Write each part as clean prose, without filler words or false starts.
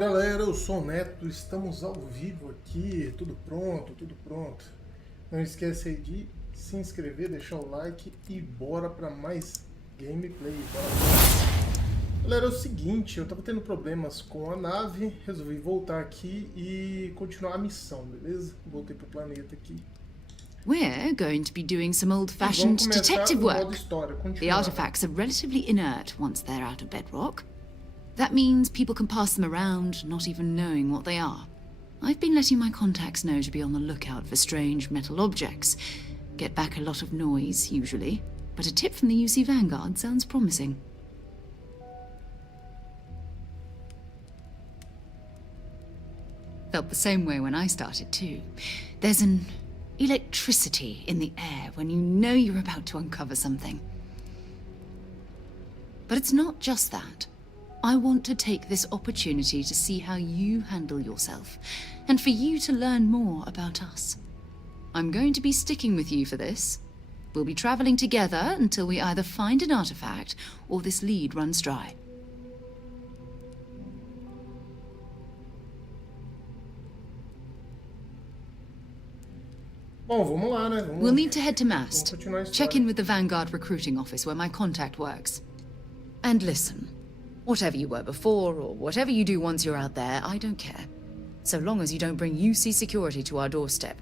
galera, eu sou o Neto, estamos ao vivo aqui, tudo pronto, tudo pronto. Não esquece aí de se inscrever, deixar o like e bora pra mais gameplay. Bora lá. Galera, é o seguinte, eu tava tendo problemas com a nave, resolvi voltar aqui e continuar a missão, beleza? Voltei pro planeta aqui. We're going to be doing some old-fashioned detective work. The artifacts are relatively inert once they're out of bedrock. That means people can pass them around, not even knowing what they are. I've been letting my contacts know to be on the lookout for strange metal objects. Get back a lot of noise, usually, but a tip from the UC Vanguard sounds promising. Felt the same way when I started, too. There's an electricity in the air when you know you're about to uncover something. But it's not just that. I want to take this opportunity to see how you handle yourself, and for you to learn more about us. I'm going to be sticking with you for this. We'll be traveling together until we either find an artifact or this lead runs dry. Bom, vamos lá, né? We'll need to head to Mast. Check in with the Vanguard recruiting office where my contact works. And listen. Whatever you were before, or whatever you do once you're out there, I don't care. So long as you don't bring UC security to our doorstep.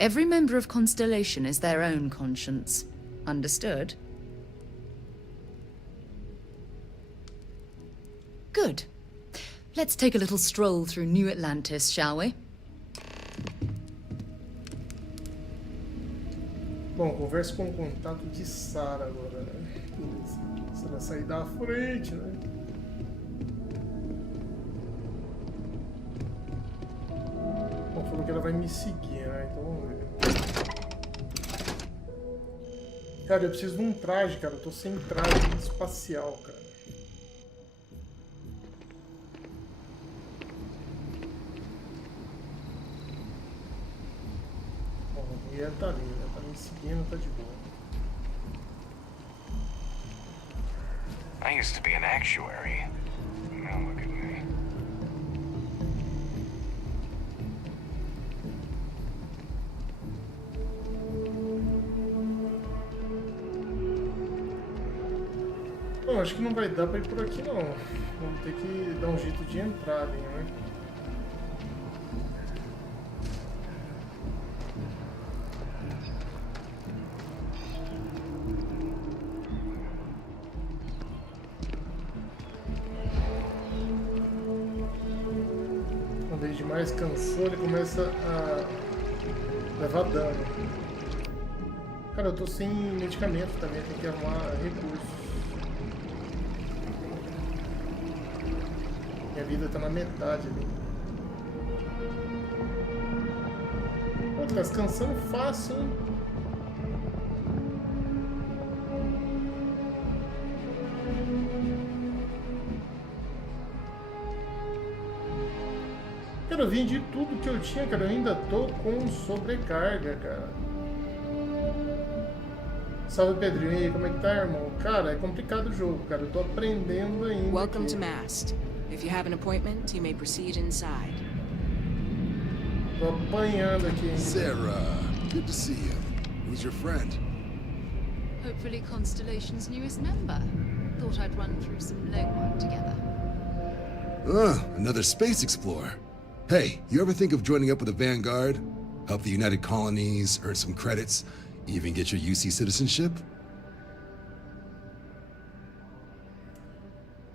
Every member of Constellation is their own conscience. Understood? Good. Let's take a little stroll through New Atlantis, shall we? Bom, conversa com o contato de Sarah agora, né? Beleza. Você vai sair da frente, né? Bom, falou que ela vai me seguir, né? Então vamos ver. Cara, eu preciso de um traje, cara. Eu tô sem traje espacial, cara. Bom, a mulher tá ali, né? Tá me seguindo, tá de boa. I used to be an actuary. Now look at me. Bom, acho que não vai dar pra ir por aqui não. Vamos ter que dar um jeito de entrar ali, né? Quando ele demais cansou, ele começa a levar dano. Cara, eu tô sem medicamento também, tem que arrumar recursos. Minha vida tá na metade ali. Pô, tá descansando fácil, hein? Cara, eu vendi tudo que eu tinha, cara. Eu ainda tô com sobrecarga, cara. Salve, Pedrinho. E aí, como é que tá, irmão? Cara, é complicado o jogo, cara. Eu tô aprendendo ainda. Welcome to Mast. If you have an appointment, you may proceed inside. Tô apanhando aqui ainda. Sarah, good to see you. Who's your friend? Hopefully Constellation's newest member. Thought I'd run through some legwork together. Another space explorer. Hey, you ever think of joining up with the Vanguard? Help the United Colonies, earn some credits, even get your UC citizenship?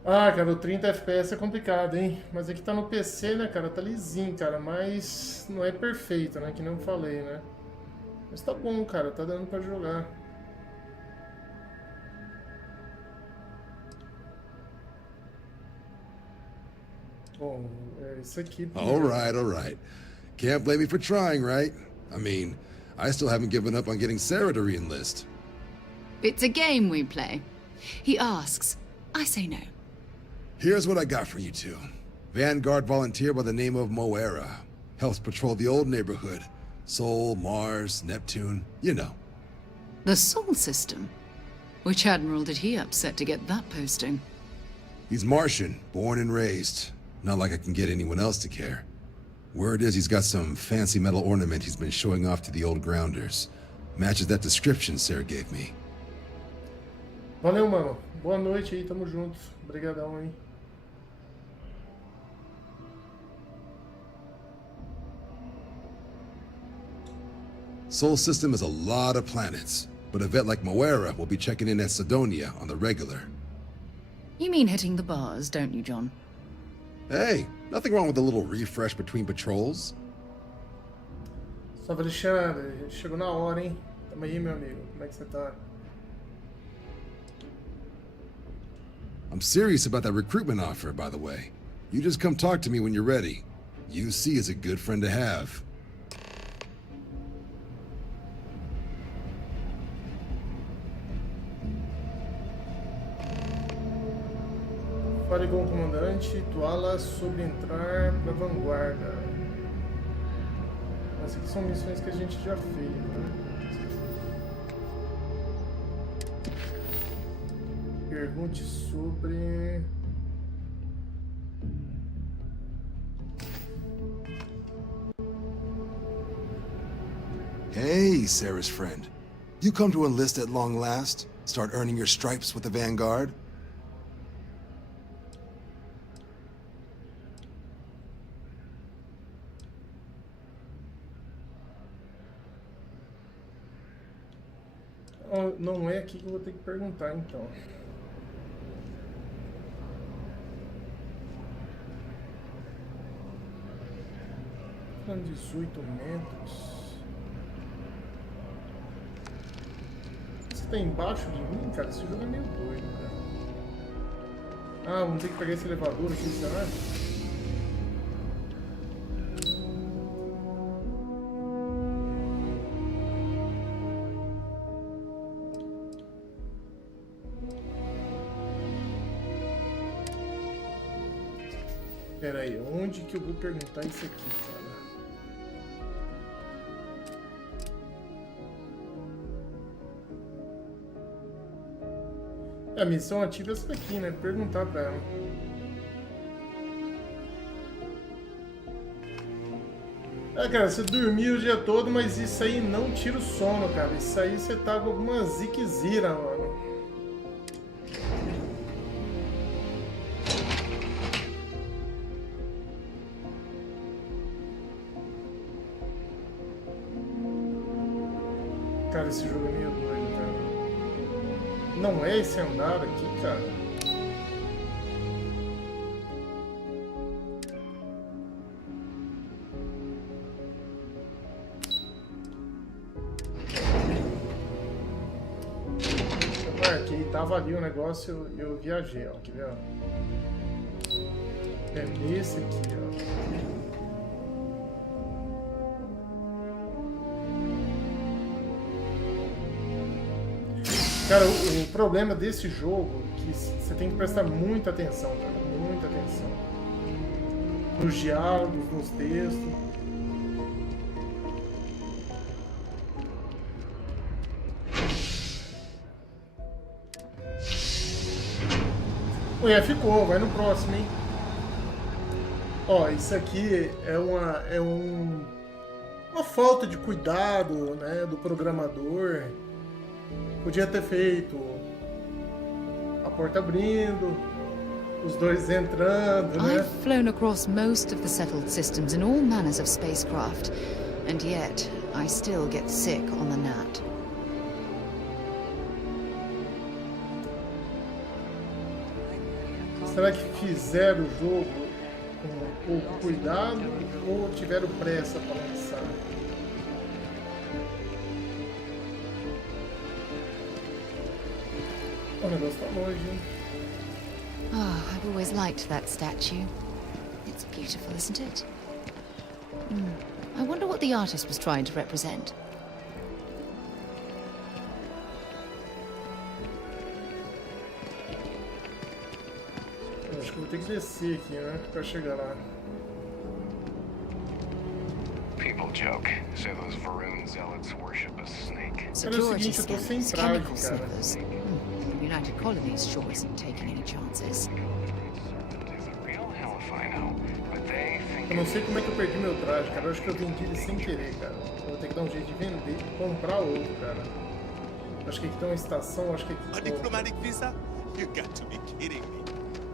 Ah, cara, o 30 FPS é complicado, hein? Mas aqui tá no PC, né, cara? Tá lisinho, cara. Mas não é perfeito, né? Que nem eu falei, né? Mas tá bom, cara. Tá dando pra jogar. Bom, é isso aqui. All right. Can't blame me for trying, right? I mean, I still haven't given up on getting Sarah to re-enlist. It's a game we play. He asks, I say no. Here's what I got for you two. Vanguard volunteer by the name of Moera. Helps patrol the old neighborhood. Sol, Mars, Neptune, you know. The Sol system? Which admiral did he upset to get that posting? He's Martian, born and raised. Not like I can get anyone else to care. Word is he's got some fancy metal ornament he's been showing off to the old grounders. Matches that description Sarah gave me. Valeu, mano. Boa noite aí, tamo junto. Obrigadão, hein. Sol system is a lot of planets, but a vet like Moira will be checking in at Sidonia on the regular. You mean hitting the bars, don't you, John? Hey, nothing wrong with a little refresh between patrols. Salve, Alexandre. Chegou na hora, hein. Tamo aí, meu amigo. Como é que você tá? I'm serious about that recruitment offer, by the way. You just come talk to me when you're ready. UC is a good friend to have. Fale com o comandante Tuala sobre entrar pra vanguarda. Essas aqui são missões que a gente já fez, né? Pergunte sobre... Hey, Sarah's friend. You come to enlist at long last? Start earning your stripes with the Vanguard? Não é aqui que eu vou ter que perguntar, então. São 18 metros. Você tá embaixo de mim, cara? Esse jogo é meio doido, cara. Ah, vamos ter que pegar esse elevador aqui, será? Pera aí, onde que eu vou perguntar isso aqui, cara? A missão ativa é essa daqui, né? Perguntar pra ela. Ah, cara, você dormiu o dia todo, mas isso aí não tira o sono, cara. Isso aí você tá com alguma ziquezira, mano. Cara, esse jogo é meio doido, cara. Não é esse andar aqui, cara? Eu marquei, tava ali o negócio, eu viajei, ó. Quer ver, ó? É nesse aqui, ó. Cara, o problema desse jogo é que você tem que prestar muita atenção, cara, muita atenção. Nos diálogos, nos textos. Ué, ficou, vai no próximo, hein? Ó, isso aqui é uma falta de cuidado, né, do programador. Podia ter feito a porta abrindo, os dois entrando, né? I've flown across most of the settled systems in all manners of spacecraft, and yet I still get sick on the gnat. Será que fizeram o jogo com pouco cuidado ou tiveram pressa para lançar? O negócio tá longe, hein? Oh, I've always liked that statue. It's beautiful, isn't it? I wonder what the artist was trying to represent. Eu acho que eu vou ter que descer aqui, né? Pra chegar lá. People joke, say those Varun zealots worship a snake. Cara, é o seguinte, eu tô sem scanners, traje, chemical cara. sniffers. The United Colonies sure isn't taking any chances. Is it real? Hell if I know. Eu não sei como é que eu perdi meu traje, cara. Eu acho que eu vendi ele sem querer, cara. Eu vou ter que dar um jeito de vender e comprar outro, cara. Acho que aqui tem uma estação, acho que aqui... A diplomatic visa? You got to be kidding me.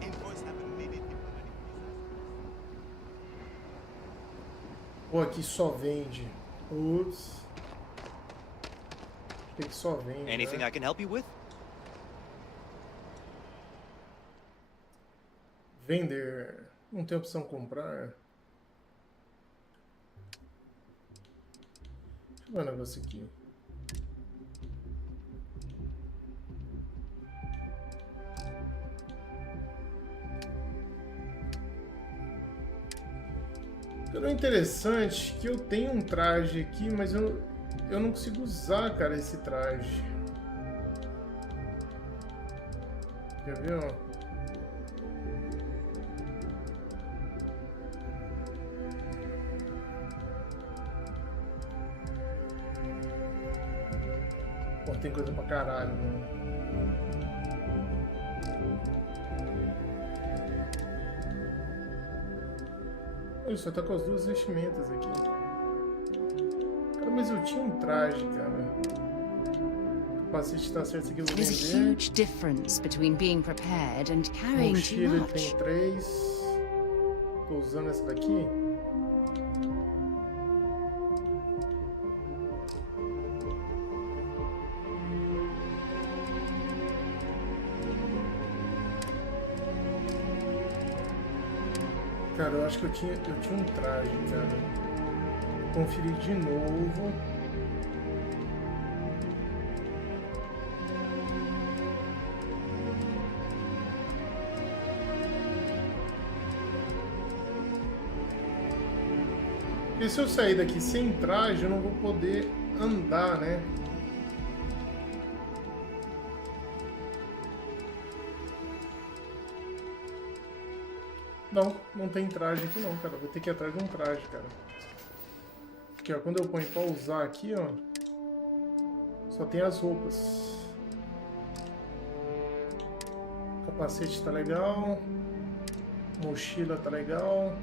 Envoys haven't needed diplomatic visas. Pô, aqui só vende. Ups. Acho que aqui só vende, Anything né? I can help you with? Vender. Não tem opção comprar. Deixa eu ver um negócio aqui. O interessante é que eu tenho um traje aqui, mas eu não consigo usar, cara, esse traje. Quer ver, ó? Pô, tem coisa pra caralho, mano. Olha, só tá com as duas vestimentas aqui. Cara, mas eu tinha um traje, cara. O capacete tá certo, esse aqui eu vou There's a vender. huge difference between being prepared and carrying too Mochila ele much. tem 3. Tô usando essa daqui. Cara, eu acho que eu tinha um traje, cara. Conferir de novo. Porque se eu sair daqui sem traje, eu não vou poder andar, né? Não tem traje aqui não, cara. Vou ter que ir atrás de um traje, cara. Aqui, ó. Quando eu ponho pra usar aqui, ó. Só tem as roupas. Capacete tá legal. Mochila tá legal.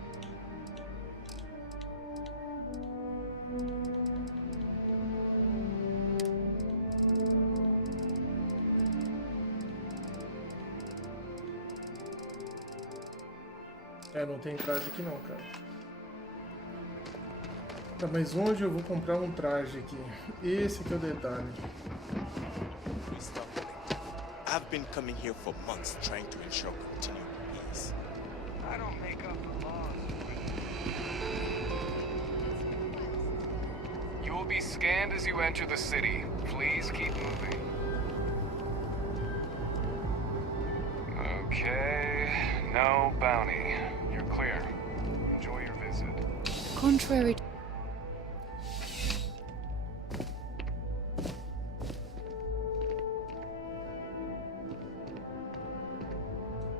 Não tem traje aqui não, cara. Tá, mas onde eu vou comprar um traje aqui? Esse aqui é o detalhe. I've been coming here for months trying to ensure continued peace. I don't make up the laws. You will be scanned as you enter the city. Please keep moving. Okay, no bounty. You're clear. Enjoy your visit. Contrary to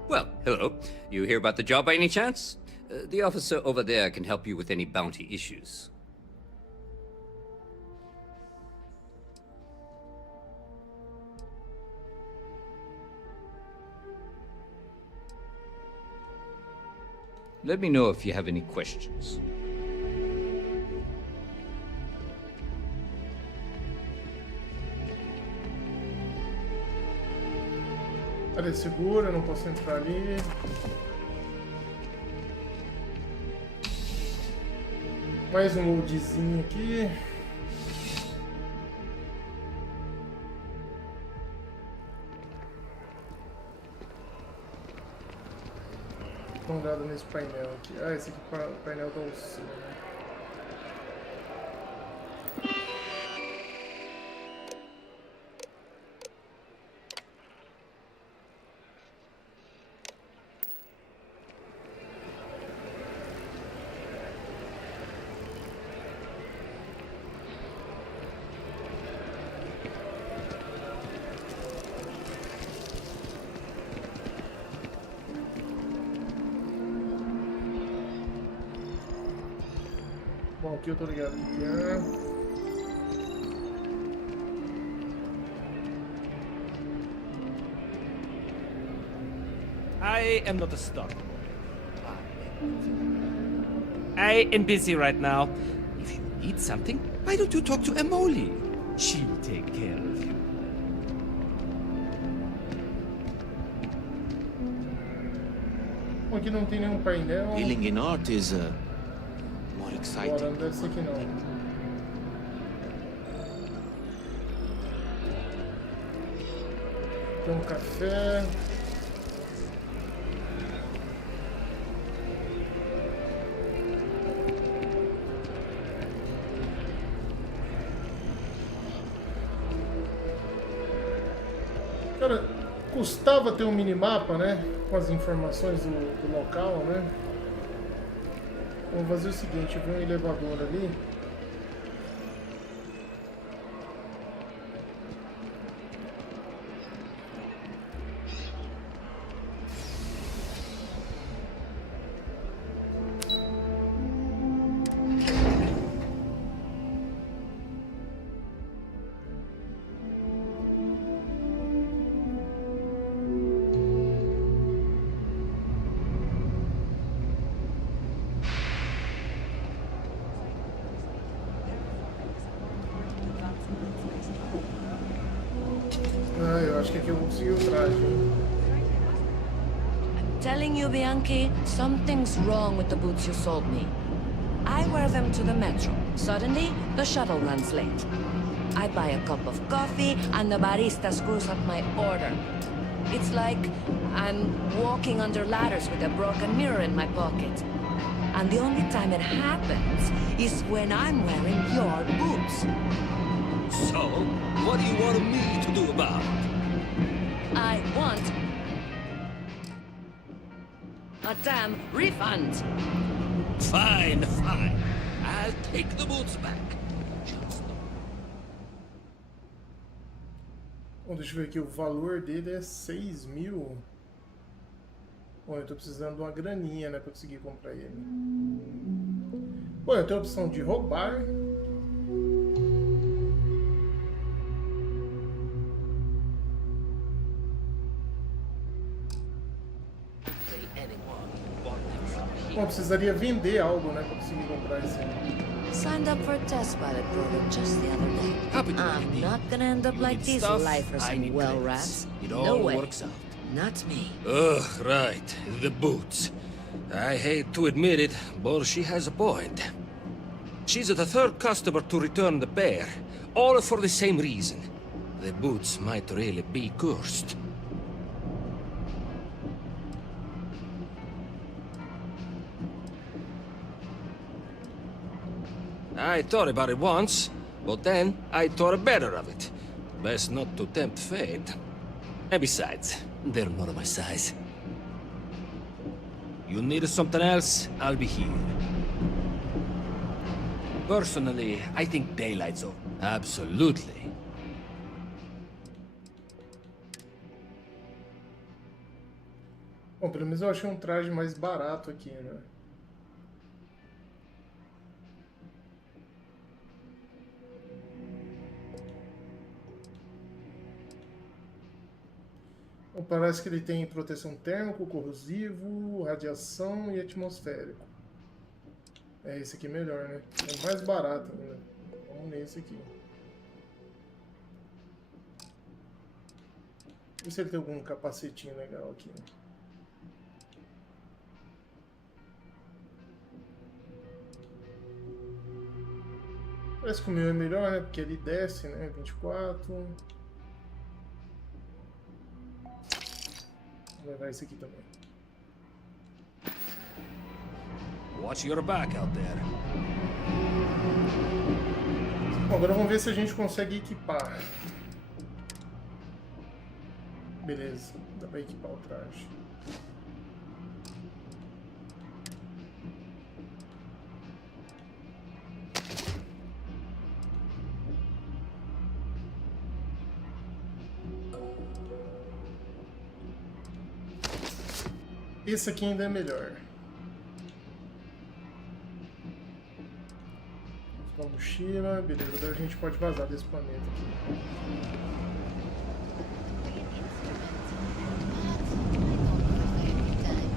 Well, hello. You hear about the job by any chance? The officer over there can help you with any bounty issues. Let me know if you have any questions. Área segura, não posso entrar ali. Mais um loadzinho aqui. Dá uma olhada nesse painel aqui. Ah, esse aqui é o painel da alcina, né? Bom, aqui eu tô ligado que é. I am not a star. I am busy right now. If you need something, why don't you talk to Emily? She'll take care of you. Bom, aqui não tem nenhum painel. Dealing in art is more exciting. Agora não deve ser que não. Tem um café. Cara, custava ter um minimapa, né? Com as informações do local, né? Vamos fazer o seguinte, eu vi um elevador ali. Acho que aqui eu vou conseguir o traje. I'm telling you, Bianchi, something's wrong with the boots you sold me. I wear them to the metro. Suddenly, the shuttle runs late. I buy a cup of coffee, and the barista screws up my order. It's like I'm walking under ladders with a broken mirror in my pocket. And the only time it happens is when I'm wearing your boots. So, what do you want me to do about it? I want a damn refund. Fine, fine. I'll take the boots back. Bom, deixa eu ver aqui, o valor dele é 6.000. Bom, eu tô precisando de uma graninha, né, pra conseguir comprar ele. Bom, eu tenho a opção de roubar. Bom, precisaria vender algo, né, pra conseguir comprar esse aí. Signed up for a test pilot program just the other day. I'm not gonna end up like these lifers and well rats. No way. Not me. Ugh, right. The boots. I hate to admit it, but she has a point. She's the third customer to return the pair, all for the same reason. The boots might really be cursed. I thought about it once, but then I thought better of it. Best not to tempt fate. And besides, they're not my size. You need something else, I'll be here. Personally, I think daylight's over. Absolutely. Bom, pelo menos eu achei um traje mais barato aqui, né? Bom, parece que ele tem proteção térmico, corrosivo, radiação e atmosférico. É, esse aqui é melhor, né? É mais barato ainda. Vamos nesse aqui. Vê se ele tem algum capacetinho legal aqui. Parece que o meu é melhor, né? Porque ele desce, né? 24. Vou levar esse aqui também. Watch your back out there. Bom, agora vamos ver se a gente consegue equipar. Beleza, dá pra equipar o traje. Esse aqui ainda é melhor. Vamos pra mochila, beleza, agora a gente pode vazar desse planeta aqui.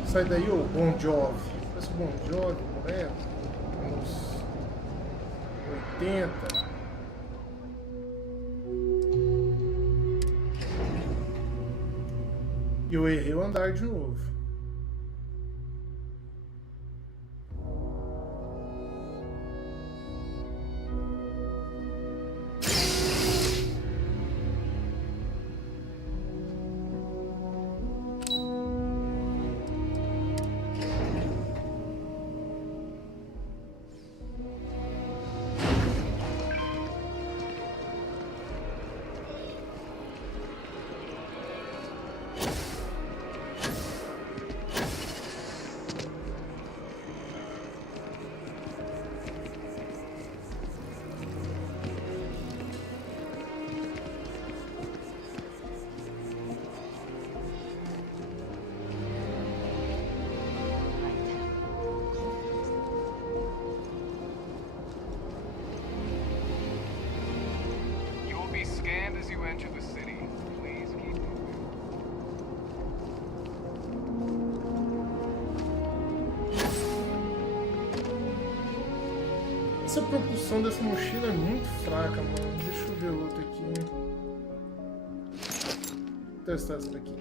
Sai daí, ô Bon Jovi. Parece o Bon Jovi, moleque. 80. E eu errei o andar de novo. Essa propulsão dessa mochila é muito fraca, mano. Deixa eu ver outro aqui. Vou testar essa daqui.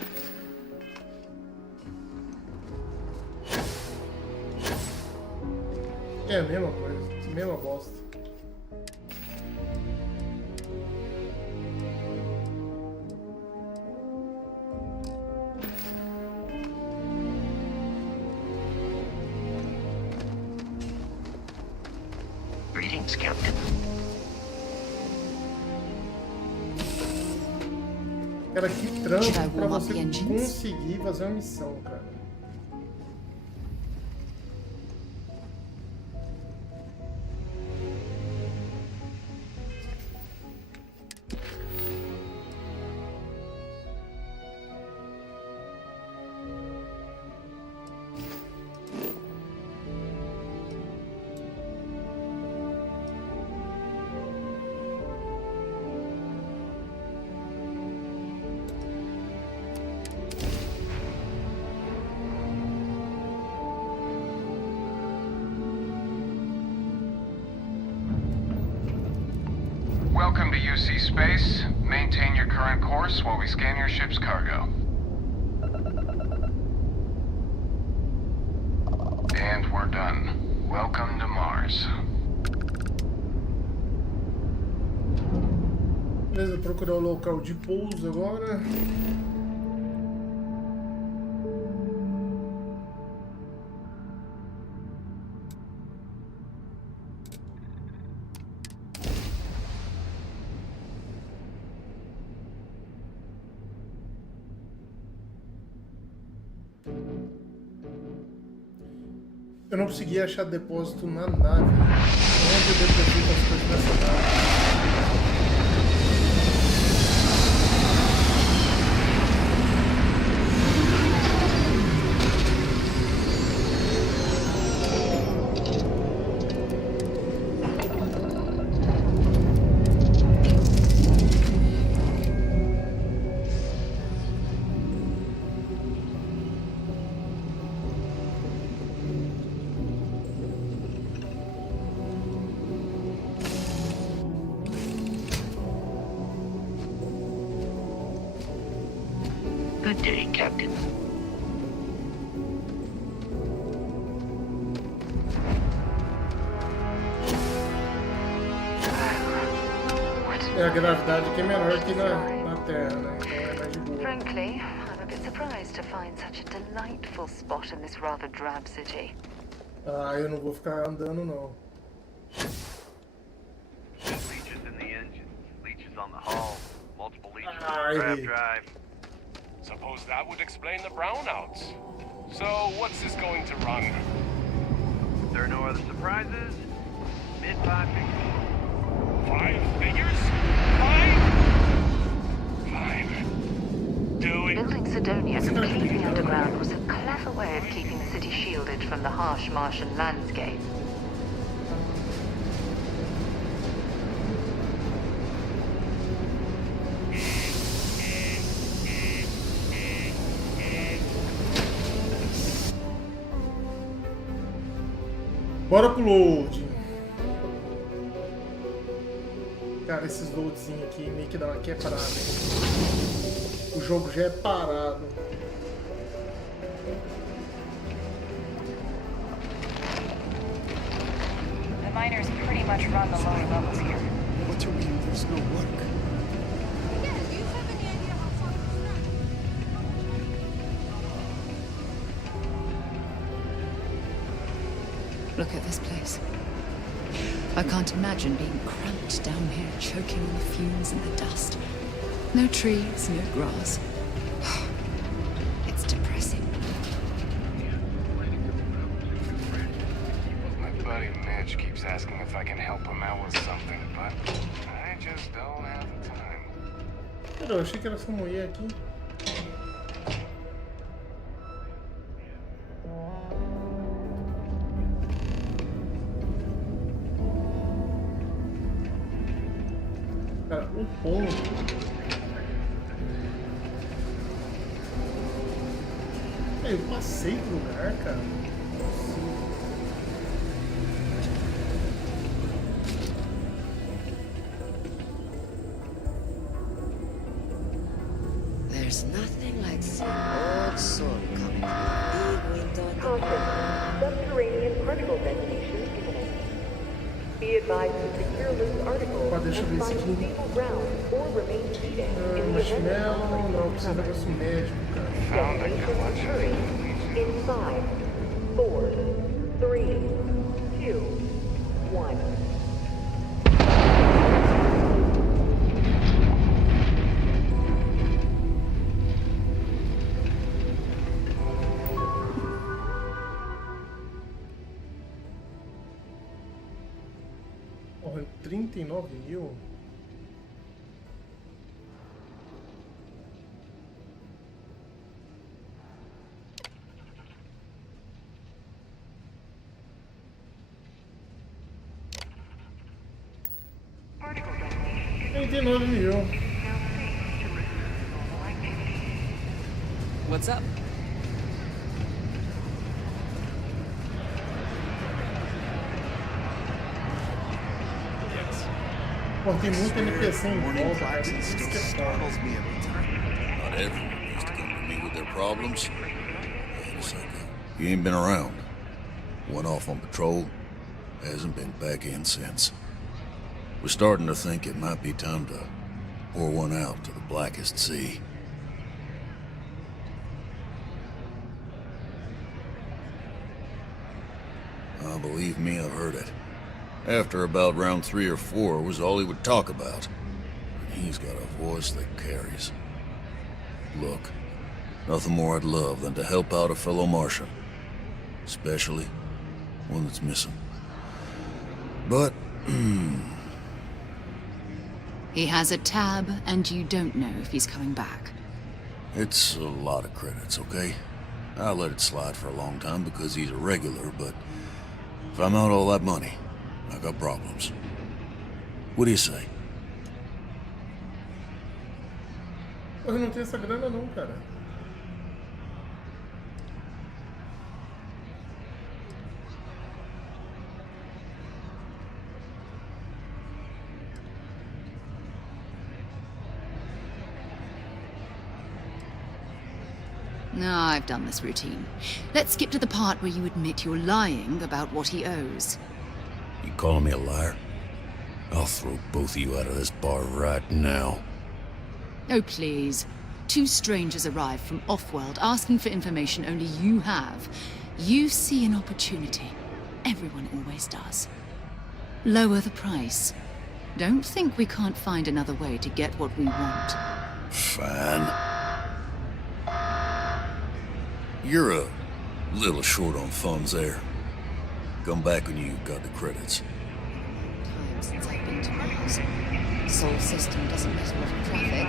É a mesma coisa, mesma bosta. Cara, que trampo pra você conseguir fazer uma missão, cara. Welcome to UC Space. Maintain your current course while we scan your ship's cargo. And we're done. Welcome to Mars. Beleza, procurar o local de pouso agora. Eu não consegui achar depósito na nave. Onde eu deposito as coisas nessa nave? Good day, Captain. É, a gravidade aqui é menor que na Terra, né? Então é mais de boa. Frankly, I'm a bit surprised to find such a delightful spot in this rather drab city. Ah, eu não vou ficar andando, não. Leeches in the engine, leeches on the hull, multiple leeches on the drive. Suppose that would explain the brownouts. So, what's this going to run? If there are no other surprises, mid-5 figures. 5 figures? 5? Do it. Building Sidonia completely underground was a clever way of keeping the city shielded from the harsh Martian landscape. Bora pro load. Cara, esses loadzinhos aqui meio que dá uma quebrada, hein? O jogo já é parado. The miners pretty much run the lower levels here. What do you mean there's no work? Look at this place. I can't imagine being cramped down here, choking on the fumes and the dust. No trees, no grass. It's depressing. My buddy Mitch keeps asking if I can help him out with something, but I just don't have the time. Cara, eu achei que era essa mulher aqui. Cara, o ponto. Eu passei pro lugar, cara. There's nothing like seeing old sun coming from a big window. Subterranean particle detonation imminent. Be advised to secure loose articles and find stable ground or remain seated in the event Marshmallow, of não, precisa de negócio médico, cara. detonation occurring in 5, 4, 3, 2, 1. Porra, 39.000? Particle detonation. 39.000. What's up? Pô, tem muito NPC em volta, cara. Isso que é foda. Not everyone used to come to me with their problems. Wait a second. He ain't been around. Went off on patrol. Hasn't been back in since. We're starting to think it might be time to pour one out to the blackest sea. Believe me, I've heard it. After about round 3 or 4 was all he would talk about. And he's got a voice that carries. Look, nothing more I'd love than to help out a fellow Martian. Especially one that's missing. But, He has a tab, and you don't know if he's coming back. it's a lot of credits, okay? I let it slide for a long time because he's a regular, but if I'm out all that money, I got problems. What do you say? Eu não tenho essa grana não, cara. No, I've done this routine. Let's skip to the part where you admit you're lying about what he owes. You calling me a liar? I'll throw both of you out of this bar right now. Oh, please. 2 strangers arrive from off-world asking for information only you have. You see an opportunity. Everyone always does. Lower the price. Don't think we can't find another way to get what we want. Fine. You're a little short on funds there. Come back when you got the credits. Time since I've been to Mars. Solar system doesn't get a lot of traffic.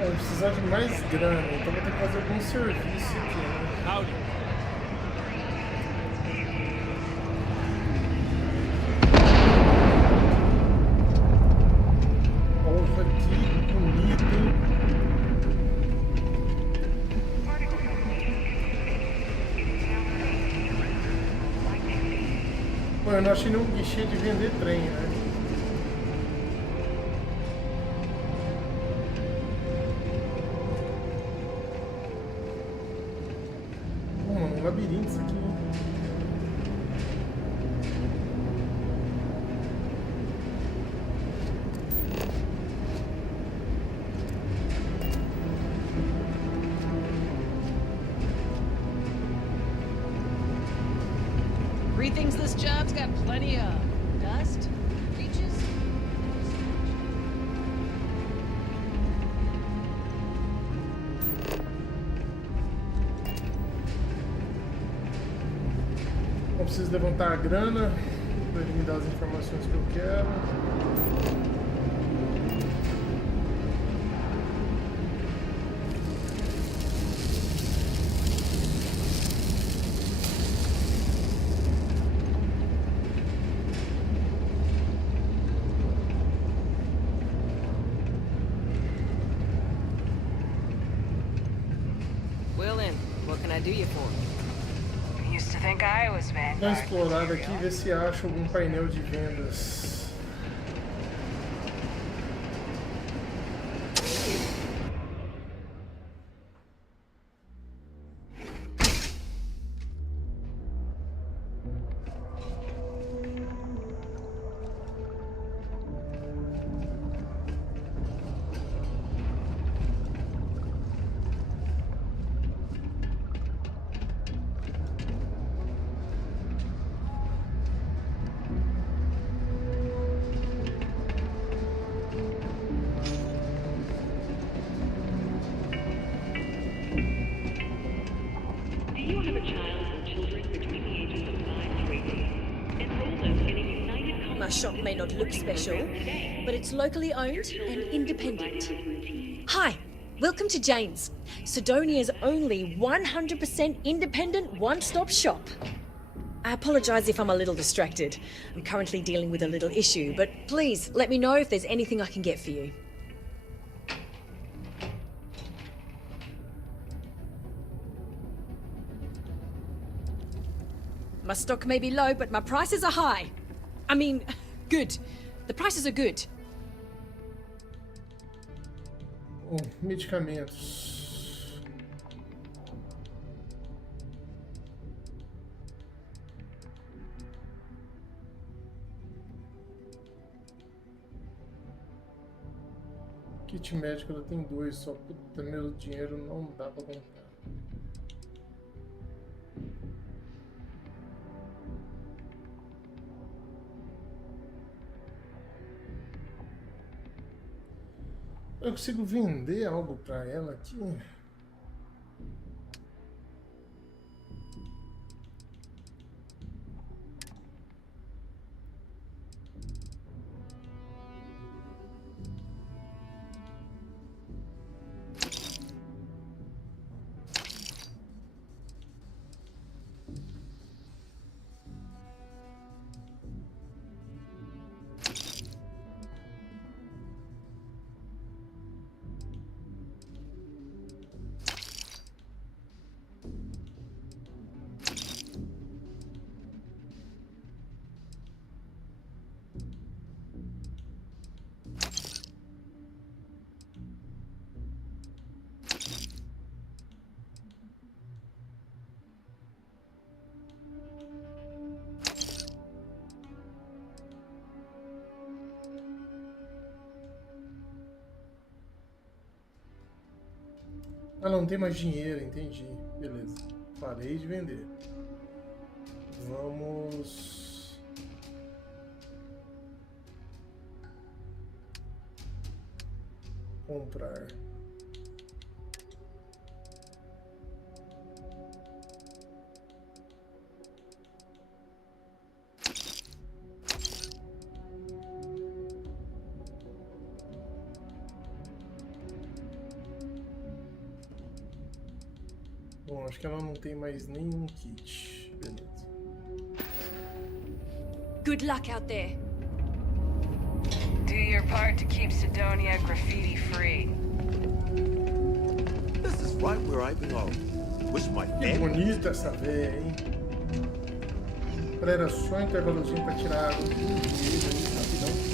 Eu vou precisar de mais grana, então vou ter que fazer algum serviço aqui, né? Howdy. Porra, que bonito, hein? Bom, eu não achei nenhum guichê de vender trem, né? Um labirinto isso aqui, né? Bree thinks this job's got plenty of dust, leeches. Não preciso levantar a grana para ele me dar as informações que eu quero. Dá uma explorada aqui e ver se acha algum painel de vendas. Our shop may not look special, but it's locally owned and independent. Hi, welcome to Jane's, Sidonia's only 100% independent one-stop shop. I apologize if I'm a little distracted. I'm currently dealing with a little issue, but please let me know if there's anything I can get for you. My stock may be low, but my prices are high. I mean, good. The prices are good. Medicamentos. Kit médico ela tem 2 só. Puta, meu dinheiro não dá pra comprar. Eu consigo vender algo pra ela aqui? Ah, não tem mais dinheiro, entendi. Beleza. Parei de vender. Vamos... comprar. Bom, acho que ela não tem mais nenhum kit. Beleza. Good luck out there. Do your part to keep Sidonia graffiti free. This is right where I belong. With my Que bonita essa véia, hein? Galera, só um intervalozinho pra tirar água do joelho aí, rapidão.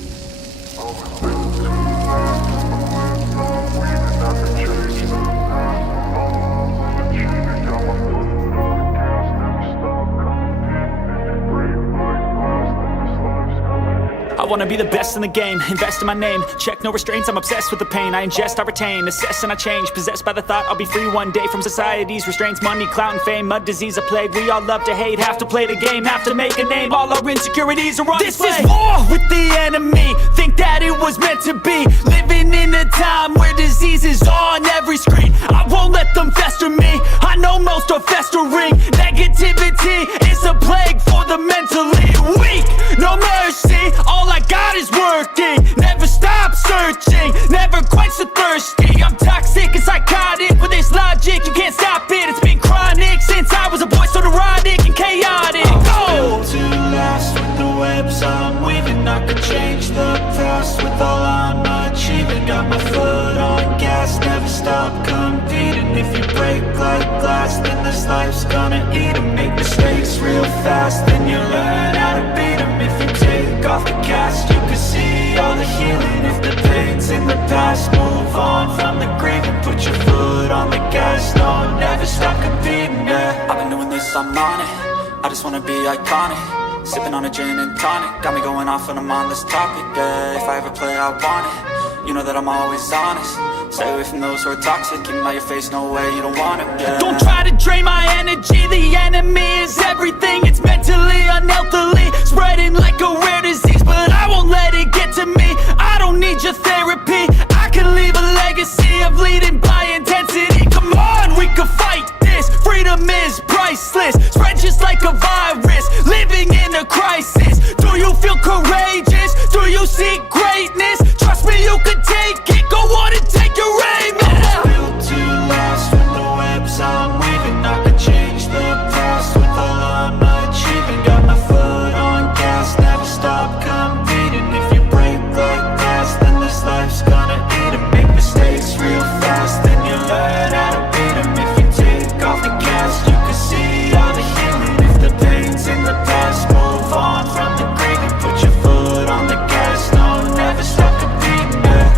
I wanna be the best in the game, invest in my name. Check no restraints, I'm obsessed with the pain. I ingest, I retain, assess and I change. Possessed by the thought I'll be free one day from society's restraints. Money, clout and fame, a disease, a plague. We all love to hate, have to play the game, have to make a name. All our insecurities are on display. This is war with the enemy, think that it was meant to be. Living in a time where disease is on every screen. I won't let them fester me, I know most are festering. Negativity is a plague for the mentally weak. No mercy, all I got is working. Never stop searching, never quite so thirsty. I'm toxic and psychotic with this logic, you can't stop it. It's been chronic since I was a boy, so neurotic and chaotic. Built to last with the webs I'm weaving. I could change the past with all I'm achieving. Got my foot on gas, never stop competing. If you break like glass, then this life's gonna eat 'em. Make mistakes real fast, then you learn how to beat 'em. If you take off the cast, you can see all the healing. If the pain's in the past, move on from the grave and put your foot on the gas. No, never stop competing, yeah. I've been doing this, I'm on it. I just wanna be iconic. Sipping on a gin and tonic, got me going off when I'm on this topic, yeah. If I ever play, I want it. You know that I'm always honest. Stay away from those who are toxic. Keep 'em out your face, no way, you don't want it, yeah. Don't try to drain my energy, the enemy is everything. It's mentally, unhealthily, spreading like a rare disease. But I won't let it get to me, I don't need your therapy. I can leave a legacy of leading by intensity. Come on, we can fight this, freedom is priceless. Spread just like a virus, living in a crisis. Do you feel courageous? Do you seek greatness? Trust me, you can take it, go on and take your aim, yeah. I was built to last with the webs I'm weaving. I could change the past with all I'm achieving. Got my foot on gas, never stop competing. If you break like glass, then this life's gonna eat 'em. Make mistakes real fast, then you learn how to beat 'em. If you take off the gas, you can see all the healing. If the pain's in the past, move on from the grave and put your foot on the gas. No, never stop competing, yeah.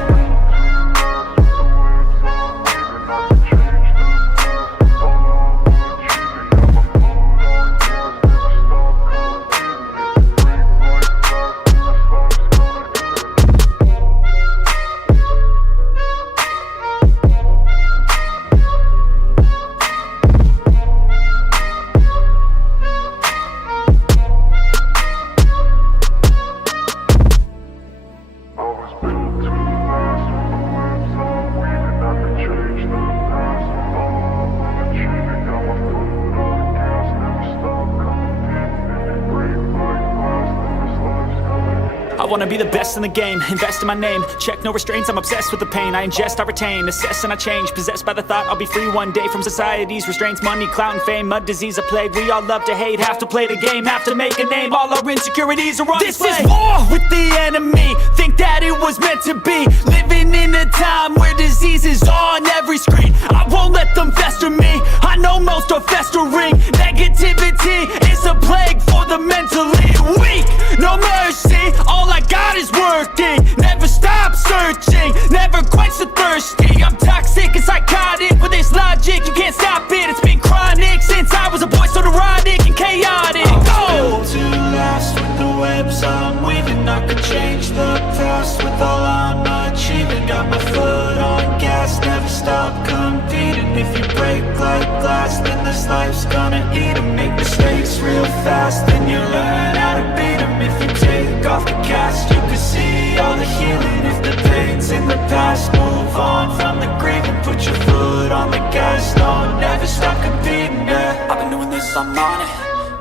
I wanna be the best in the game, invest in my name. Check no restraints, I'm obsessed with the pain. I ingest, I retain, assess and I change. Possessed by the thought I'll be free one day from society's restraints. Money, clout and fame, a disease, a plague. We all love to hate, have to play the game, have to make a name. All our insecurities are on display. This is war with the enemy, think that it was meant to be. Living in a time where disease is on every screen. I won't let them fester me, I know most are festering. Negativity is a plague for the mentally weak. No mercy, all I got is working. Never stop searching, never quite so thirsty. I'm toxic and psychotic with this logic, you can't stop it. It's been chronic since I was a boy, so neurotic and chaotic. Built to last with the webs I'm weaving. I could change the past with all I'm achieving. Got my foot on gas, never stop competing. If you break like glass, then this life's gonna eat 'em. Make mistakes real fast, then you learn how to beat 'em. If you take off the cast, you can see all the healing. If the pain's in the past, move on from the grave and put your foot on the gas. No, never stop competing, yeah. I've been doing this, I'm on it.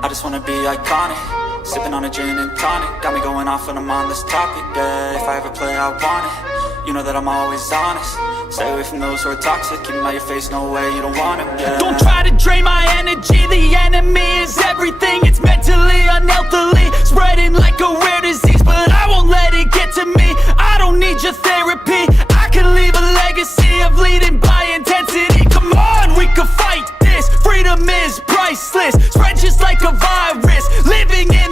I just wanna be iconic. Sipping on a gin and tonic, got me going off when I'm on this topic, yeah. If I ever play, I want it. You know that I'm always honest. Stay away from those who are toxic. Keep 'em out your face, no way, you don't want 'em, yeah. Don't try to drain my energy, the enemy is everything. It's mentally, unhealthily, spreading like a rare disease. But I won't let it get to me, I don't need your therapy. I can leave a legacy of leading by intensity. Come on, we can fight this, freedom is priceless. Spread just like a virus, living in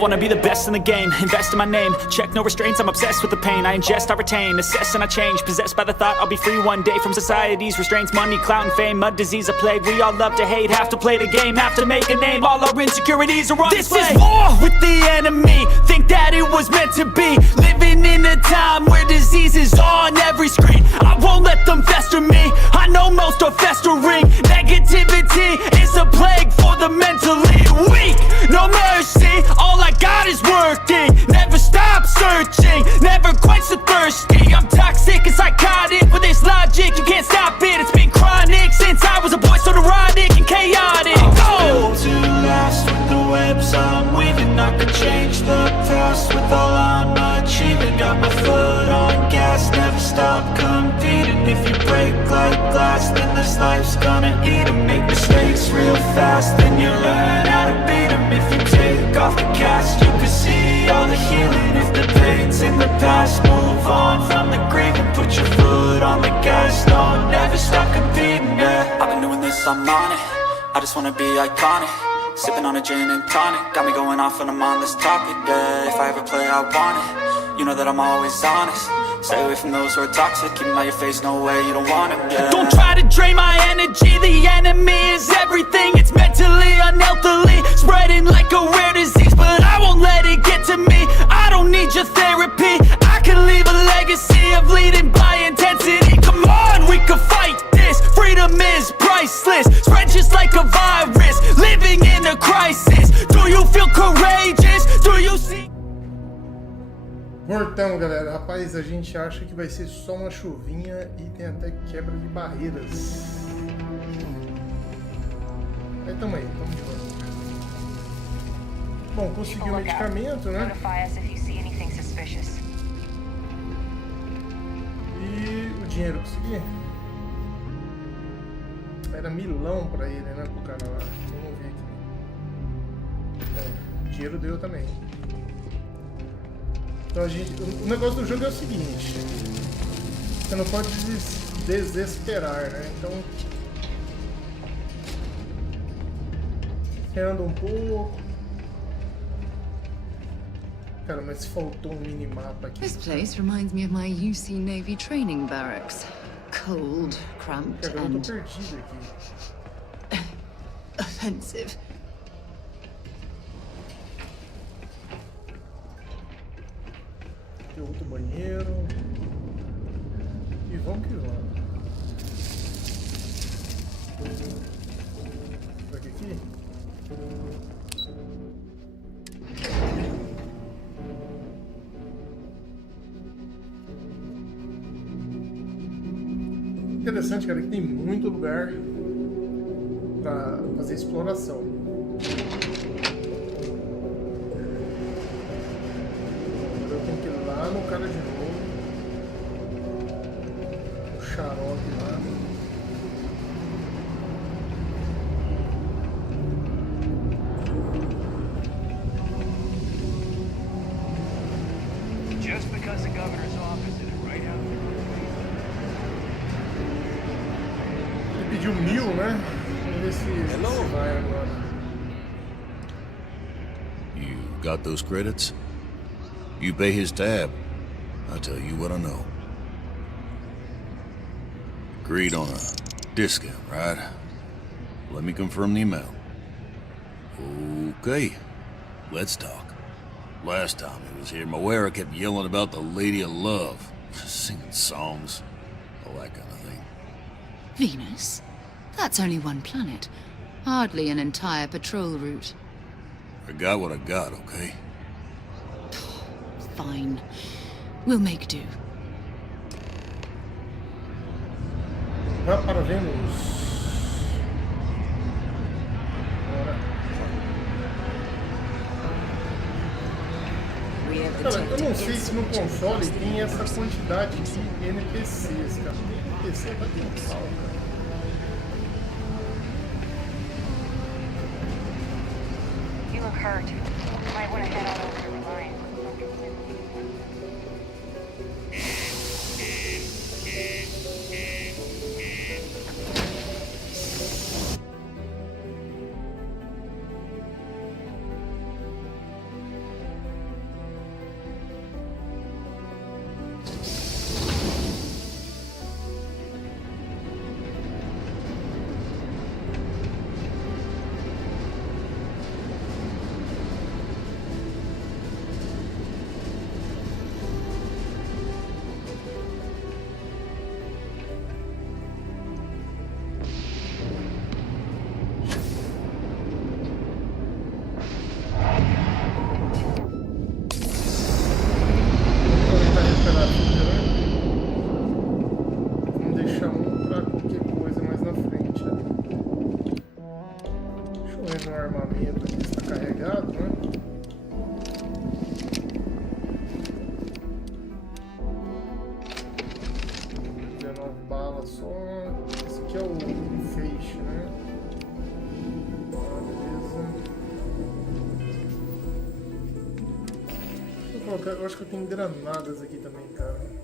wanna be the best in the game, invest in my name, check no restraints, I'm obsessed with the pain. I ingest, I retain, assess and I change, possessed by the thought I'll be free one day from society's restraints. Money, clout and fame, mud, disease, a plague. We all love to hate, have to play the game, have to make a name. All our insecurities are on display. This is war with the enemy, think that it was meant to be. Living in a time where disease is on every screen. I won't let them fester me, I know most are festering. Negativity is a plague for the mentally weak. No mercy, all I got is working. Never stop searching, never quench the thirsty. I'm toxic and psychotic with this logic, you can't stop it. It's been chronic since I was a boy, so neurotic and chaotic. Built to last with the webs I'm weaving. I could change the past with all I'm achieving. Got my foot on gas, never stop competing. If you break like glass, then this life's gonna eat 'em. Make mistakes real fast, then you learn how to beat 'em. If you take off the cast, you can see all the healing. If the pain's in the past, move on from the grave and put your foot on the gas. No, never stop competing, yeah. I've been doing this, I'm on it, I just wanna be iconic. Sipping on a gin and tonic, got me going off when I'm on this topic, yeah. If I ever play, I want it, you know that I'm always honest. Stay away from those who are toxic, keep them out your face, no way, you don't want it, yeah. Don't try to drain my energy, the enemy is everything. It's mentally, unhealthily, spreading like a rare disease. But I won't let it get to me, I don't need your therapy. I can leave a legacy of leading by intensity. Come on, we can fight this, freedom is priceless. Spread just like a virus, living in a crisis. Do you feel courageous? Do you see? Então, galera, rapaz, a gente acha que vai ser só uma chuvinha e tem até quebra de barreiras. Aí tamo de volta. Bom, consegui o medicamento, né? E o dinheiro consegui. Era milão pra ele, né, pro cara lá. Vamos ver aqui. O dinheiro deu também. Então o negócio do jogo é o seguinte, você não pode desesperar, né? Então você anda um pouco. Cara, mas faltou minimapa aqui. This place reminds me of my UC Navy training barracks. Cold, cramped, Cara, eu and tô perdido aqui. offensive. Outro banheiro. E vamos que vamos. Vai aqui? Interessante, cara, que tem muito lugar pra fazer exploração. Lá no cara de novo, o xarope lá. Just because the governor's office is right out there. Ele pediu 1000, né? Vamos ver se vai agora. You got those credits? You pay his tab. I'll tell you what I know. Agreed on a discount, right? Let me confirm the amount. Okay, let's talk. Last time he was here, Moira kept yelling about the Lady of Love, singing songs, all that kind of thing. Venus? That's only one planet. Hardly an entire patrol route. I got what I got, okay? Fine. We'll make do. Vá para Vênus. Cara, eu não sei se no console tem essa quantidade de NPCs, cara. NPC vai ter um pau, cara. You look hurt. Might want to head on over to Reliance. aqui é o feixe, né? Beleza. Eu acho que eu tenho granadas aqui também, cara.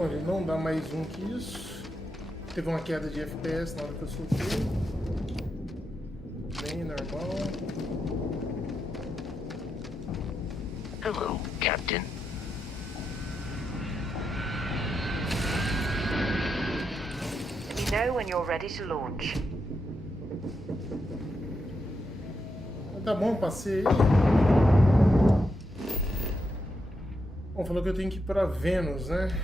Olha, não dá mais um que isso. Teve uma queda de FPS na hora que eu soltei. Bem normal. Hello, Captain. Let me know when you're ready to launch. Tá bom, passei. Bom, falou que eu tenho que ir para Vênus, né?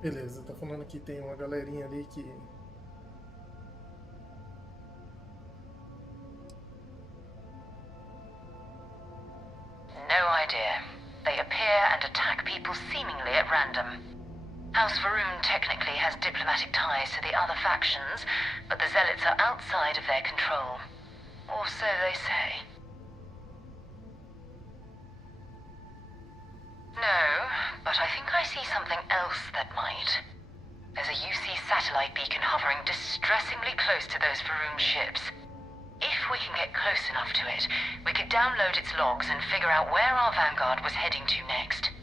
Beleza, tá falando que tem uma galerinha ali que... No idea. They appear and attack people seemingly at random. House Varun technically has diplomatic ties to the other factions, but the Zealots are outside of their control. Or so they say. No, but I think I see something else that might. There's a UC satellite beacon hovering distressingly close to those Varun ships. If we can get close enough to it, we could download its logs and figure out where our vanguard was heading to next.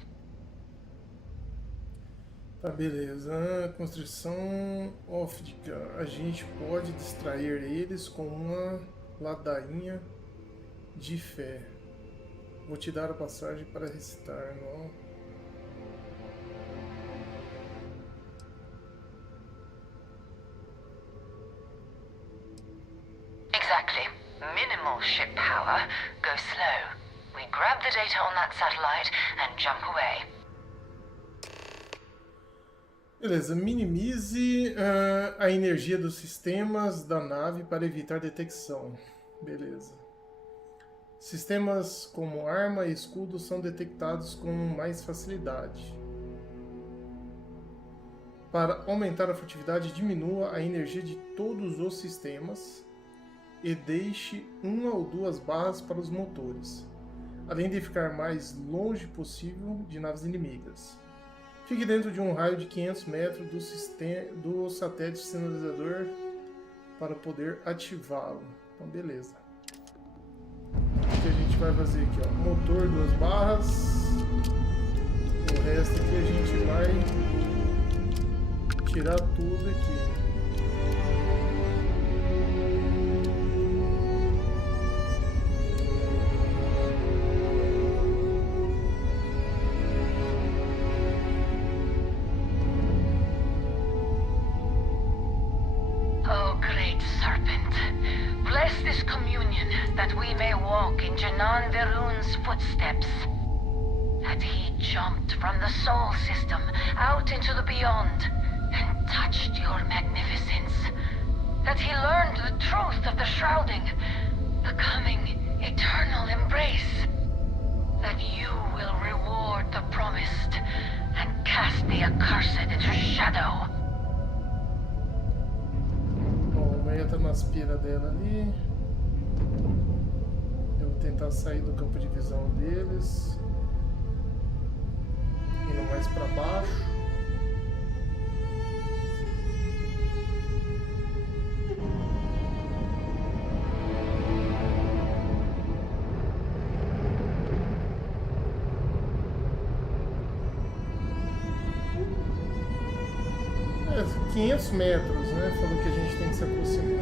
Tá, beleza. Construção óptica. A gente pode distrair eles com uma ladainha de fé. Vou te dar a passagem para recitar, não? Exactly. Minimal ship power. Go slow. We grab the data on that satellite and jump away. Beleza, minimize a energia dos sistemas da nave para evitar detecção. Beleza. Sistemas como arma e escudo são detectados com mais facilidade. Para aumentar a furtividade, diminua a energia de todos os sistemas e deixe uma ou duas barras para os motores, além de ficar mais longe possível de naves inimigas. Fique dentro de um raio de 500 metros do satélite sinalizador para poder ativá-lo. Então, beleza. O que a gente vai fazer aqui, ó? Motor, 2 barras. O resto aqui a gente vai tirar tudo aqui. Oh, great serpent, bless this communion that we may walk in Janan Verun's footsteps. That he jumped from the soul system out into the beyond and touched your magnificence. That he learned the truth of the shrouding, the coming eternal embrace. That you will reward the promised and cast the accursed into shadow. Bom, entra nas piras dela ali. Eu vou tentar sair do campo de visão deles. Indo mais para baixo. É, 500 metros, né? Falou que a gente tem que se aproximar.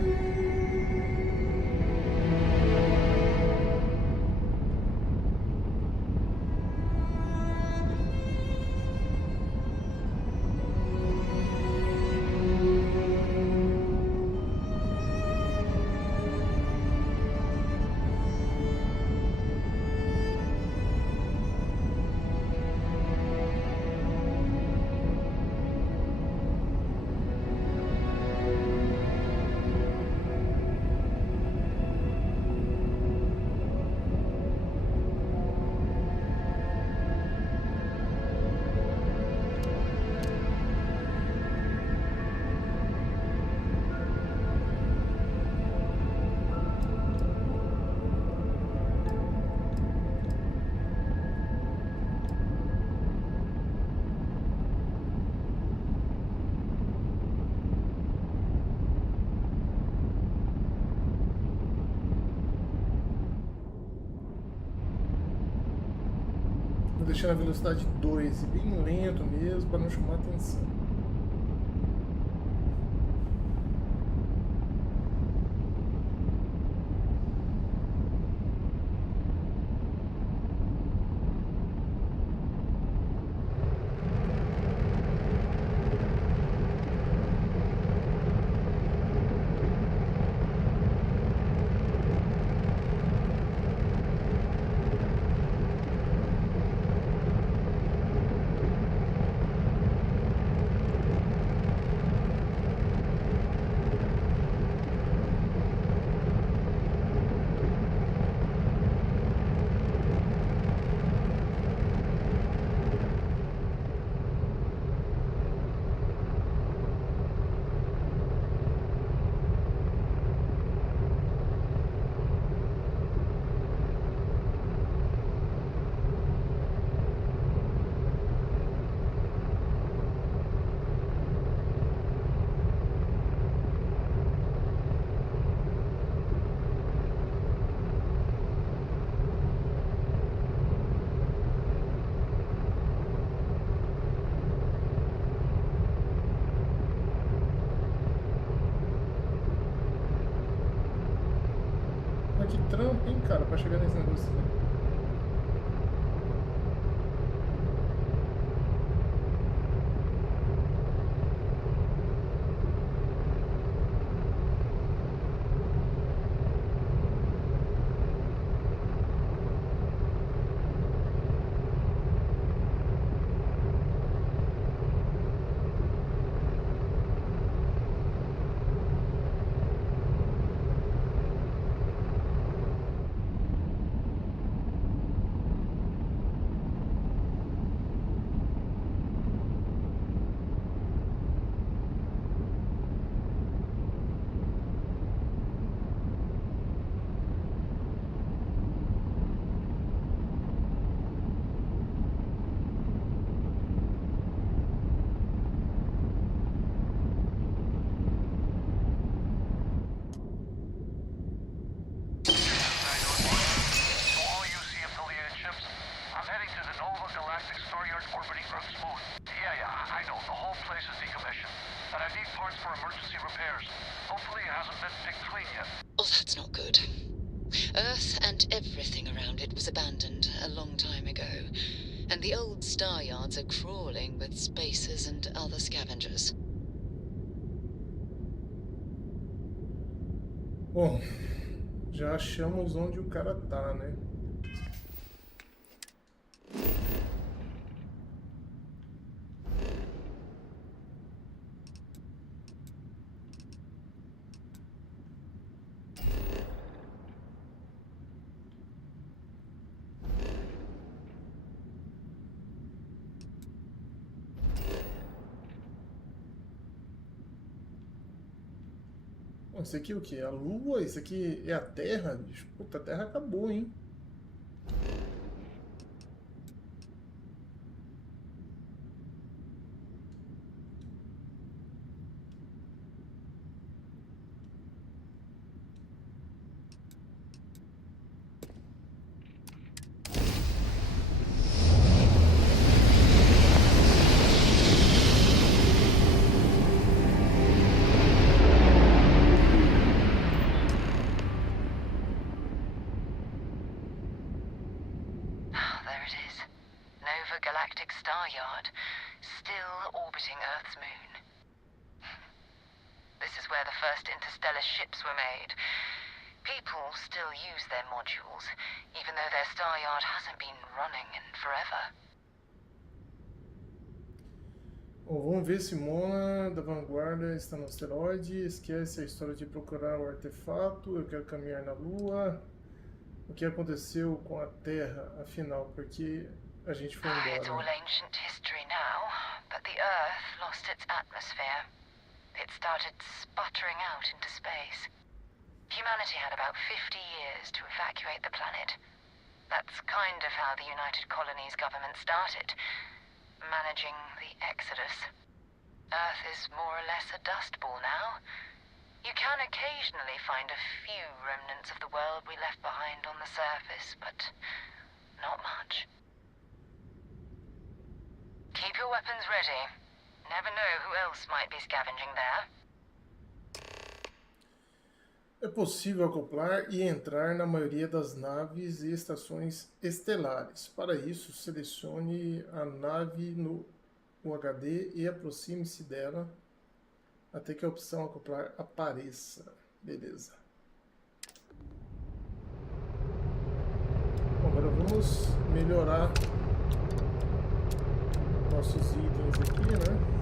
Vou deixar na velocidade 2 e bem lento mesmo, para não chamar atenção. Que trampo, hein, cara, pra chegar nesse negócio aqui. Oh, that's not good. Earth and everything around it was abandoned a long time ago, and the old star yards are crawling with spacers and other scavengers. Bom, já achamos onde o cara tá, né? Isso aqui é o que? A Lua? Isso aqui é a Terra? Puta, a Terra acabou, hein? Nova galactic star yard, still orbiting Earth's moon. This is where the first interstellar ships were made. People still use their modules, even though their star yard hasn't been running in forever. Bom, vamos ver se Mona da Vanguarda está no asteroide. Esquece a história de procurar o artefato. Eu quero caminhar na Lua. O que aconteceu com a Terra, afinal, porque a gente foi embora. It's all ancient history now, but the Earth lost its atmosphere. It started sputtering out into space. Humanity had about 50 years to evacuate the planet. That's kind of how the United Colonies government started. Managing the exodus. Earth is more or less a dust ball now. You can occasionally find a few remnants of the world we left behind on the surface, but not much. Keep your weapons ready. Never know who else might be scavenging there. É possível acoplar e entrar na maioria das naves e estações estelares. Para isso, selecione a nave no UHD e aproxime-se dela até que a opção acoplar apareça. Beleza. Bom, agora vamos melhorar nossos itens aqui, né?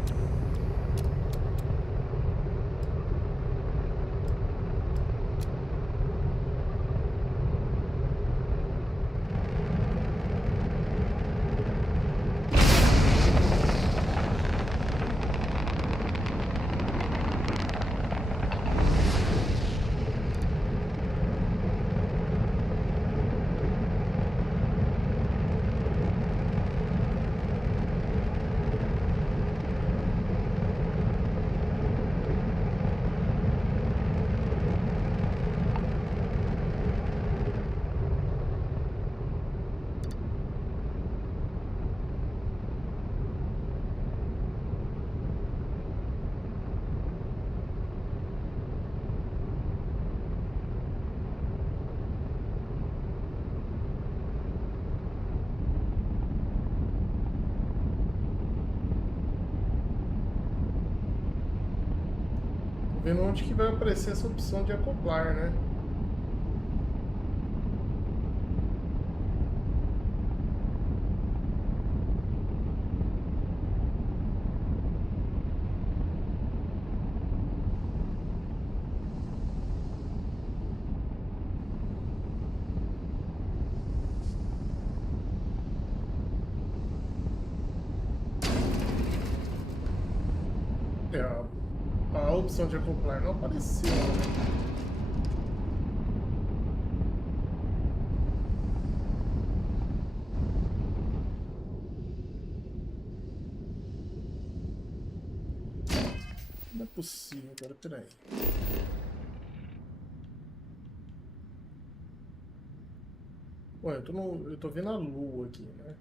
Vendo onde que vai aparecer essa opção de acoplar, né? A opção de acoplar não apareceu, né? Não é possível, cara, peraí. Ué, eu tô vendo a lua aqui, né?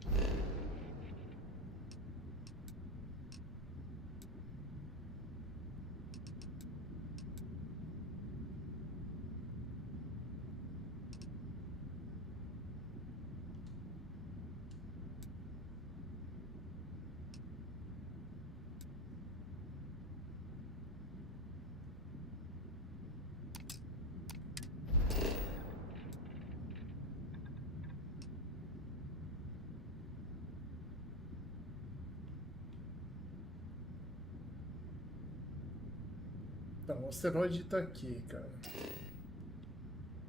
Então, o asteroide tá aqui, cara.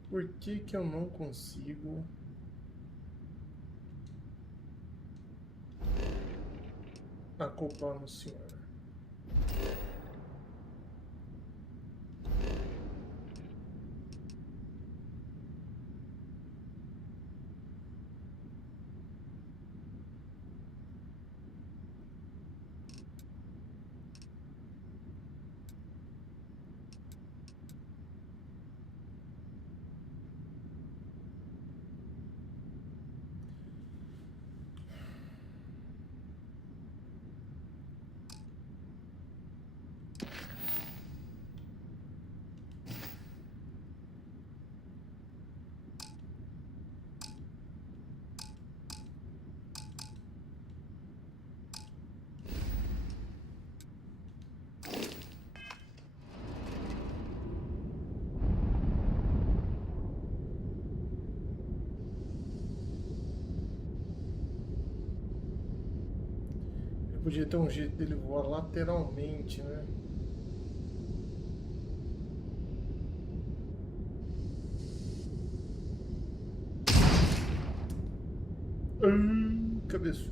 Por que que eu não consigo... acoplar no senhor? Podia ter um jeito dele voar lateralmente, né? Cabeça.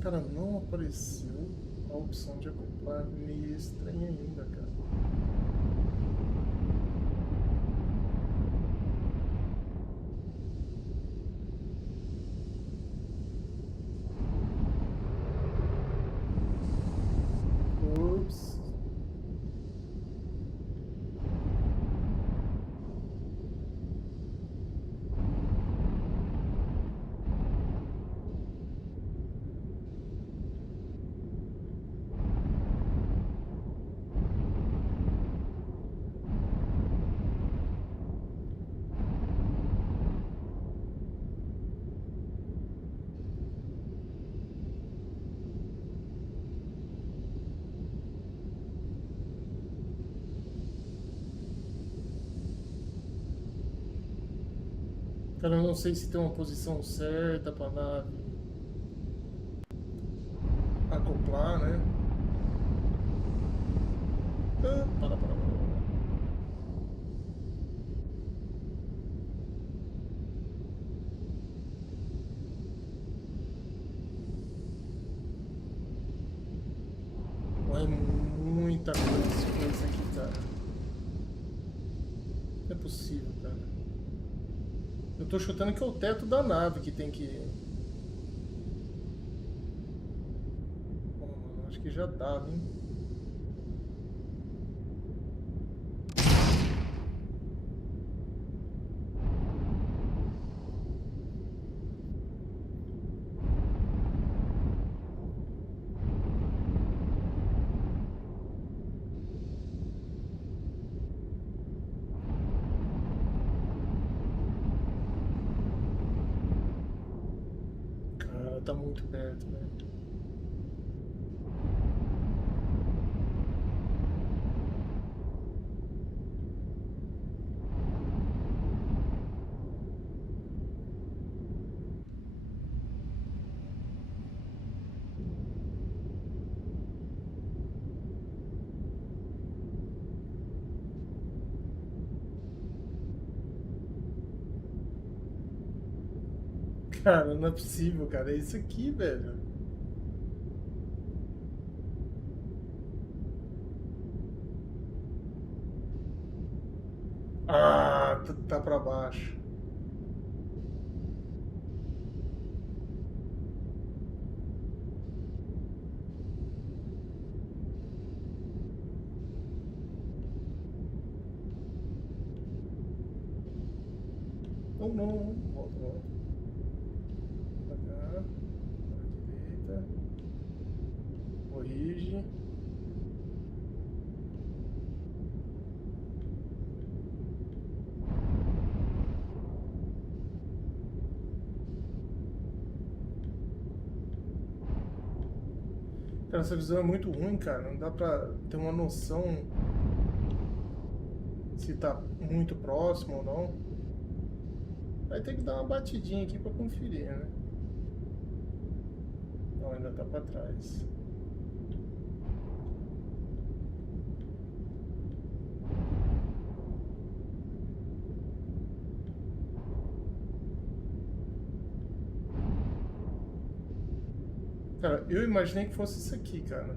Cara, não apareceu a opção de acoplar, meio estranha ainda, cara. Ups. Cara, eu não sei se tem uma posição certa pra nave acoplar, né? Para. É muita coisa aqui, cara. Não é possível, cara. Eu tô chutando que é o teto da nave que tem que... Pô, mano, acho que já dava, hein? Tá muito perto, né? Cara, não é possível, cara. É isso aqui, velho. Ah, tá pra baixo. Não. Volta. Pra cá. Pra direita. Corrige. Cara, essa visão é muito ruim, cara. Não dá pra ter uma noção se tá muito próximo ou não. Vai ter que dar uma batidinha aqui pra conferir, né? Não, ainda tá pra trás. Cara, eu imaginei que fosse isso aqui, cara.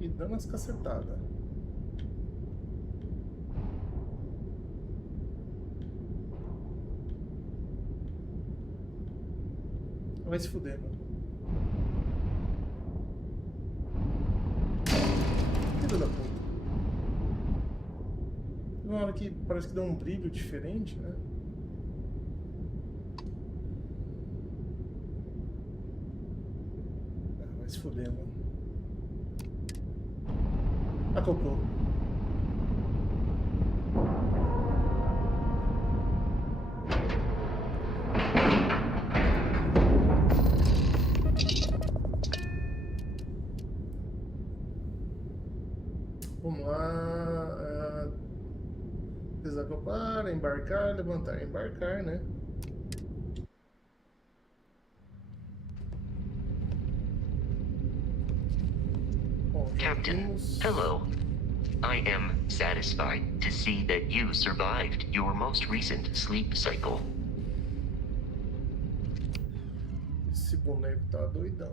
E dando as cacetadas. Vai se fuder, mano. Filho da puta. Uma hora que parece que dá um brilho diferente, né? Vai se fuder, mano. Acoplou. lá. Desacoplar, embarcar, levantar. Embarcar, né? Bom, Captain, hello. I am satisfied to see that you survived your most recent sleep cycle. Esse boneco tá doidão.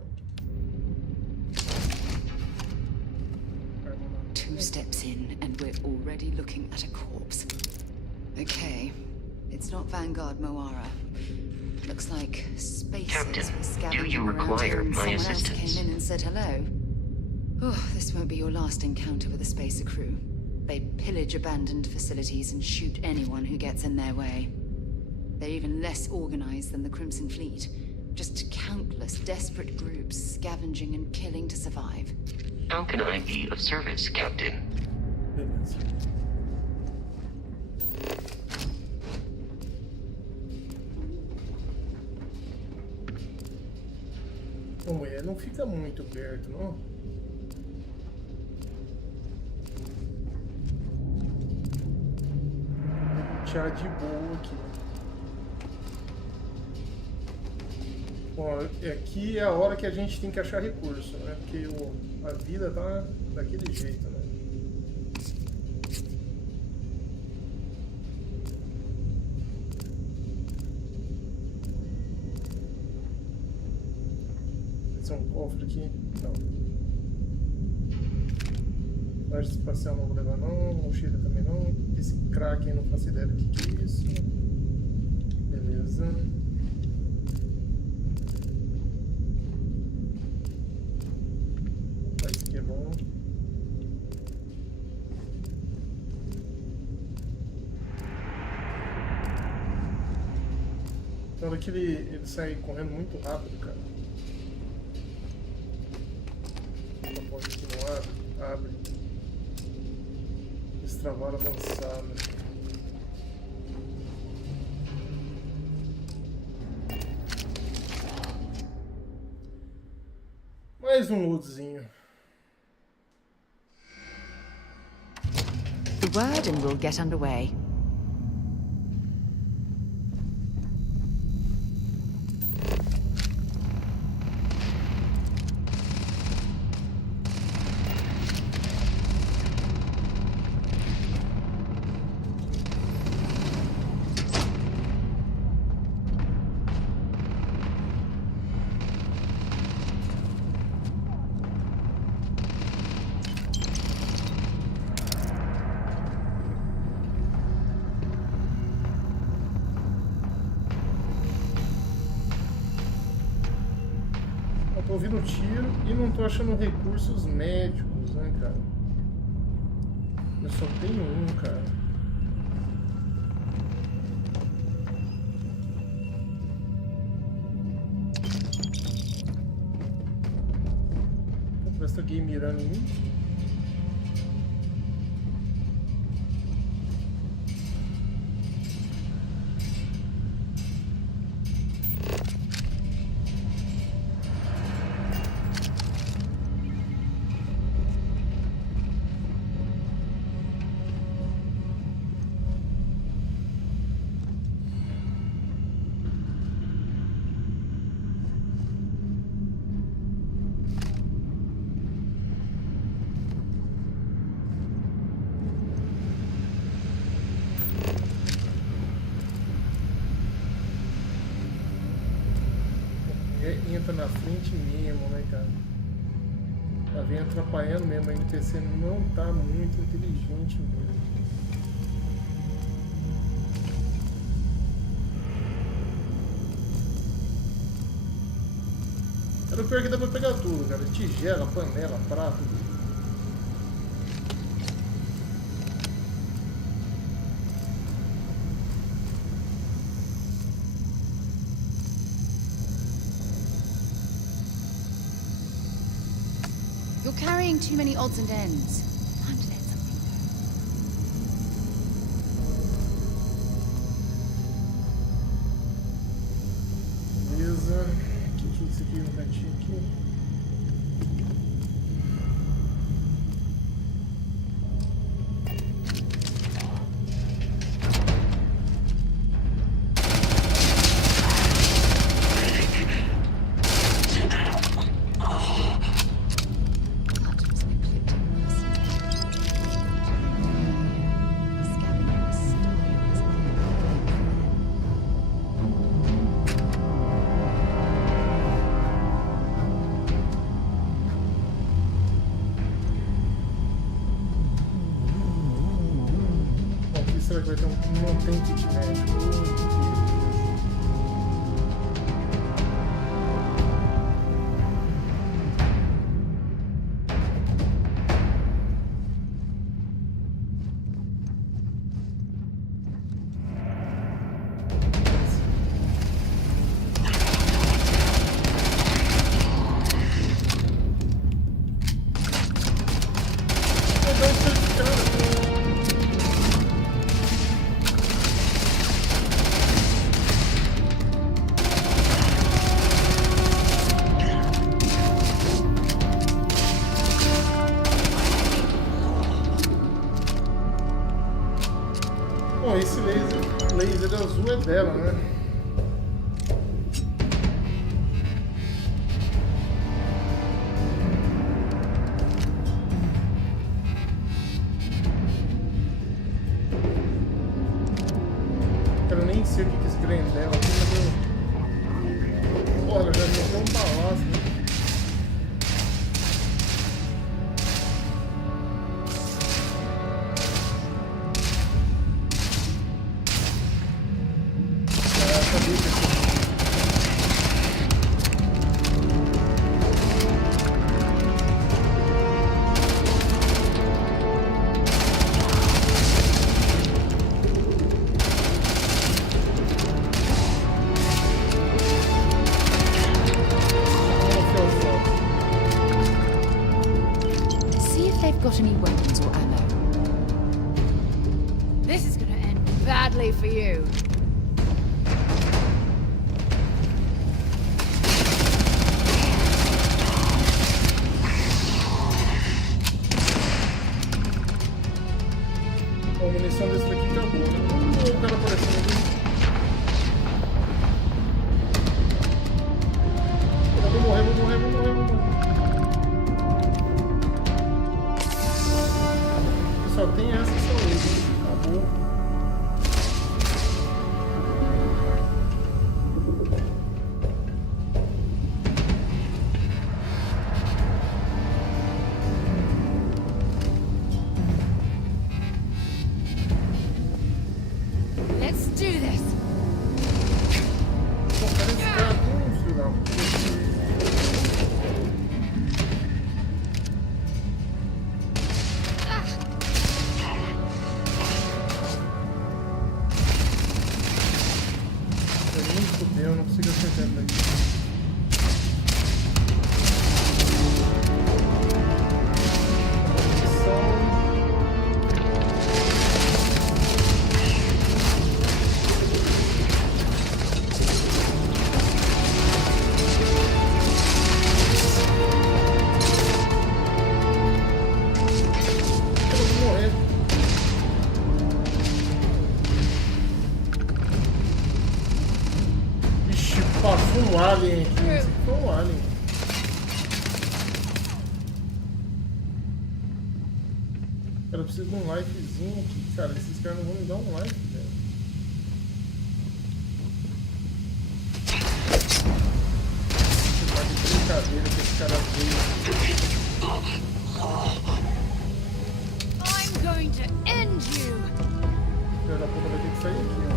2 steps in, and we're already looking at a corpse. Okay, it's not Vanguard Moara. Looks like spacers Captain, were scavenging do you around require here and my someone else assistance? came in and said hello. Oh, this won't be your last encounter with a spacer crew. They pillage abandoned facilities and shoot anyone who gets in their way. They're even less organized than the Crimson Fleet. Just countless desperate groups scavenging and killing to survive. How can I be of service, Captain? Bom, não fica muito perto, não? Vou tirar de boa aqui. Bom, aqui é a hora que a gente tem que achar recurso, né? Porque a vida tá daquele jeito, né? Esse é um cofre aqui? Não. Laje espacial não vou levar não, mochila também não. Esse crack aí não faço ideia do que é isso. Beleza. Isso aqui é bom. Na hora que ele sai correndo muito rápido, cara. Essa porta aqui não abre. Destravar avançado. Mais um lootzinho. The word and we'll get underway. Tô ouvindo tiro e não tô achando recursos médicos, né, cara? Eu só tenho um, cara. Parece que alguém mirando em mim. Entra na frente mesmo, né, cara? Ela vem atrapalhando mesmo, a NPC não tá muito inteligente mesmo. Cara, o pior é que dá pra pegar tudo, cara. Tigela, panela, prato, tudo. You're carrying too many odds and ends. Time to let something go. Beleza. O que é isso aqui? Um gatinho aqui. será que vai ter não tem kit médico? Bom, esse laser azul é dela, né? Eu nem sei o que esse trem dela aqui, mas eu... Olha, já tem um palácio, né? Got any weapons or ammo? This is gonna end badly for you. A munição desse daqui acabou, né? O cara aparecendo ali. Eu vou morrer. Só tem essa saúde, acabou. Let's do this. Pô, cara, esse cara é filho da puta. Eu não consigo acertar daqui. Eu vou morrer. Passou um alien aqui, esse aqui foi um alien. Cara, eu preciso de um lifezinho aqui, cara. Esses caras não vão me dar um life, velho. Você tá de brincadeira que esse cara veio. I'm going to end you. O filho da puta vai ter que sair aqui, ó.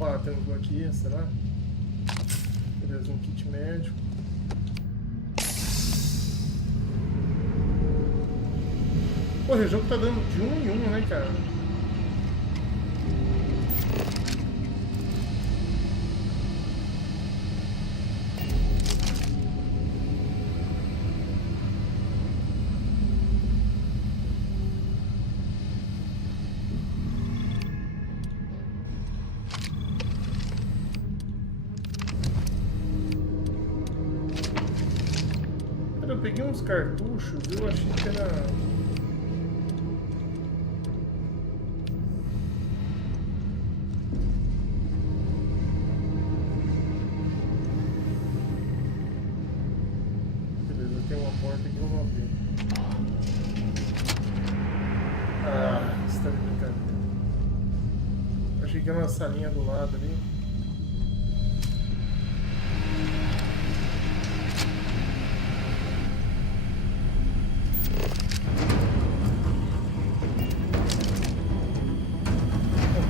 Opa, temos um aqui, será? Beleza, um kit médico. Pô, o jogo tá dando de 1 em 1, né, cara? Eu peguei uns cartuchos e eu achei que era... Beleza, tem uma porta aqui, vamos abrir. Ah, você tá de brincadeira. Achei que era uma salinha do lado ali.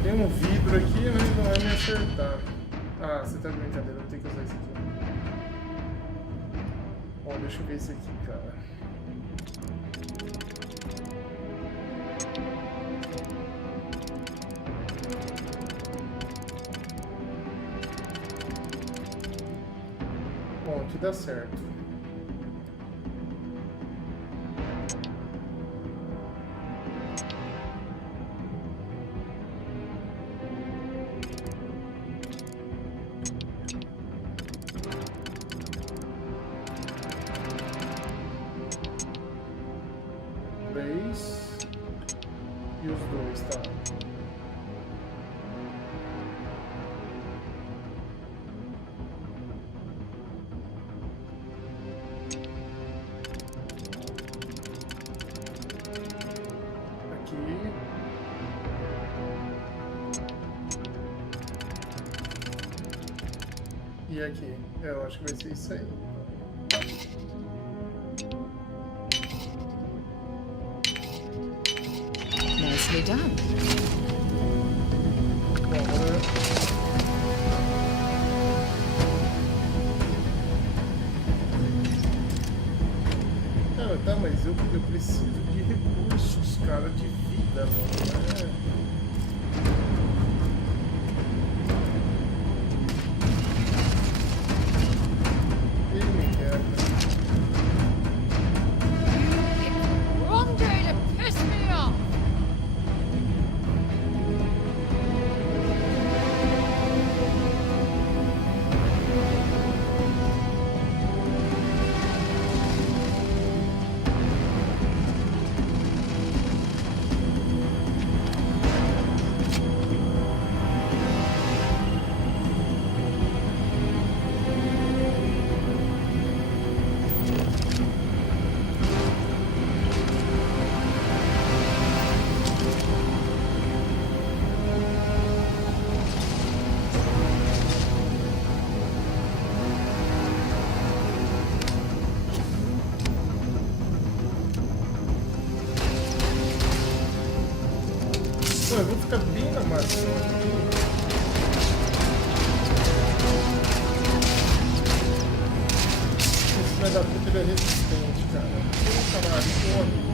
Tem um vidro aqui, mas não vai me acertar. Ah, você tá de brincadeira, eu vou ter que usar isso aqui. Bom, deixa eu ver esse aqui, cara. Bom, aqui dá certo. E os dois, tá? Aqui. E aqui. Eu acho que vai ser isso aí. Nicely done. Não, tá, mas eu preciso de recursos, cara, de vida, mano. Ele me quebra. Wrong day to piss me off. Eu vou ficar bem na maçã aqui. Esse vai dar puta, ele é resistente, cara. Caralho, corre.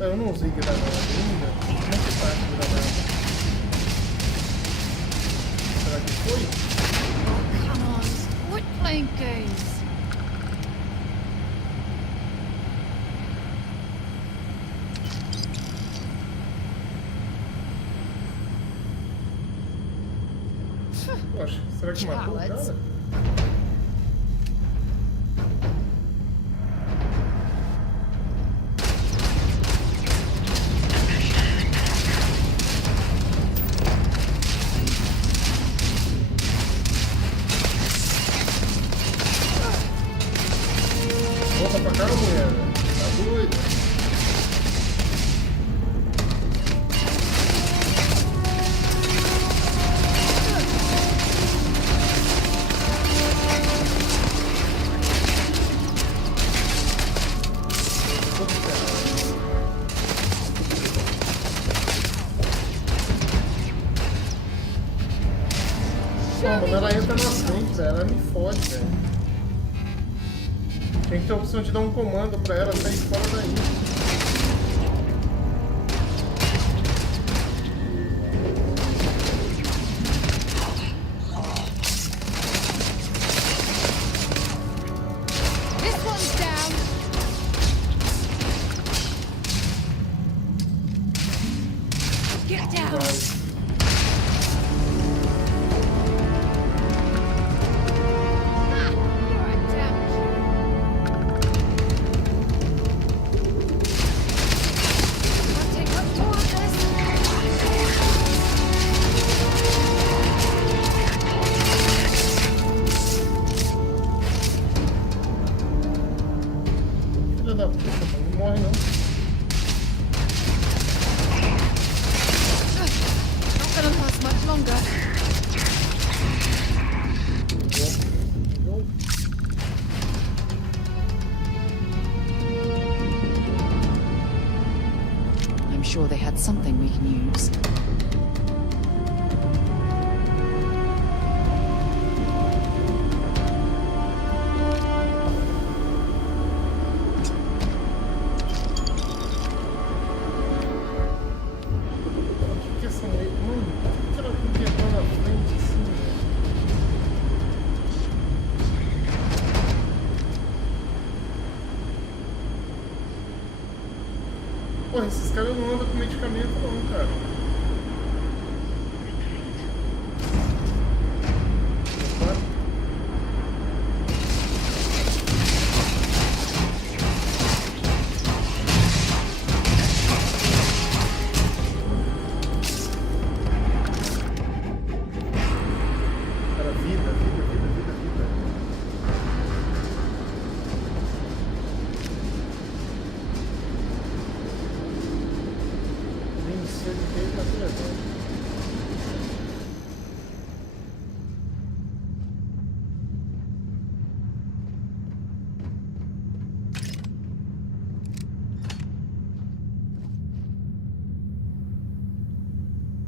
Eu não usei granada ainda. Como é que tá a granada? Será que foi? Oh, come on. Quit playing games. Poxa, será que matou o cara? Volta pra cá, mulher. Tá doido? Não, quando ela entra na frente, velho, ela me fode, velho. Tem que ter a opção de dar um comando pra ela sair fora daí. Sure they had something we can use. Porra, esses caras não andam com medicamento não, cara. Cara, vida.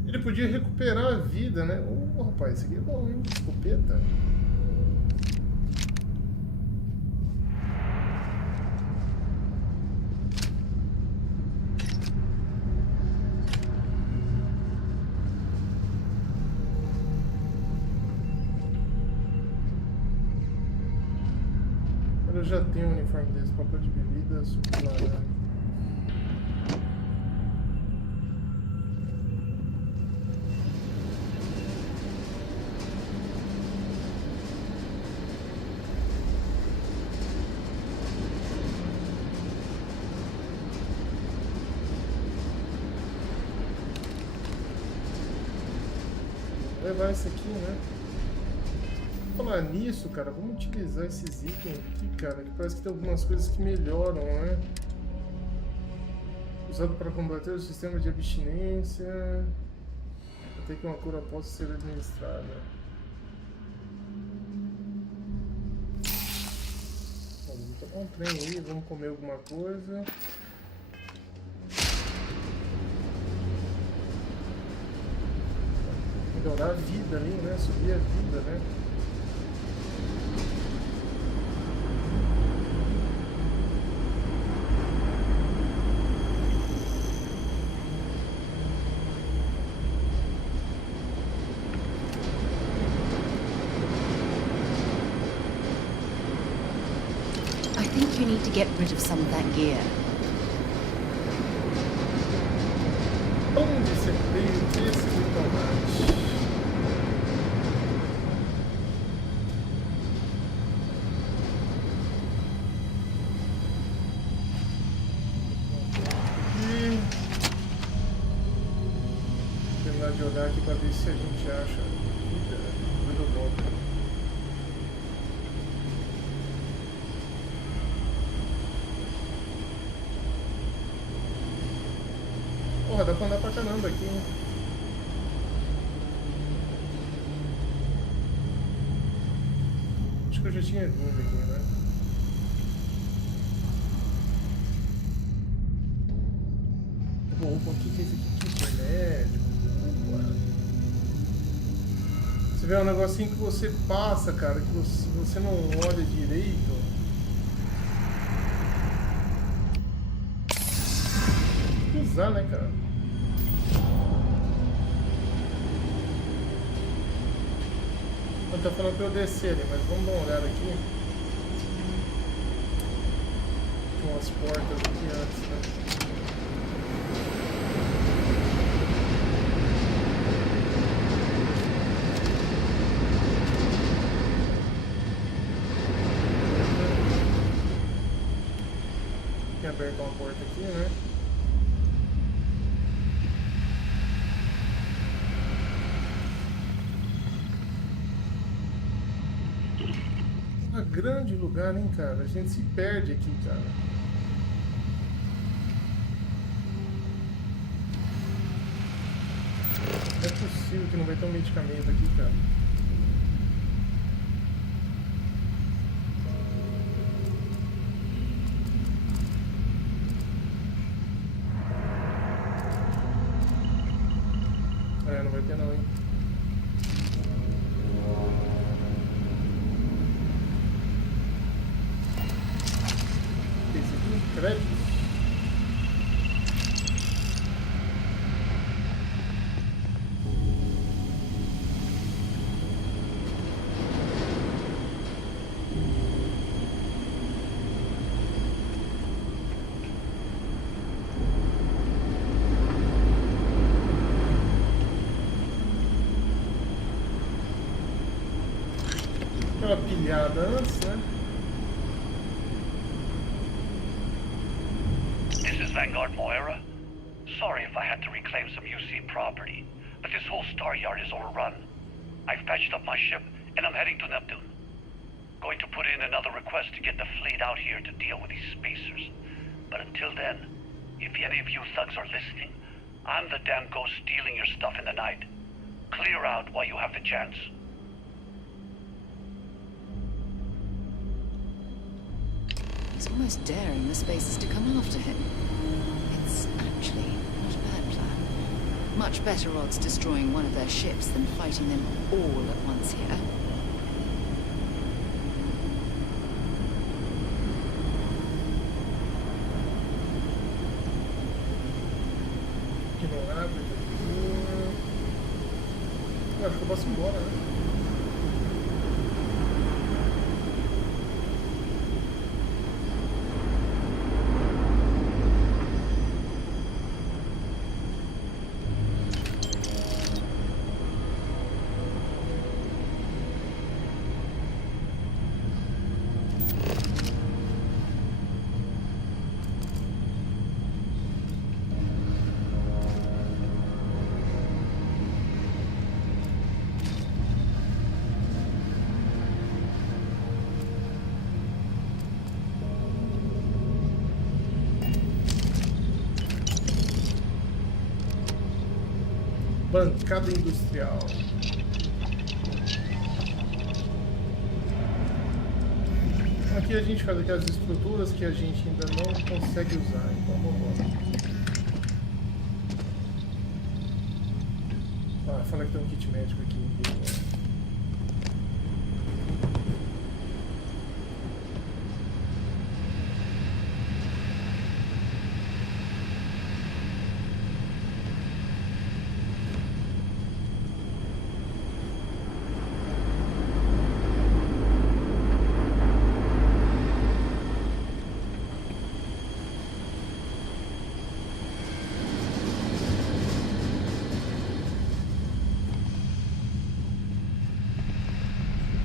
Ele podia recuperar a vida, né? Ô, rapaz, isso aqui é bom, hein? Escopeta. Eu já tenho um uniforme desse, papel de bebida, suco de laranja. Vou levar esse aqui, né? Falar nisso, cara, vamos utilizar esses itens aqui, cara, que parece que tem algumas coisas que melhoram, né? Usado para combater o sistema de abstinência, até que uma cura possa ser administrada. Bom, vamos tomar um trem aí, vamos comer alguma coisa. Melhorar a vida ali, né? Subir a vida, né? I think you need to get rid of some of that gear. Onde você veio esse tomate? Terminar de olhar aqui para ver se a gente acha vida. Depois eu volto. Porra, dá pra andar pra caramba aqui, hein? Acho que eu já tinha vindo aqui, né? Opa, o que é isso aqui? Kit médico. Você vê um negocinho que você passa, cara, que você não olha direito. Tem que usar, né, cara? Ele tá falando pra eu descer ali, mas vamos dar uma olhada aqui. Tem umas portas aqui antes, né? Tem que abertar uma porta aqui, né? Grande lugar, hein, cara? A gente se perde aqui, cara. Não é possível que não vai ter um medicamento aqui, cara. É, não vai ter não, hein? Créditos. Aquela pilhada antes, né? Moira? Sorry if I had to reclaim some UC property, but this whole star yard is overrun. I've patched up my ship, and I'm heading to Neptune. Going to put in another request to get the fleet out here to deal with these spacers. But until then, if any of you thugs are listening, I'm the damn ghost stealing your stuff in the night. Clear out while you have the chance. He's almost daring the spacers to come after him. It's actually not a bad plan. Much better odds destroying one of their ships than fighting them all at once here. Eu acho que eu posso ir embora, né? Bancada industrial. Aqui a gente faz aquelas estruturas que a gente ainda não consegue usar, então vamos lá. Ah, fala que tem um kit médico aqui.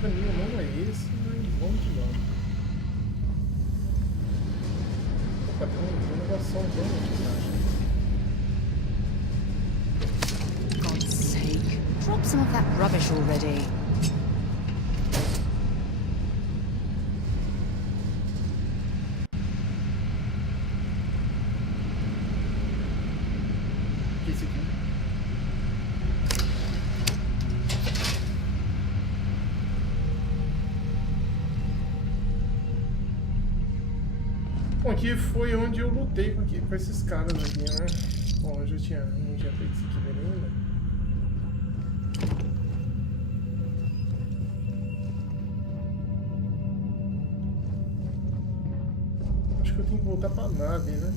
O caminho não é esse, mas vamos de lá. Opa, tem uma inovação boa aqui, For God's sake, drop some of that rubbish already. O que é isso aqui? Bom, aqui foi onde eu lutei com esses caras aqui, né? Bom, eu já tinha, não tinha feito isso aqui ainda. Acho que eu tenho que voltar pra nave, né?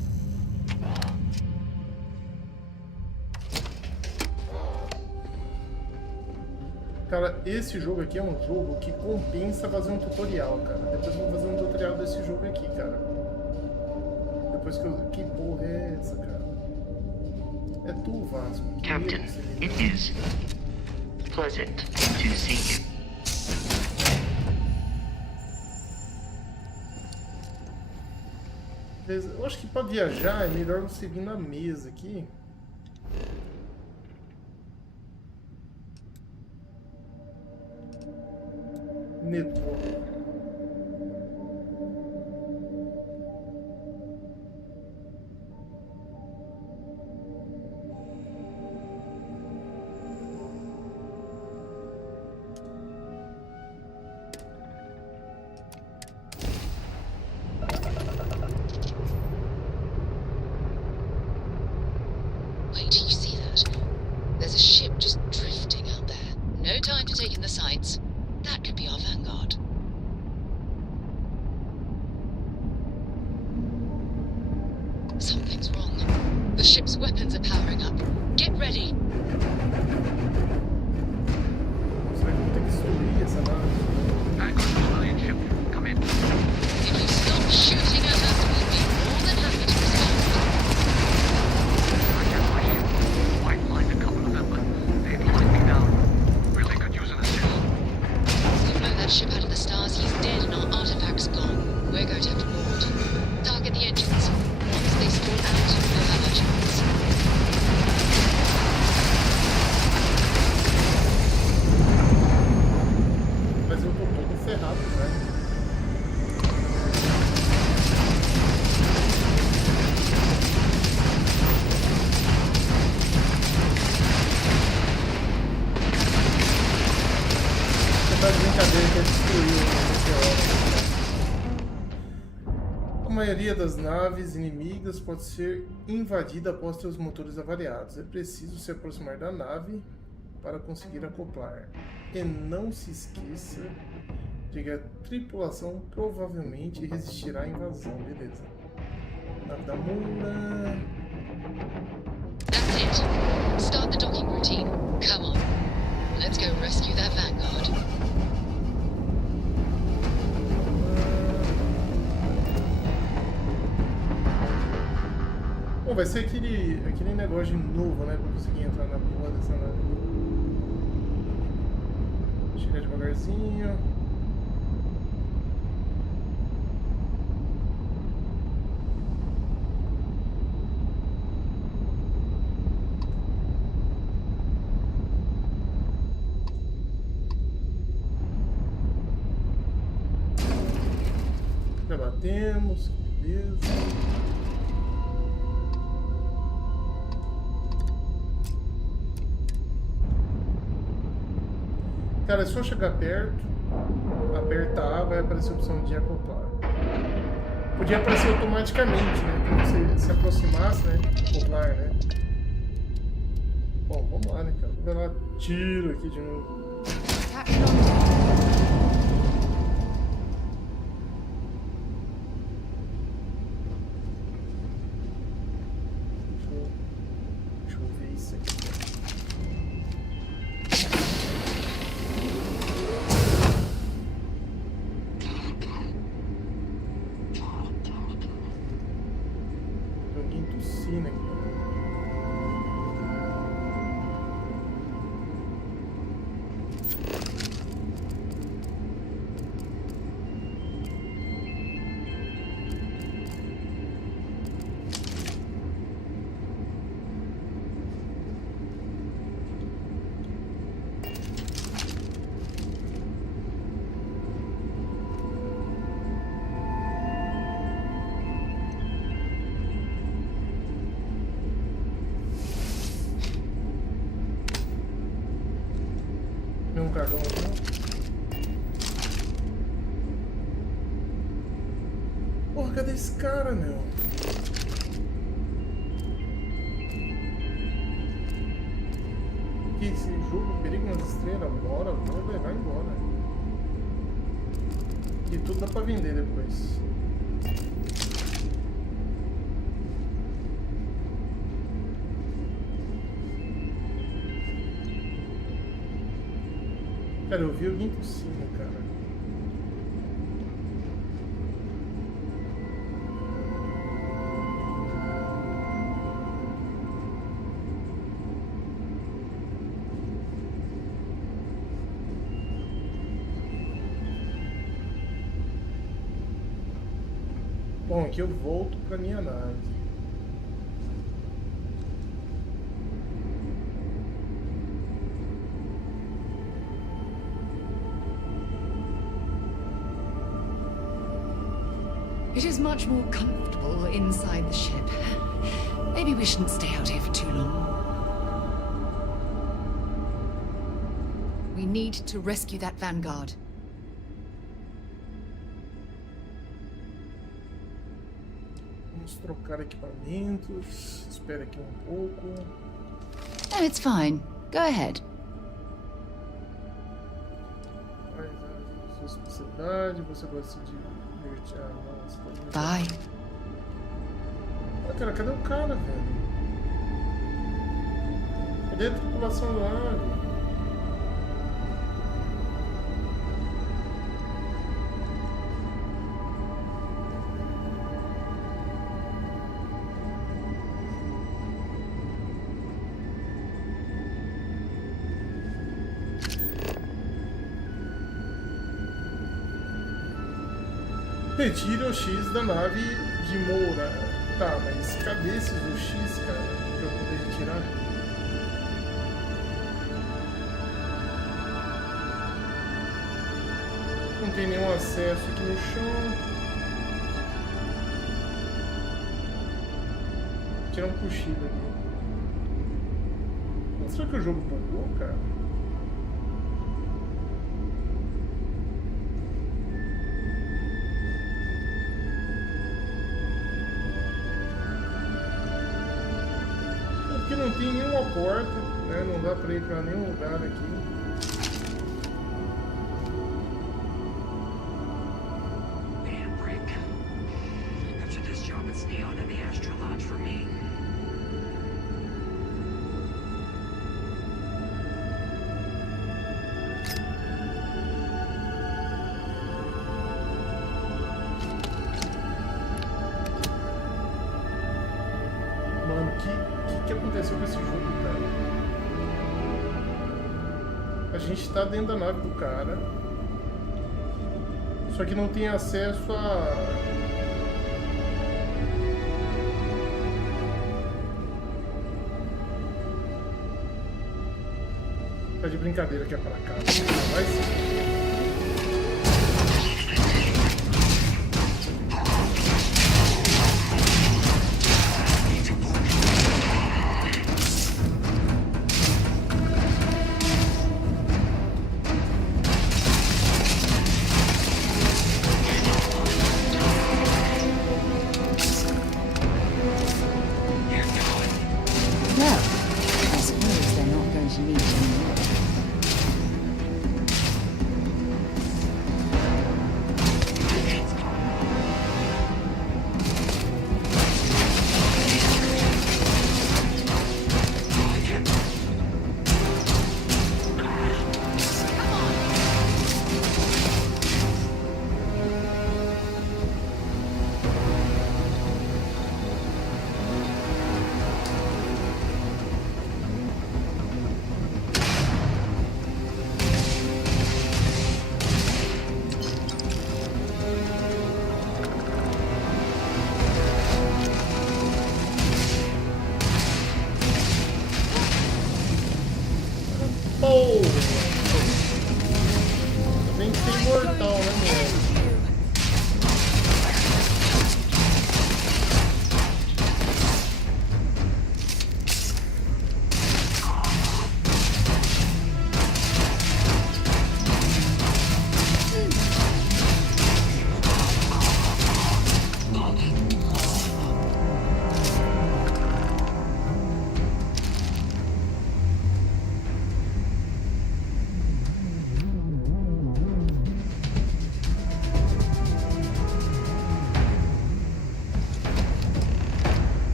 Cara, esse jogo aqui é um jogo que compensa fazer um tutorial, cara. Depois eu vou fazer um tutorial desse jogo aqui, cara. Depois que eu... Que porra é essa, cara? É tu, Vasco. Captain, it is pleasant to see you. Eu acho que pra viajar é melhor você vir na mesa aqui. Network. Wait, do you see that? There's a ship just drifting out there. No time to take in the sights. That could be our vanguard. Something's wrong. The ship's weapons are powering up. Get ready. Será que eu vou ter que destruir essa nave? If you stop shooting at us, we'll be more than happy to respond. White-lined a couple of them, but they've lined me down. Really could use an assist. We'll blow that ship out of the stars. He's dead and our artifact's gone. We're going to have to board. Target the engines. Once they stall out, we'll have our chance. Mas eu tô todo ferrado, né? Você tá de brincadeira que é destruir o meteoro. A maioria das naves inimigas pode ser invadida após ter os motores avariados. É preciso se aproximar da nave para conseguir acoplar. E não se esqueça de que a tripulação provavelmente resistirá à invasão, beleza? Nave da mula. That's it. Start the docking routine. Come on. Let's go rescue that vanguard. Bom, vai ser aquele negócio de novo, né? Pra conseguir entrar na porra dessa nave. Chega devagarzinho. Já batemos, beleza. Cara, é só chegar perto, apertar A, vai aparecer a opção de acoplar. Podia aparecer automaticamente, né? Quando você se aproximasse, né? Acoplar, né? Bom, vamos lá, né, cara? Vou dar tiro aqui de novo. Deixa eu ver isso aqui. Um carvão aqui. Porra, cadê esse cara, meu? Que esse jogo, perigo nas estrelas, bora, vou levar embora. E tudo dá pra vender depois. Cara, eu vi alguém por cima, cara. Bom, aqui eu volto pra minha nave. It is much more comfortable inside the ship. Maybe we shouldn't stay out here for too long. We need to rescue that Vanguard. Vamos trocar equipamentos. Espera aqui um pouco. No, it's fine. Go ahead. Sua especialidade, você gosta de divertir. Bye. Ah, cara, cadê o cara, velho? Cadê a tripulação do nave? Retire o X da nave de Moura. Tá, mas cadê esses o X, cara? Pra eu poder retirar? Não tem nenhum acesso aqui no chão. Vou tirar um cochilo aqui. Será que o jogo bugou, cara? Porque não tem nenhuma porta, né? Não dá pra ir pra nenhum lugar aqui. Mano, o que aconteceu com esse jogo, cara? A gente tá dentro da nave do cara, só que não tem acesso a... Tá de brincadeira que é pra cá. Vai sim.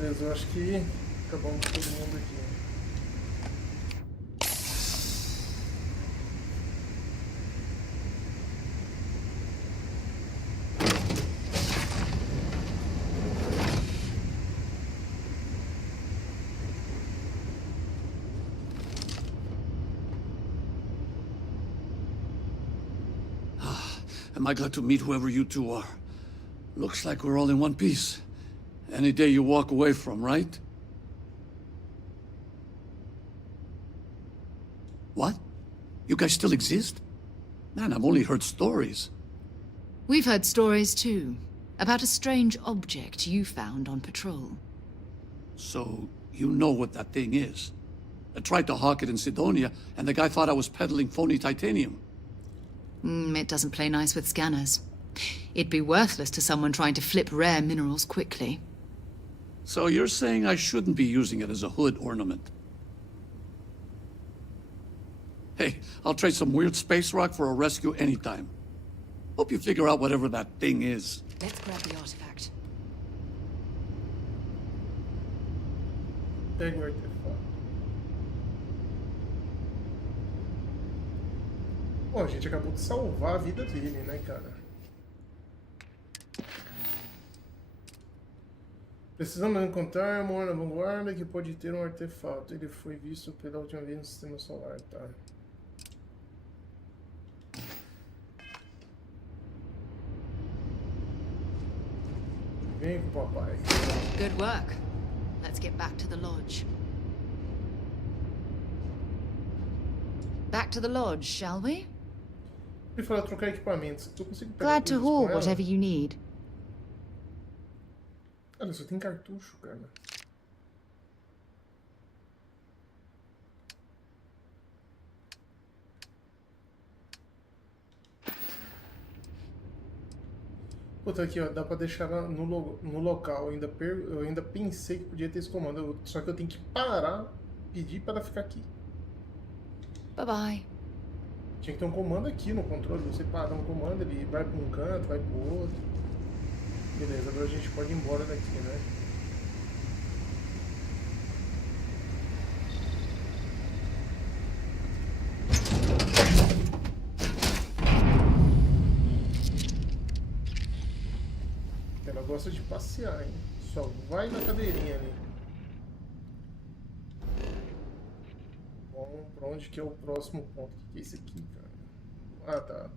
Beleza, eu acho que acabamos com todo mundo aqui. Am I glad to meet whoever you two are? Looks like we're all in one piece. Any day you walk away from, right? What? You guys still exist? Man, I've only heard stories. We've heard stories too, about a strange object you found on patrol. So, you know what that thing is? I tried to hawk it in Sidonia, and the guy thought I was peddling phony titanium. It doesn't play nice with scanners. It'd be worthless to someone trying to flip rare minerals quickly. So you're saying I shouldn't be using it as a hood ornament? Hey, I'll trade some weird space rock for a rescue anytime. Hope you figure out whatever that thing is. Let's grab the artifact. Pega o artefato. Bom, a gente acabou de salvar a vida dele, né, cara? Precisamos encontrar uma na vanguarda que pode ter um artefato. Ele foi visto pela última vez no sistema solar, tá? Vem com o papai. Good work. Let's get back to the lodge. Back to the lodge, shall we? Ele falou trocar equipamentos. Eu consigo pegar Glad to coisas haul com ela? whatever you need. Olha, só tem cartucho, cara. Puta, aqui ó, dá pra deixar ela no local. Eu ainda pensei que podia ter esse comando. Só que eu tenho que parar, pedir para ficar aqui. Bye bye. Tinha que ter um comando aqui no controle. Você para um comando, ele vai para um canto, vai para o outro. Beleza, agora a gente pode ir embora daqui, né? Ela gosta de passear, hein? Só vai na cadeirinha ali. Bom, pra onde que é o próximo ponto? O que é esse aqui, cara? Ah, tá.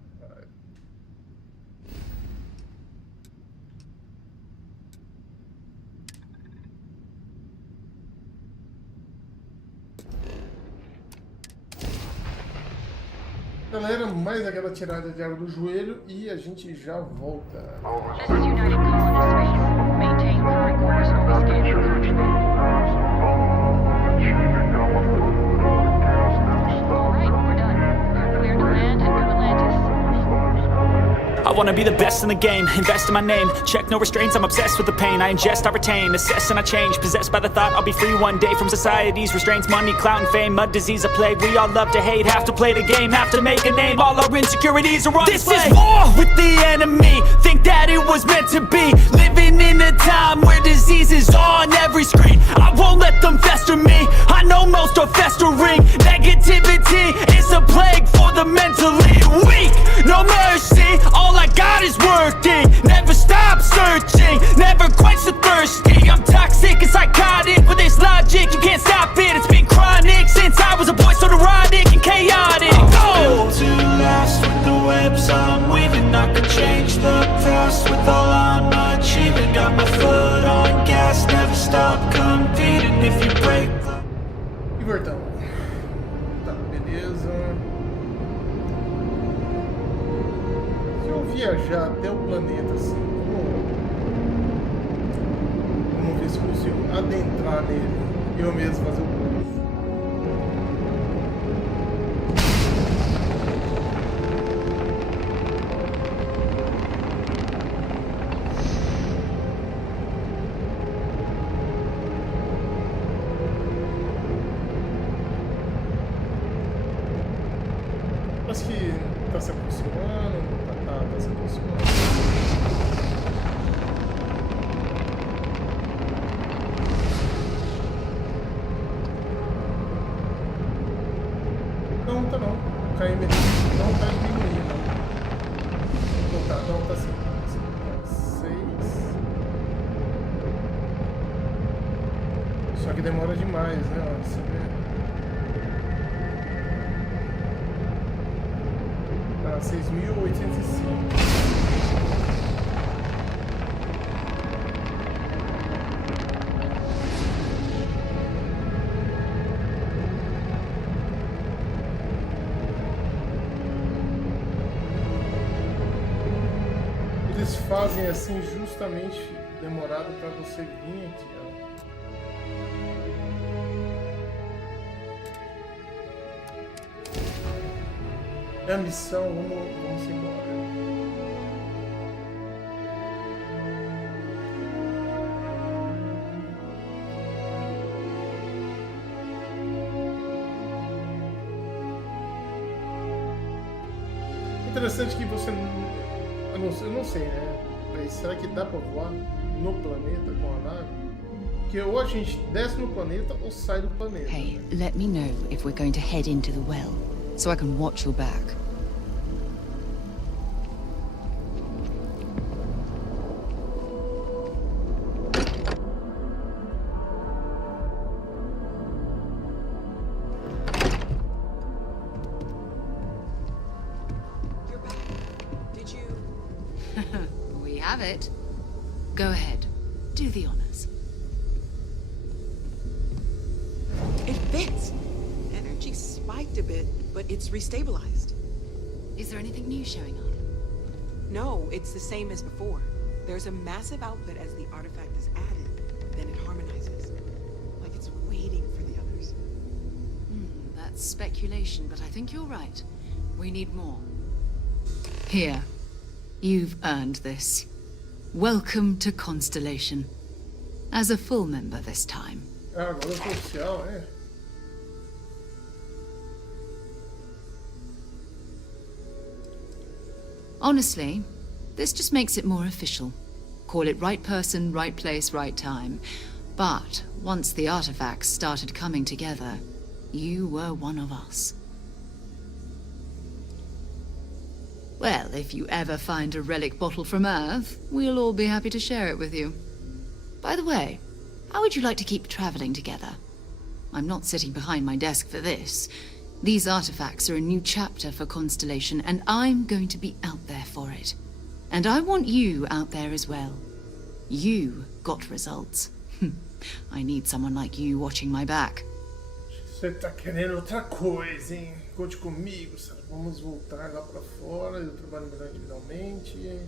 Galera, mais aquela tirada de água do joelho e a gente já volta. This is United Colony Space. Maintain current course over scan. Alright, we're done. We're clear to land at New Atlantis. I wanna be the best in the game, invest in my name. Check no restraints, I'm obsessed with the pain. I ingest, I retain, assess and I change. Possessed by the thought I'll be free one day from society's restraints. Money, clout and fame, mud, disease, a plague. We all love to hate, have to play the game, have to make a name. All our insecurities are on display. This is war with the enemy, think that it was meant to be. Living in a time where disease is on every screen. I won't let them fester me, I know most are festering. Negativity is a plague for the mentally weak. No mercy, all I got is working. Never stop searching, never quite so thirsty. I'm toxic and psychotic, with this logic you can't stop it. It's been chronic since I was a boy, so neurotic and chaotic. Go! To last with the webs I'm weaving, I could change the past with all I'm achieving. Got my foot on gas, never stop competing. If you break the... E voltamos. Tá, beleza. Se eu viajar até o planeta assim, vamos ver se eu consigo adentrar nele e eu mesmo fazer o curso. Parece que tá se aproximando, tá se aproximando. Só que demora demais, né? Ó, você vê. Tá, 6.805. Eles fazem assim justamente demorado para você vir aqui, ó. É a missão, vamos embora. Interessante que você eu não sei, né? Mas será que dá pra voar no planeta com a nave? Porque ou a gente desce no planeta ou sai do planeta. Hey, let me know if we're going to head into the well, so I can watch your back. We have it. Go ahead. Do the honors. It fits. Energy spiked a bit, but it's restabilized. Is there anything new showing up? No, it's the same as before. There's a massive output as the artifact is added, then it harmonizes. Like it's waiting for the others. That's speculation, but I think you're right. We need more. Here. You've earned this. Welcome to Constellation. As a full member this time. Agora é oficial, é? Honestly, this just makes it more official. Call it right person, right place, right time. But once the artifacts started coming together, you were one of us. Well, if you ever find a relic bottle from Earth, we'll all be happy to share it with you. By the way, how would you like to keep traveling together? I'm not sitting behind my desk for this. These artifacts are a new chapter for Constellation, and I'm going to be out there for it. And I want you out there as well. You got results. I need someone like you watching my back. Você tá querendo outra coisa, hein? Conte comigo, sabe? Vamos voltar lá pra fora. Eu trabalho melhor individualmente.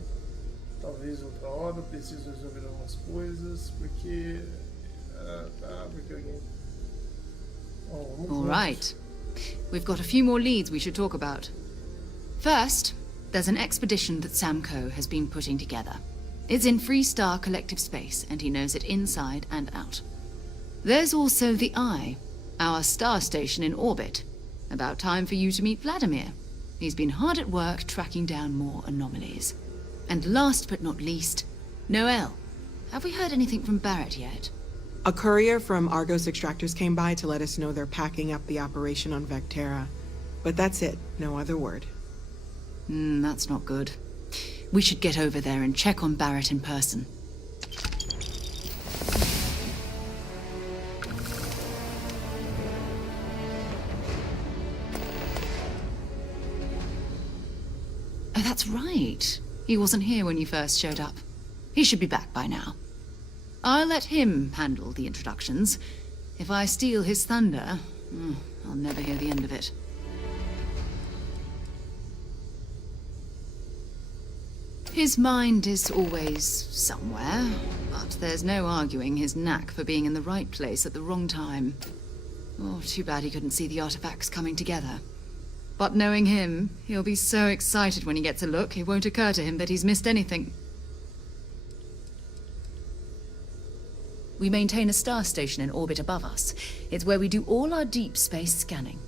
Talvez outra hora. Preciso resolver algumas coisas. Porque. Porque alguém. All right. We've got a few more leads we should talk about. First, there's an expedition that Samco has been putting together. It's in Freestar Collective Space, and he knows it inside and out. There's also the Eye, our star station in orbit. About time for you to meet Vladimir. He's been hard at work tracking down more anomalies. And last but not least, Noel. Have we heard anything from Barrett yet? A courier from Argos Extractors came by to let us know they're packing up the operation on Vectera. But that's it, no other word. That's not good. We should get over there and check on Barrett in person. Oh, that's right. He wasn't here when you first showed up. He should be back by now. I'll let him handle the introductions. If I steal his thunder, I'll never hear the end of it. His mind is always somewhere, but there's no arguing his knack for being in the right place at the wrong time. Oh, too bad he couldn't see the artifacts coming together. But knowing him, he'll be so excited when he gets a look, it won't occur to him that he's missed anything. We maintain a star station in orbit above us. It's where we do all our deep space scanning.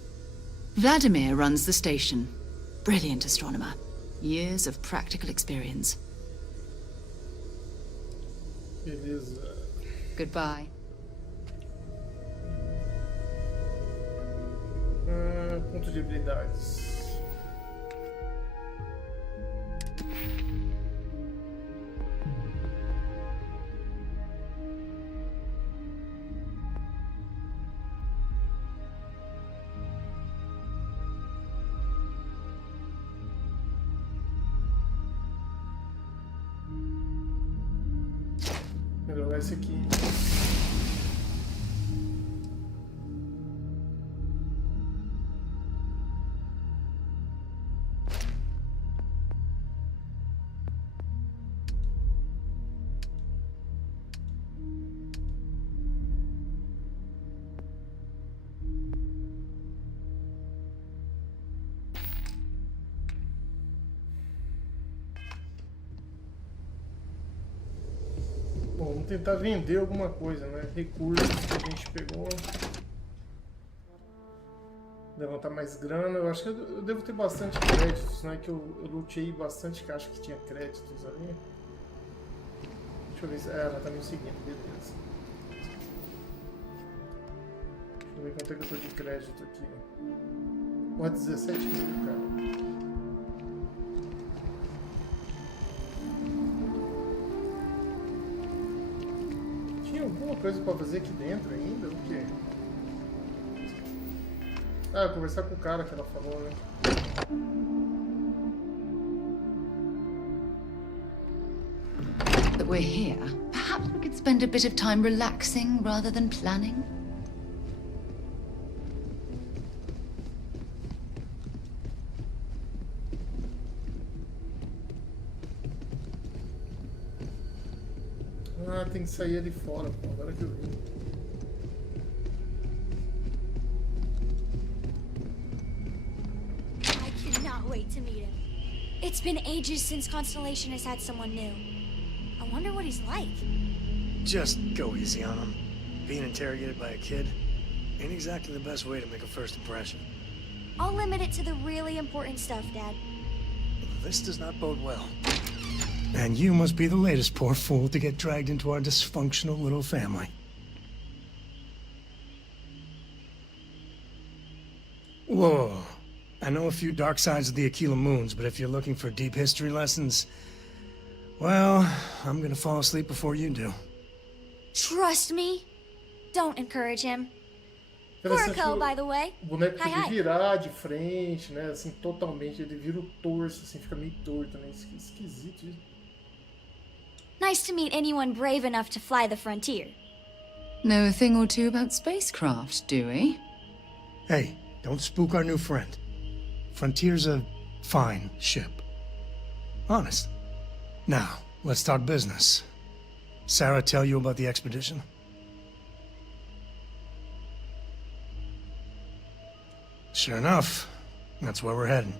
Vladimir runs the station. Brilliant astronomer. Years of practical experience. Beleza. Goodbye. Ponto de habilidades. Parece aqui. Bom, vamos tentar vender alguma coisa, né? Recursos que a gente pegou. Levantar mais grana. Eu acho que eu devo ter bastante créditos, né? Que eu lutei bastante caixa que tinha créditos ali. Deixa eu ver se... ela tá me seguindo, beleza. Deixa eu ver quanto é que eu tô de crédito aqui. Pô, 17 mil, cara. Tinha alguma coisa pra fazer aqui dentro ainda? O quê? Ah, conversar com o cara que ela falou, né? That we're here, perhaps we could spend a bit of time relaxing rather than planning. Ah, tem que sair ali fora, pô. Agora que eu vi. I cannot wait to meet him. It's been ages since Constellation has had someone new. I wonder what he's like. Just go easy on him. Being interrogated by a kid ain't exactly the best way to make a first impression. I'll limit it to the really important stuff, Dad. This does not bode well. And you must be the latest poor fool to get dragged into our dysfunctional little family. Whoa. I know a few dark sides of the Aquila Moons, but if you're looking for deep history lessons, well, I'm gonna fall asleep before you do. Trust me. Don't encourage him. Porco, by the way. O boneco Hi, pode hi. virar de frente, né? Assim, totalmente. Ele vira o torso, assim, fica meio torto, né? Esquisito isso. Nice to meet anyone brave enough to fly the frontier. Know a thing or two about spacecraft, do we? Hey, don't spook our new friend. Frontier's a fine ship. Honest. Now, let's start business. Sarah tell you about the expedition? Sure enough, that's where we're heading.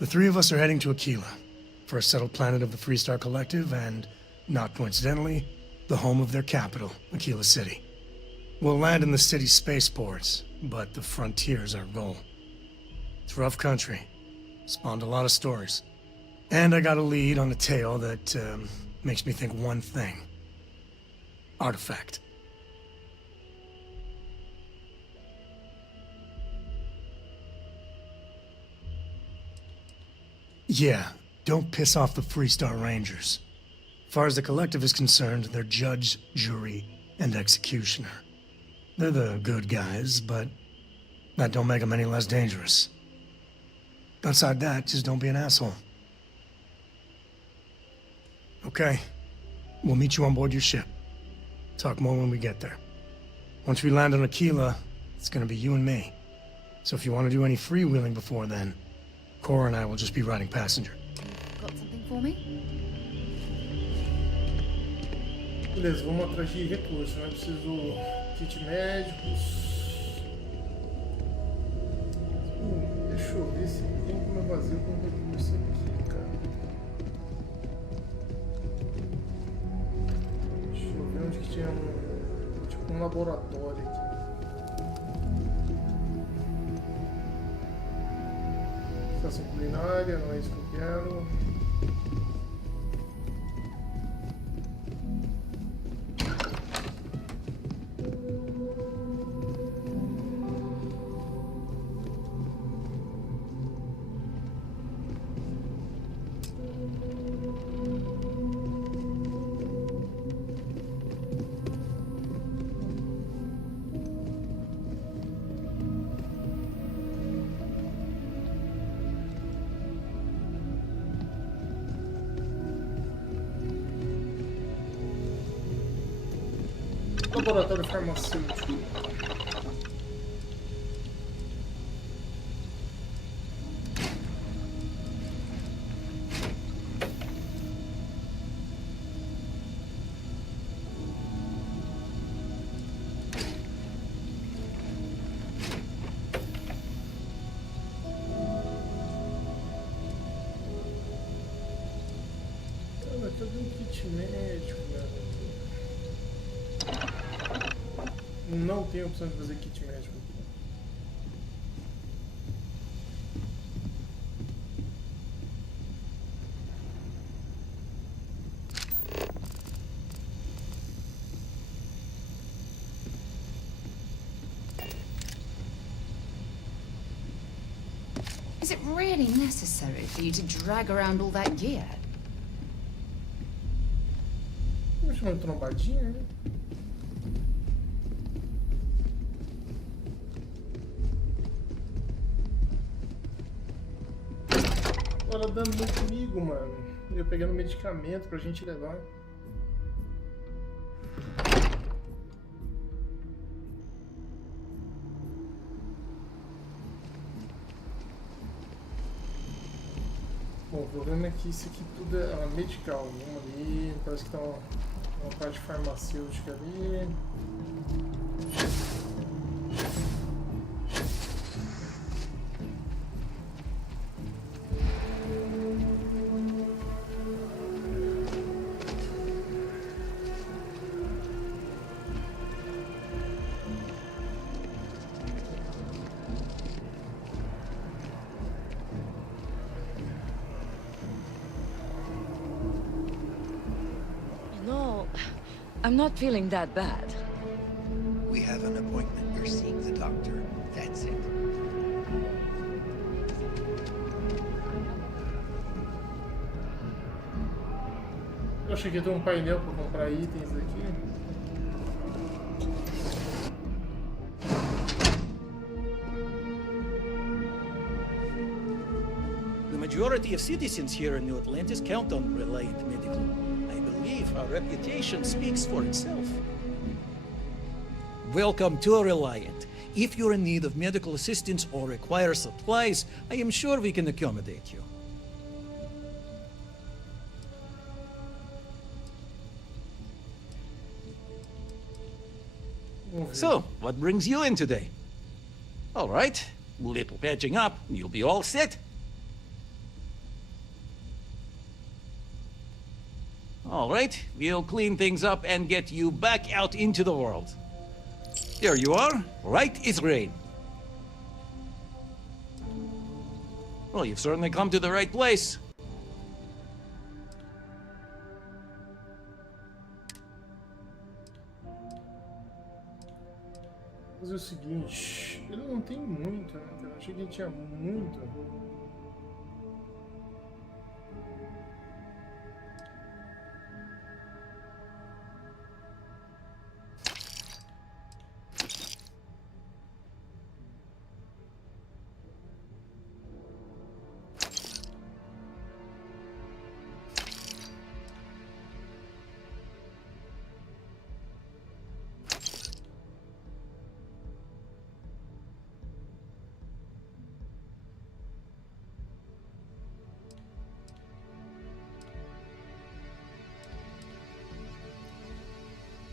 The three of us are heading to Aquila, first settled planet of the Freestar Collective, and, not coincidentally, the home of their capital, Aquila City. We'll land in the city's spaceports, but the frontier's our goal. It's rough country. Spawned a lot of stories. And I got a lead on a tale that makes me think one thing. Artifact. Yeah, don't piss off the Freestar Rangers. As far as the Collective is concerned, they're judge, jury, and executioner. They're the good guys, but that don't make them any less dangerous. Outside that, just don't be an asshole. Okay, we'll meet you on board your ship. Talk more when we get there. Once we land on Aquila, it's gonna be you and me. So if you want to do any freewheeling before then, Cora and I will just be riding passenger. Got something for me? Beleza, vamos atrás de recursos, né? Preciso kit médicos. Deixa eu ver se tem como eu fazer com recurso aqui, cara. Deixa eu ver onde que tinha tipo um laboratório aqui. Estação culinária, não é isso que eu quero. Laboratório farmacêutico. Cadê um kit médico, velho? Não tem opção de fazer kit médico aqui. Is it really necessary for you to drag around all that gear? Vou chamar de trombadinha, né? Ela dando muito comigo, mano. Eu pegando medicamento pra gente levar. Bom, o problema é que isso aqui tudo é medical. Vamos ali, parece que tá uma parte farmacêutica ali. I'm not feeling that bad. We have an appointment. You're seeing the doctor. That's it. Eu achei que ia ter um painel para comprar itens aqui. The majority of citizens here in New Atlantis count on Reliant Medical. Our reputation speaks for itself. Welcome to Reliant. If you're in need of medical assistance or require supplies, I am sure we can accommodate you. So, what brings you in today? All right, little patching up, you'll be all set. All right, we'll clean things up and get you back out into the world. There you are, right as rain. Well, you've certainly come to the right place. Vou fazer o seguinte, ele não tem muito, né? Eu achei que ele tinha muito.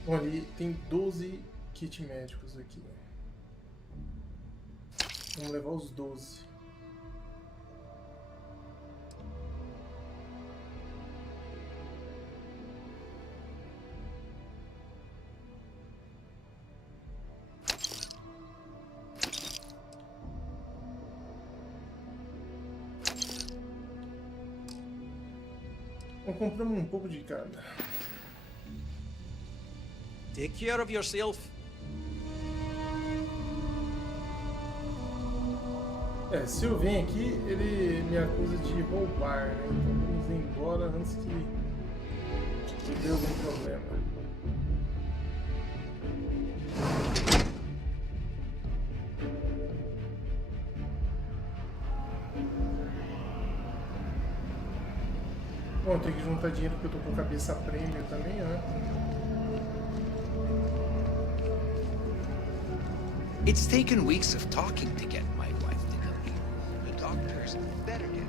Bom, ali tem 12 kits médicos aqui. Vamos levar os 12. Então compramos um pouco de cada. Take care of yourself. É, se eu venho aqui, ele me acusa de roubar, né? Então vamos embora antes que dê algum problema. Bom, tem que juntar dinheiro porque eu tô com cabeça prêmio também, né? It's taken weeks of talking to get my wife to know you. The doctor's better get it.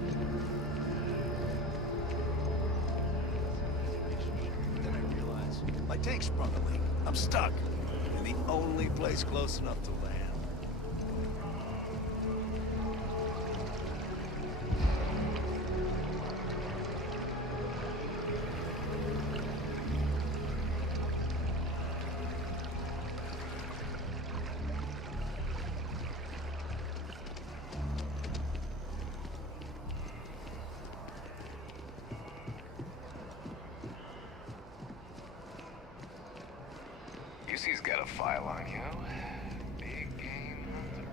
Then I realized my tank sprung a leak. I'm stuck in the only place close enough to land. UC's got a file on you. Big game hunter.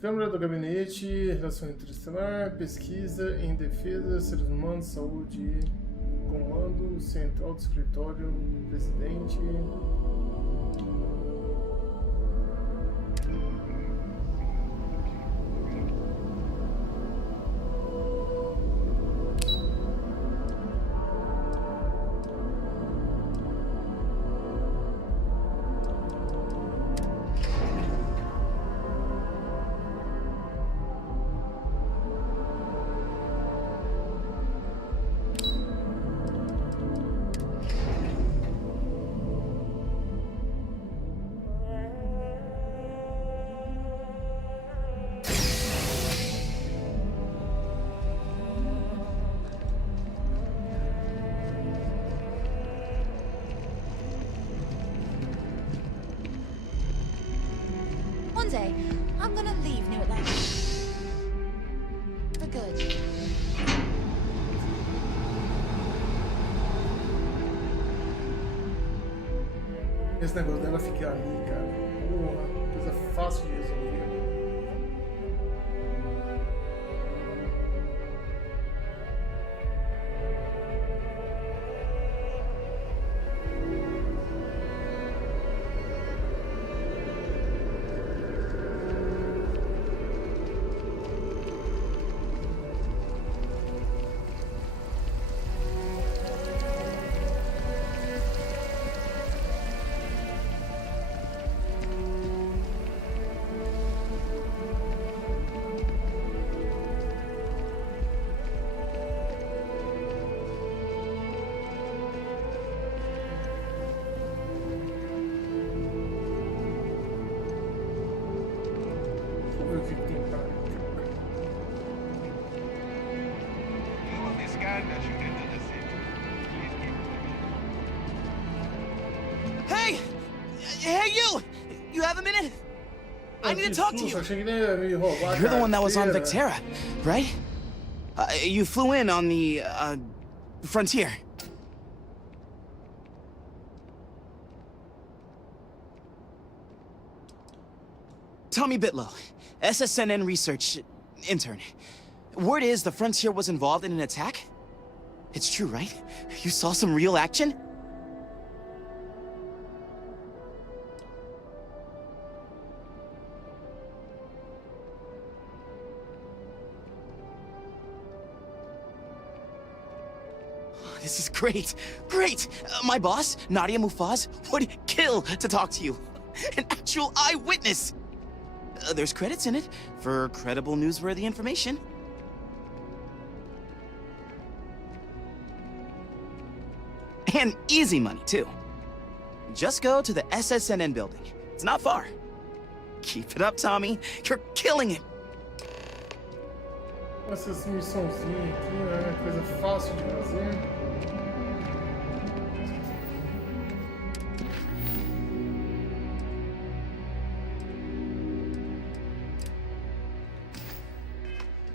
Câmara do gabinete, relação interestelar, pesquisa em defesa, seres humanos, saúde, comando central do escritório do presidente. One day, I'm gonna leave New Atlantis. For good. Esse negócio dela ficar ali, cara. Porra, coisa fácil de resolver. Hey! Hey, you! You have a minute? I need to talk to you. You're the one that was on Vectera, right? You flew in on the, Frontier. Tommy Bitlow, SSNN research intern. Word is the Frontier was involved in an attack? It's true, right? You saw some real action? This is great. Great! My boss, Nadia Mufaz, would kill to talk to you. An actual eyewitness! There's credits in it for credible, newsworthy information. And easy money, too. Just go to the SSNN building. It's not far. Keep it up, Tommy. You're killing it. Essa missãozinha aqui, né? Coisa fácil de fazer.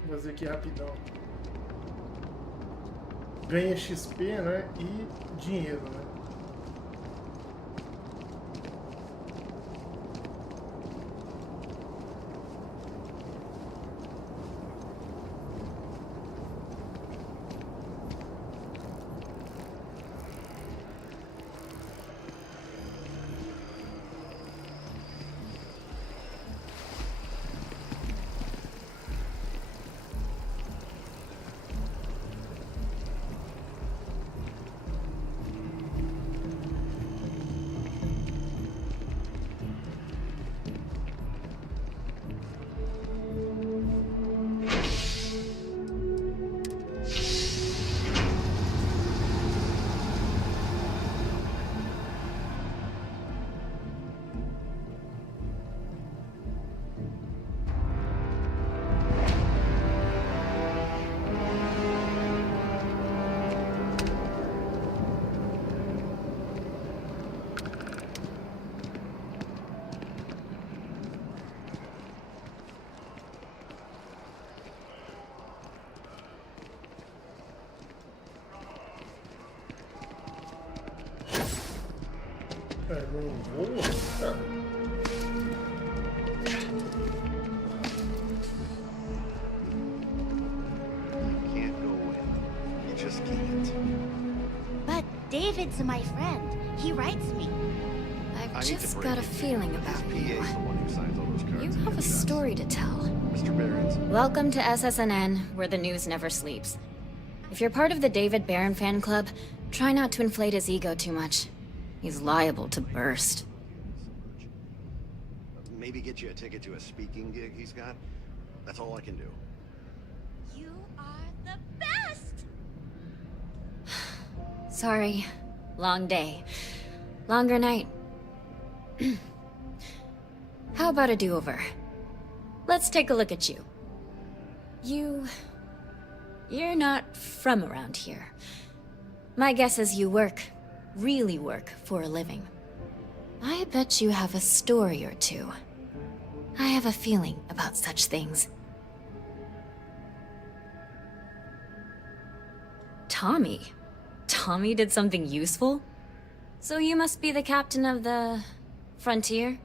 Vou fazer aqui rapidão. Ganha XP, né? E dinheiro, né? Não voa? Cara. Can't go in. You just can't. But David's my friend. He writes me. I've just got a feeling about you. You have a story to tell. Mr. Barron's. Welcome to SSNN, where the news never sleeps. If you're part of the David Barron fan club, try not to inflate his ego too much. He's liable to burst. Maybe get you a ticket to a speaking gig he's got. That's all I can do. You are the best! Sorry. Long day. Longer night. How about a do-over? Let's take a look at you. You're not from around here. My guess is you really work for a living. I bet you have a story or two. I have a feeling about such things. Tommy? Tommy did something useful? So you must be the captain of the... Frontier?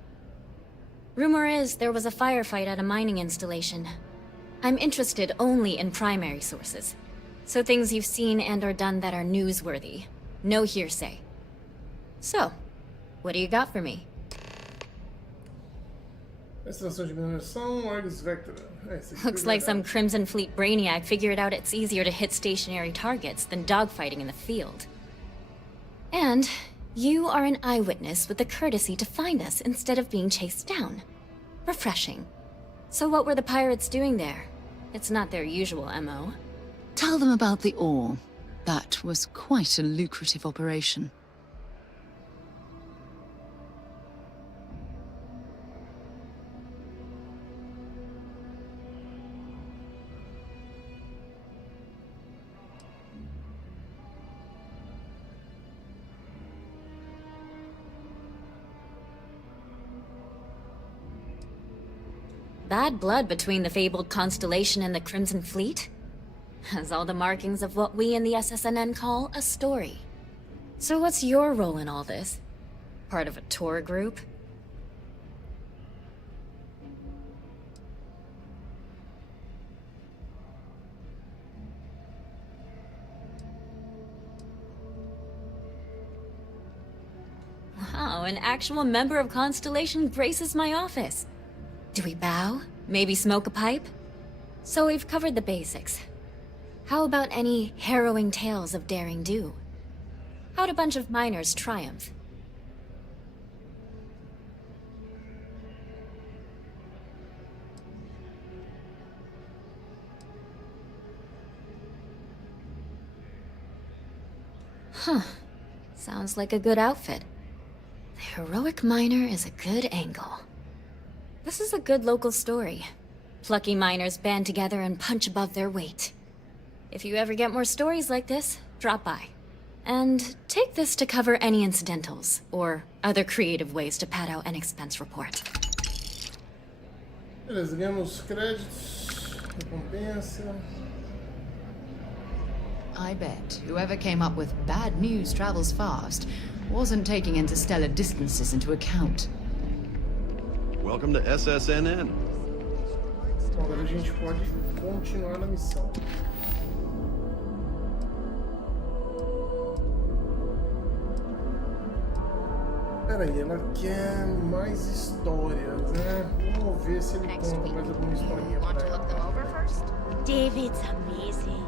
Rumor is there was a firefight at a mining installation. I'm interested only in primary sources. So things you've seen and or done that are newsworthy. No hearsay. So, what do you got for me? Extração de mineração, Argus Vector. Looks like some Crimson Fleet brainiac figured out it's easier to hit stationary targets than dogfighting in the field. And you are an eyewitness with the courtesy to find us instead of being chased down. Refreshing. So what were the pirates doing there? It's not their usual MO. Tell them about the ore. That was quite a lucrative operation. Bad blood between the fabled Constellation and the Crimson Fleet? Has all the markings of what we in the SSNN call a story. So what's your role in all this? Part of a tour group? Wow, an actual member of Constellation graces my office. Do we bow? Maybe smoke a pipe? So we've covered the basics. How about any harrowing tales of daring do? How'd a bunch of miners triumph? Huh. Sounds like a good outfit. The heroic miner is a good angle. This is a good local story. Plucky miners band together and punch above their weight. If you ever get more stories like this, drop by. And take this to cover any incidentals, or other creative ways to pad out an expense report. Beleza, ganhamos créditos, recompensa. I bet whoever came up with bad news travels fast wasn't taking interstellar distances into account. Welcome to SSNN. Então agora a gente pode continuar na missão. Peraí, ela quer mais histórias, né? Vamos ver se ele conta mais alguma historinha pra ela. David's amazing,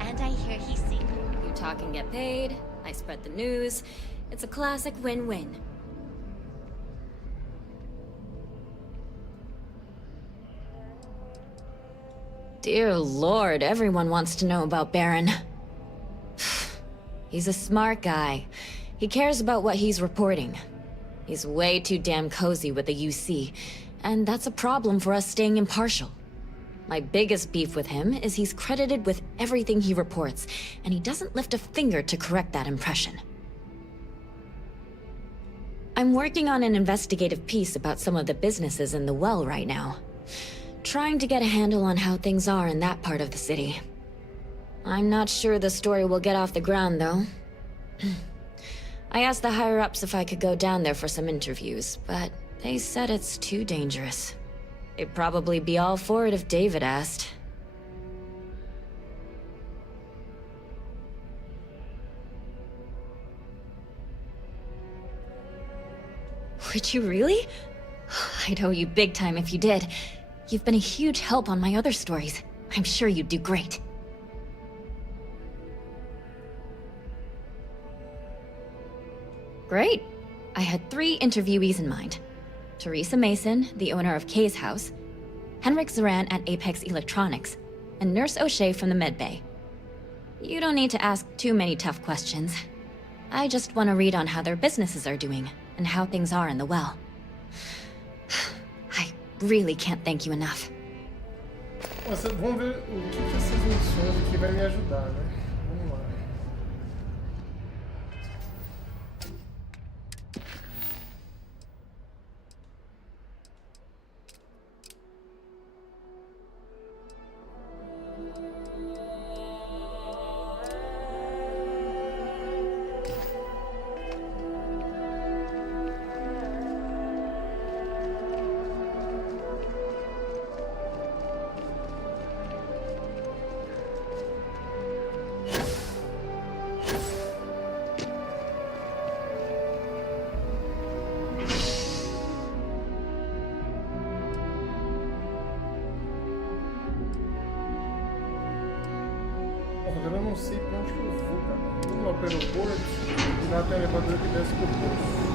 and I hear he's single. You talk and get paid, I spread the news. It's a classic win-win. Dear Lord, everyone wants to know about Baron. He's a smart guy. He cares about what he's reporting. He's way too damn cozy with the UC, and that's a problem for us staying impartial. My biggest beef with him is he's credited with everything he reports, and he doesn't lift a finger to correct that impression. I'm working on an investigative piece about some of the businesses in the well right now. Trying to get a handle on how things are in that part of the city. I'm not sure the story will get off the ground, though. I asked the higher-ups if I could go down there for some interviews, but they said it's too dangerous. They'd probably be all for it if David asked. Would you really? I'd owe you big time if you did. You've been a huge help on my other stories. I'm sure you'd do great. Great. I had 3 interviewees in mind. Teresa Mason, the owner of Kay's House, Henrik Zoran at Apex Electronics, and Nurse O'Shea from the Med Bay. You don't need to ask too many tough questions. I just want to read on how their businesses are doing, and how things are in the well. I really can't thank you enough. Nossa, vamos ver o que essas missões aqui vai me ajudar, né? Vamos lá. Agora eu não sei pra onde que eu vou, cara. Vamos lá pro aeroporto e lá tem um elevador que desce pro poço.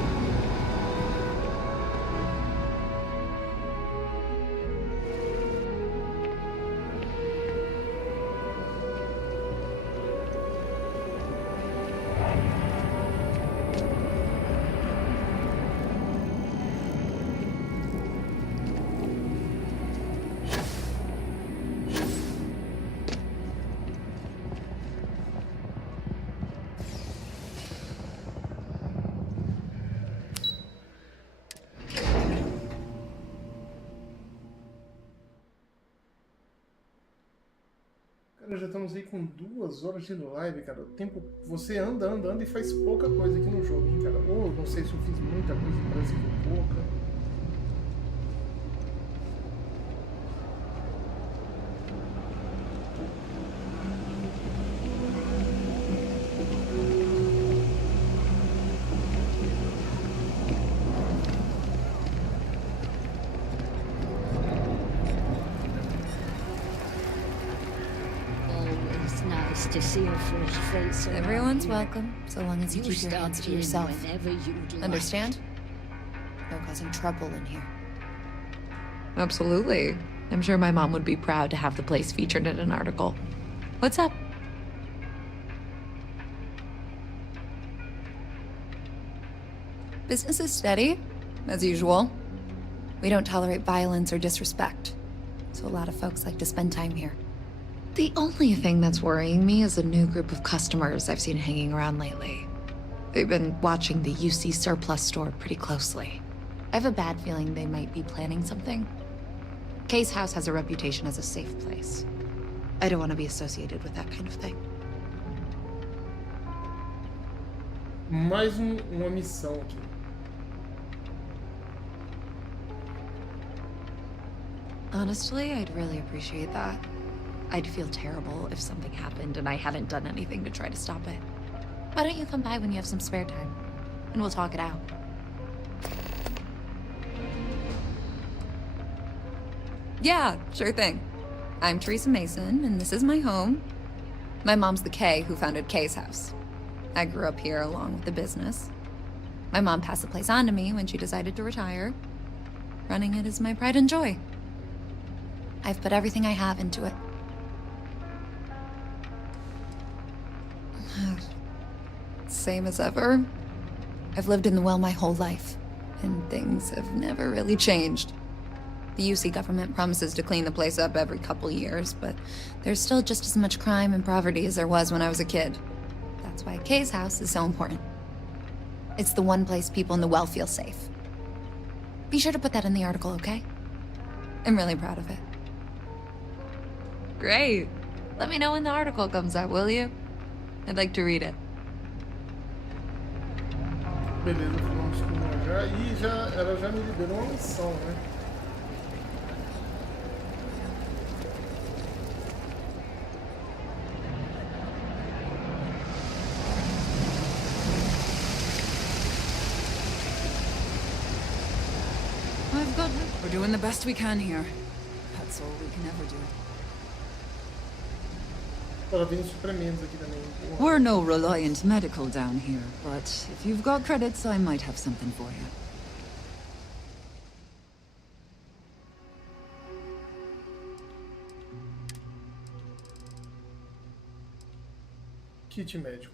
Já estamos aí com 2 horas de live, cara. O tempo, você anda e faz pouca coisa aqui no jogo, hein, cara. Ou não sei se eu fiz muita coisa, parece que foi pouca. To see a fresh face. Everyone's welcome, so long as you keep your hands to yourself. Understand? No causing trouble in here. Absolutely. I'm sure my mom would be proud to have the place featured in an article. What's up? Business is steady, as usual. We don't tolerate violence or disrespect, so a lot of folks like to spend time here. The only thing that's worrying me is a new group of customers I've seen hanging around lately. They've been watching the UC surplus store pretty closely. I have a bad feeling they might be planning something. Kay's house has a reputation as a safe place. I don't want to be associated with that kind of thing. Mais uma missão aqui. Honestly, I'd really appreciate that. I'd feel terrible if something happened and I hadn't done anything to try to stop it. Why don't you come by when you have some spare time, and we'll talk it out. Yeah, sure thing. I'm Teresa Mason, and this is my home. My mom's the Kay who founded Kay's House. I grew up here along with the business. My mom passed the place on to me when she decided to retire. Running it is my pride and joy. I've put everything I have into it. Same as ever. I've lived in the well my whole life, and things have never really changed. The UC government promises to clean the place up every couple years, but there's still just as much crime and poverty as there was when I was a kid. That's why Kay's house is so important. It's the one place people in the well feel safe. Be sure to put that in the article, okay? I'm really proud of it. Great. Let me know when the article comes out, will you? I'd like to read it. Beleza, falamos com uma já. E ela já me liberou uma missão, né? We're doing the best we can here. That's all we can ever do. Ela tem suprimentos aqui também. We're no reliant medical down here, but if you've got credits, I might have something for you. Kit médico.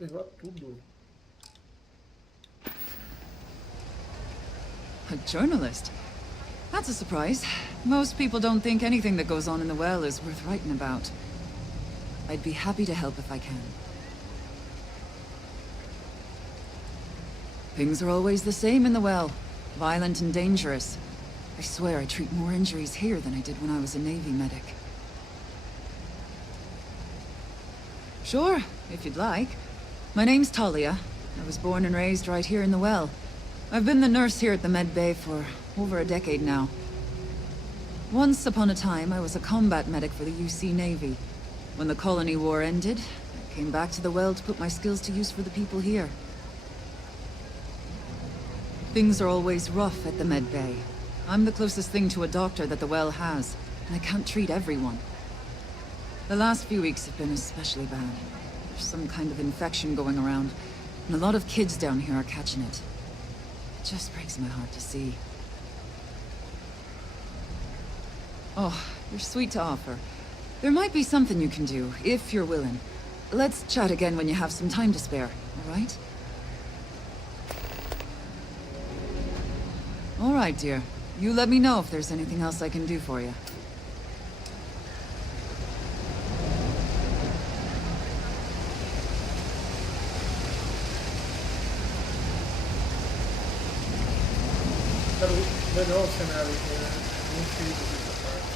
Levar tudo. A journalist? That's a surprise. Most people don't think anything that goes on in the well is worth writing about. I'd be happy to help if I can. Things are always the same in the well. Violent and dangerous. I swear I treat more injuries here than I did when I was a Navy medic. Sure, if you'd like. My name's Talia. I was born and raised right here in the well. I've been the nurse here at the med bay for over a decade now. Once upon a time, I was a combat medic for the UC Navy. When the colony war ended, I came back to the well to put my skills to use for the people here. Things are always rough at the med bay. I'm the closest thing to a doctor that the well has, and I can't treat everyone. The last few weeks have been especially bad. There's some kind of infection going around, and a lot of kids down here are catching it. It just breaks my heart to see. Oh, you're sweet to offer. There might be something you can do, if you're willing. Let's chat again when you have some time to spare, all right? All right, dear. You let me know if there's anything else I can do for you. Legal o cenário aqui, né? Muito feito essa parte.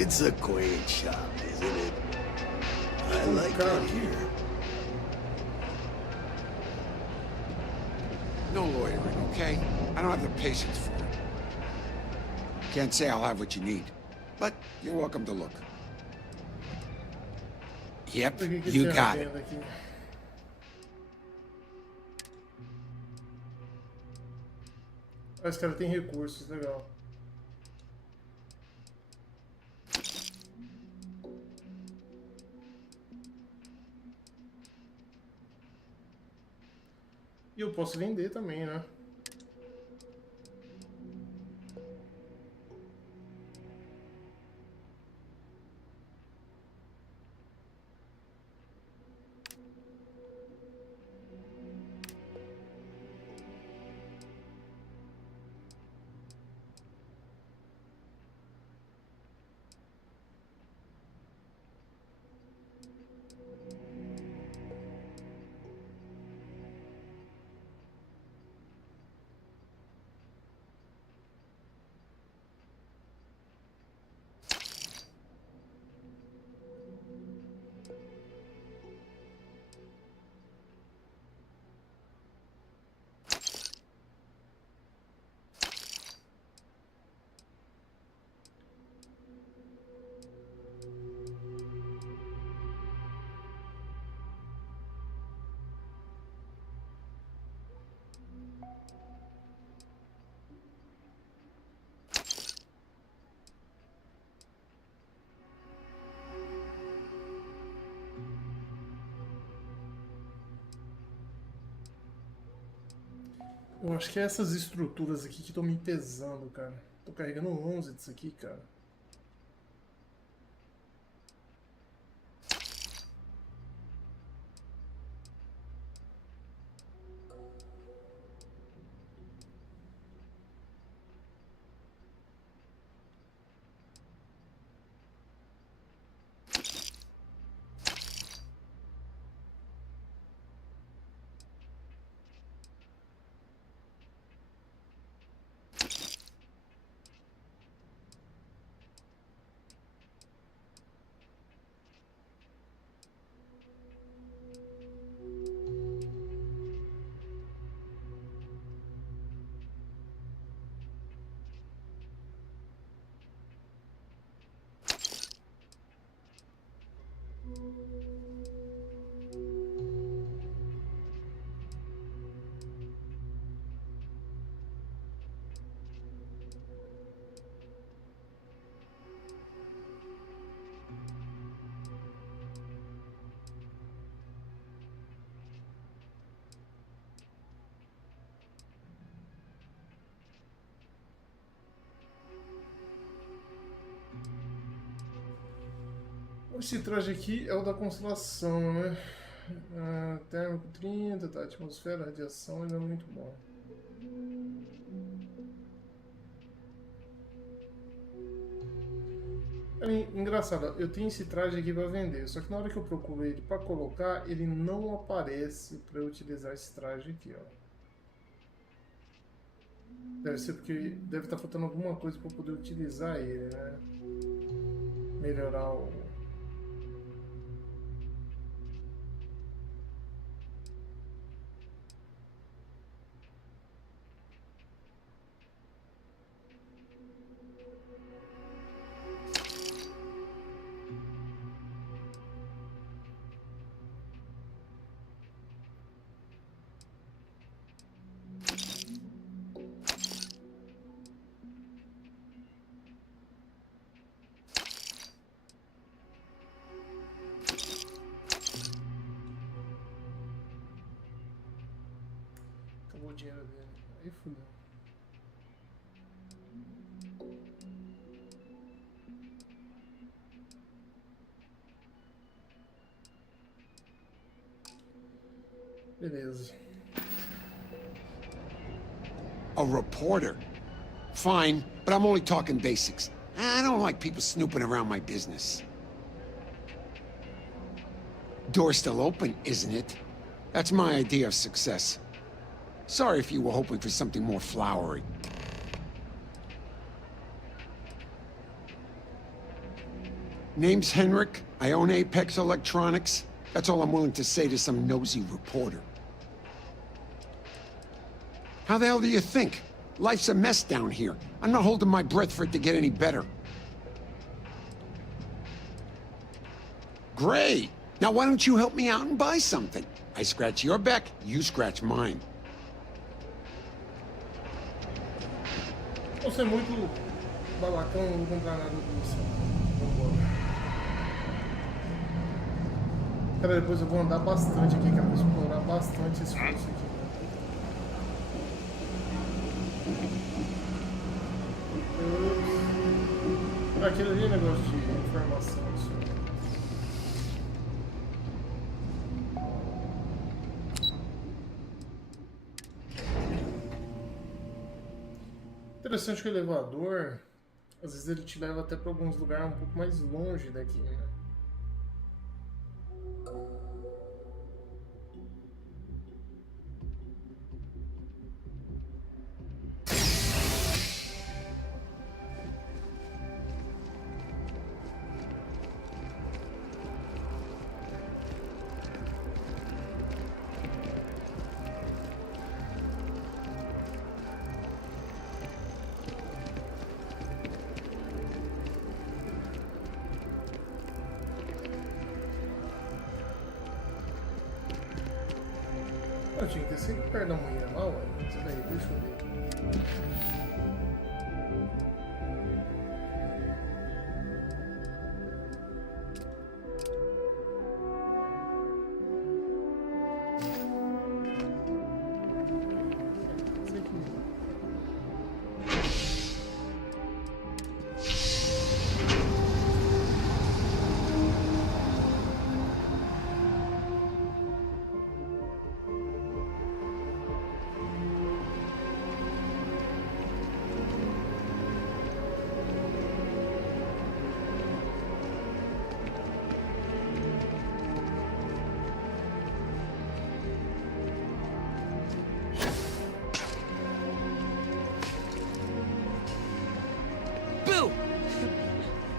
It's a quaint shop, isn't it? I like it here. No lawyering, okay? I don't have the patience for it. Can't say I'll have what you need, but you're welcome to look. Yep, you got it. Esse cara tem recursos, legal. E eu posso vender também, né? Eu acho que é essas estruturas aqui que estão me pesando, cara. Tô carregando 11 disso aqui, cara. Esse traje aqui é o da constelação, né? Térmico 30, tá? Atmosfera, radiação, ele é muito bom. Engraçado, eu tenho esse traje aqui para vender, só que na hora que eu procuro ele para colocar, ele não aparece para eu utilizar esse traje aqui, ó. Deve ser porque deve estar faltando alguma coisa para poder utilizar ele, né? Melhorar o... Acabou o dinheiro dele. Aí fudeu. Beleza. A reporter? Fine, but I'm only talking basics. I don't like people snooping around my business. Door's still open, isn't it? That's my idea of success. Sorry if you were hoping for something more flowery. Name's Henrik. I own Apex Electronics. That's all I'm willing to say to some nosy reporter. How the hell do you think? Life's a mess down here. I'm not holding my breath for it to get any better. Great! Now why don't you help me out and buy something? I scratch your back, you scratch mine. Você é muito babacão, não vou comprar nada disso. Vambora. Cara, depois eu vou andar bastante aqui, cara, vou explorar bastante esse curso aqui. Aquele ali é negócio de informação. Isso. Interessante que o elevador, às vezes ele te leva até para alguns lugares um pouco mais longe daqui, né? Eu tinha que descer perto da manhã lá, ué. Isso daí, deixa eu ver.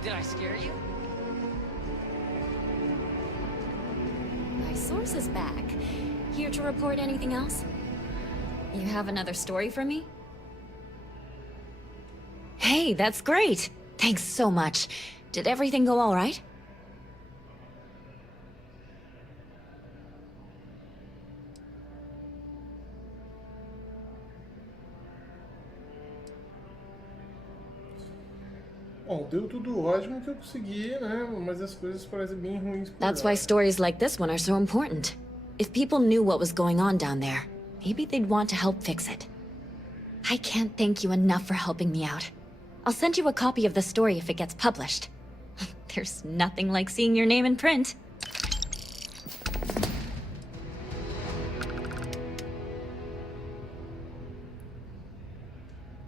Did I scare you? My source is back. Here to report anything else? You have another story for me? Hey, that's great! Thanks so much. Did everything go all right? Bom, deu tudo ótimo que eu consegui, né? Mas as coisas parecem bem ruins por That's lá. why stories like this one are so important. If people knew what was going on down there, maybe they'd want to help fix it. I can't thank you enough for helping me out. I'll send you a copy of the story if it gets published. There's nothing like seeing your name in print.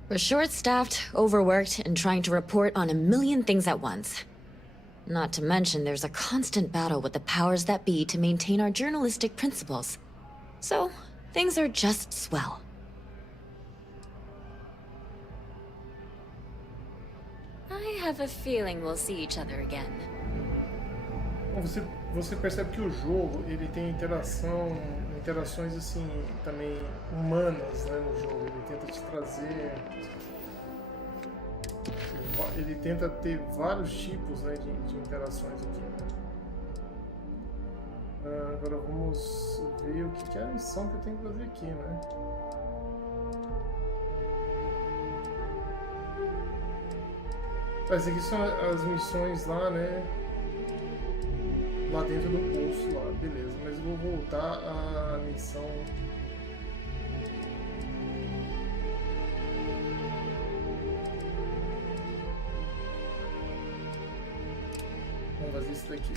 We're short-staffed, overworked, and trying to report on a million things at once. Not to mention, there's a constant battle with the powers that be to maintain our journalistic principles. So, things are just swell. I have a feeling we'll see each other again. Você percebe que o jogo, ele tem interações assim, também humanas, né, no jogo. Ele tenta te trazer... Ele tenta ter vários tipos, né, de interações aqui, né? Agora vamos ver o que é a missão que eu tenho que fazer aqui, né? Essas aqui são as missões lá, né? Lá dentro do poço lá, beleza. Mas eu vou voltar à missão. Vamos fazer isso daqui.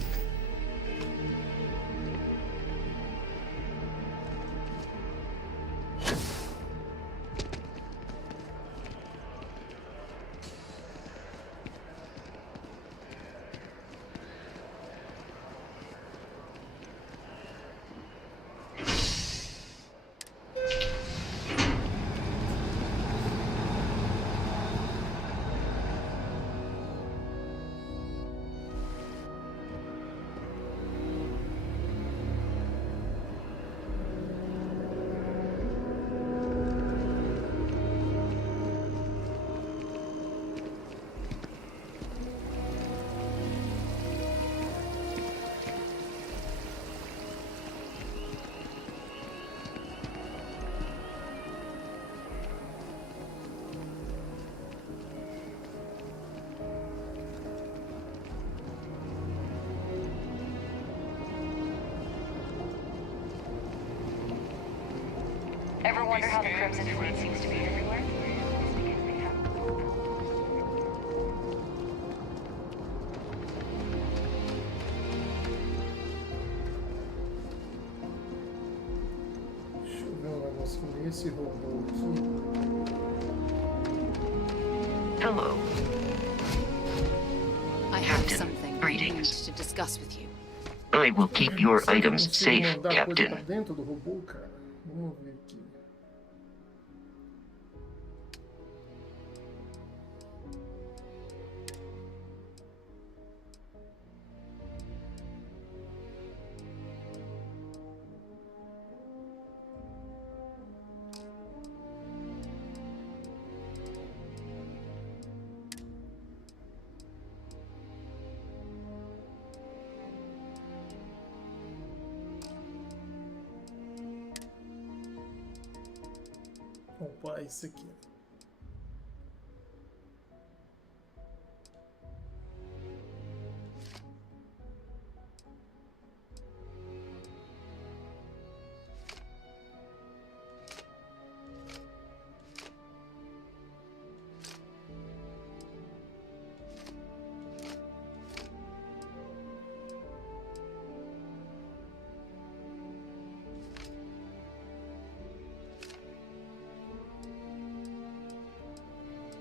Ever wonder how the Crimson Fleet seems to be everywhere? Deixa eu ver um negócio nesse robô aqui. Hello. I have something I need to discuss with you. I will keep your items safe, Captain. Dentro do robô, cara. Vamos ver aqui. Opa, isso aqui.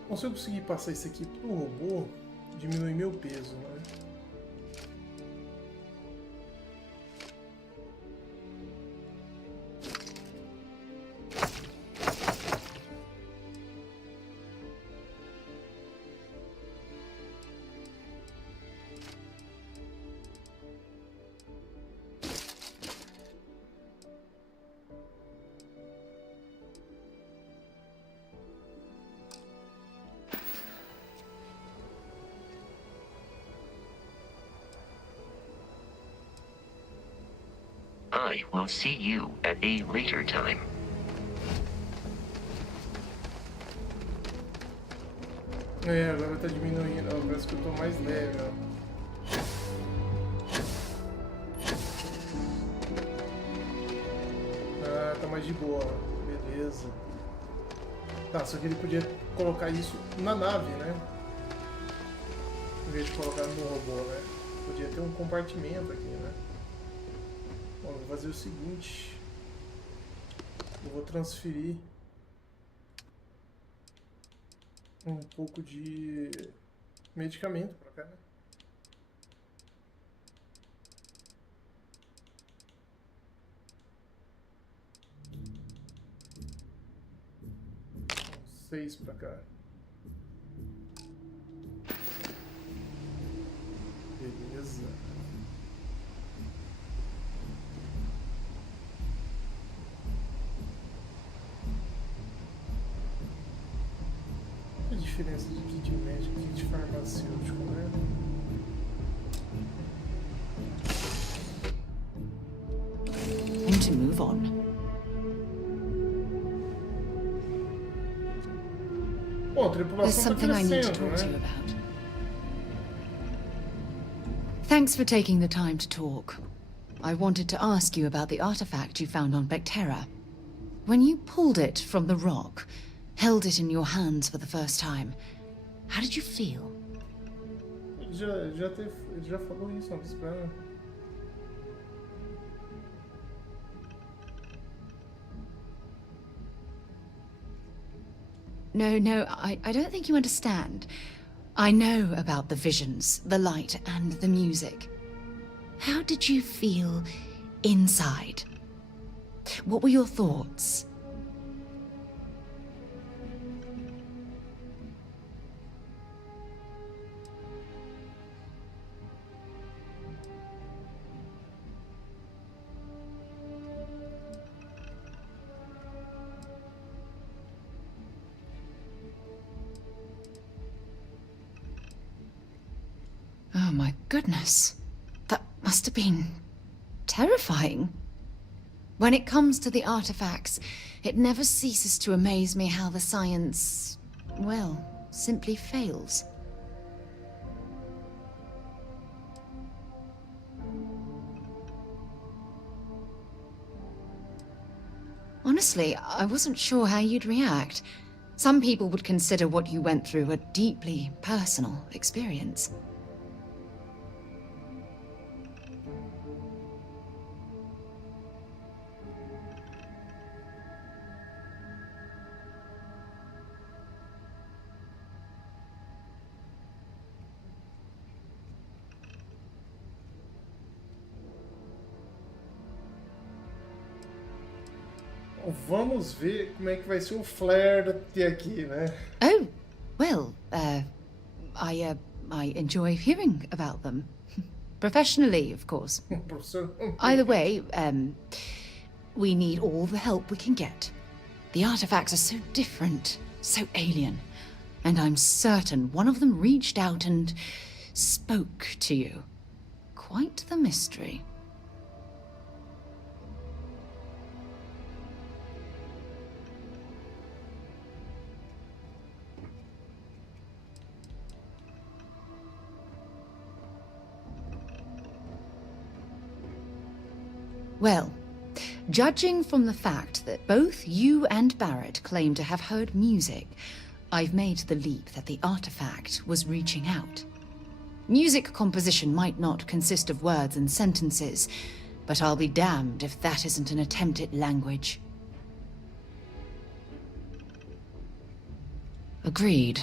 Bom, se eu conseguir passar isso aqui pro robô, diminui meu peso, né? I will see you at a later time. É, agora tá diminuindo, ó, parece que eu tô mais leve, ó. Ah, tá mais de boa, ó. Beleza. Tá, só que ele podia colocar isso na nave, né? Em vez de colocar no robô, né? Podia ter um compartimento aqui, né? Bom, eu vou fazer o seguinte. Eu vou transferir um pouco de medicamento pra cá, né? Seis pra cá. Beleza. Qual a diferença de kit médico e kit farmacêutico, né? Time to move on. Bom, a tripulação tá crescendo, né? Thanks for taking the time to talk. I wanted to ask you about the artifact you found on Bethesda. When you pulled it from the rock, held it in your hands for the first time, how did you feel? Ele já falou isso antes pra ela. No, I don't think you understand. I know about the visions, the light, and the music. How did you feel inside? What were your thoughts? Oh my goodness. That must have been terrifying. When it comes to the artifacts, it never ceases to amaze me how the science, well, simply fails. Honestly, I wasn't sure how you'd react. Some people would consider what you went through a deeply personal experience. Vamos ver como é que vai ser o flare até aqui, né? Oh, well, I enjoy hearing about them. Professionally, of course. Either way, we need all the help we can get. The artifacts are so different, so alien, and I'm certain one of them reached out and spoke to you. Quite the mystery. Well, judging from the fact that both you and Barrett claim to have heard music, I've made the leap that the artifact was reaching out. Music composition might not consist of words and sentences, but I'll be damned if that isn't an attempt at language. Agreed.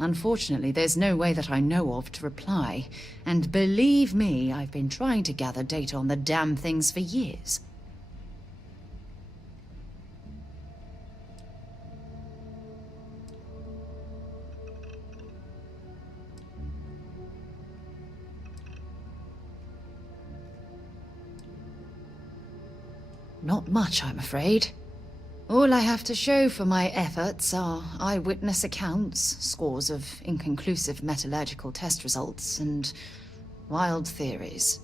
Unfortunately, there's no way that I know of to reply. And believe me, I've been trying to gather data on the damn things for years. Not much, I'm afraid. All I have to show for my efforts are eyewitness accounts, scores of inconclusive metallurgical test results, and wild theories.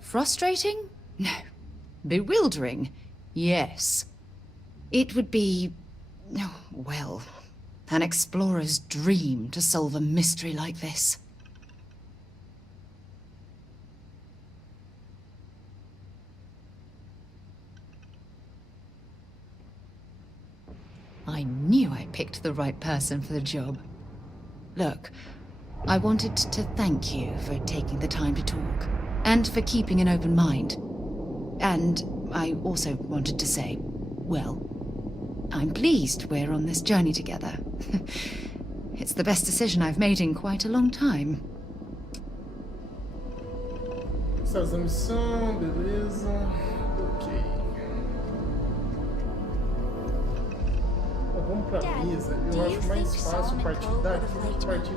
Frustrating? No. Bewildering? Yes. It would be, oh, well, an explorer's dream to solve a mystery like this. I knew I picked the right person for the job. Look, I wanted to thank you for taking the time to talk, and for keeping an open mind. And I also wanted to say, well, I'm pleased we're on this journey together. It's the best decision I've made in quite a long time. Estás na missão, beleza. Ok. Bom, vamos pra mesa. Eu acho mais fácil partir daqui do que partir.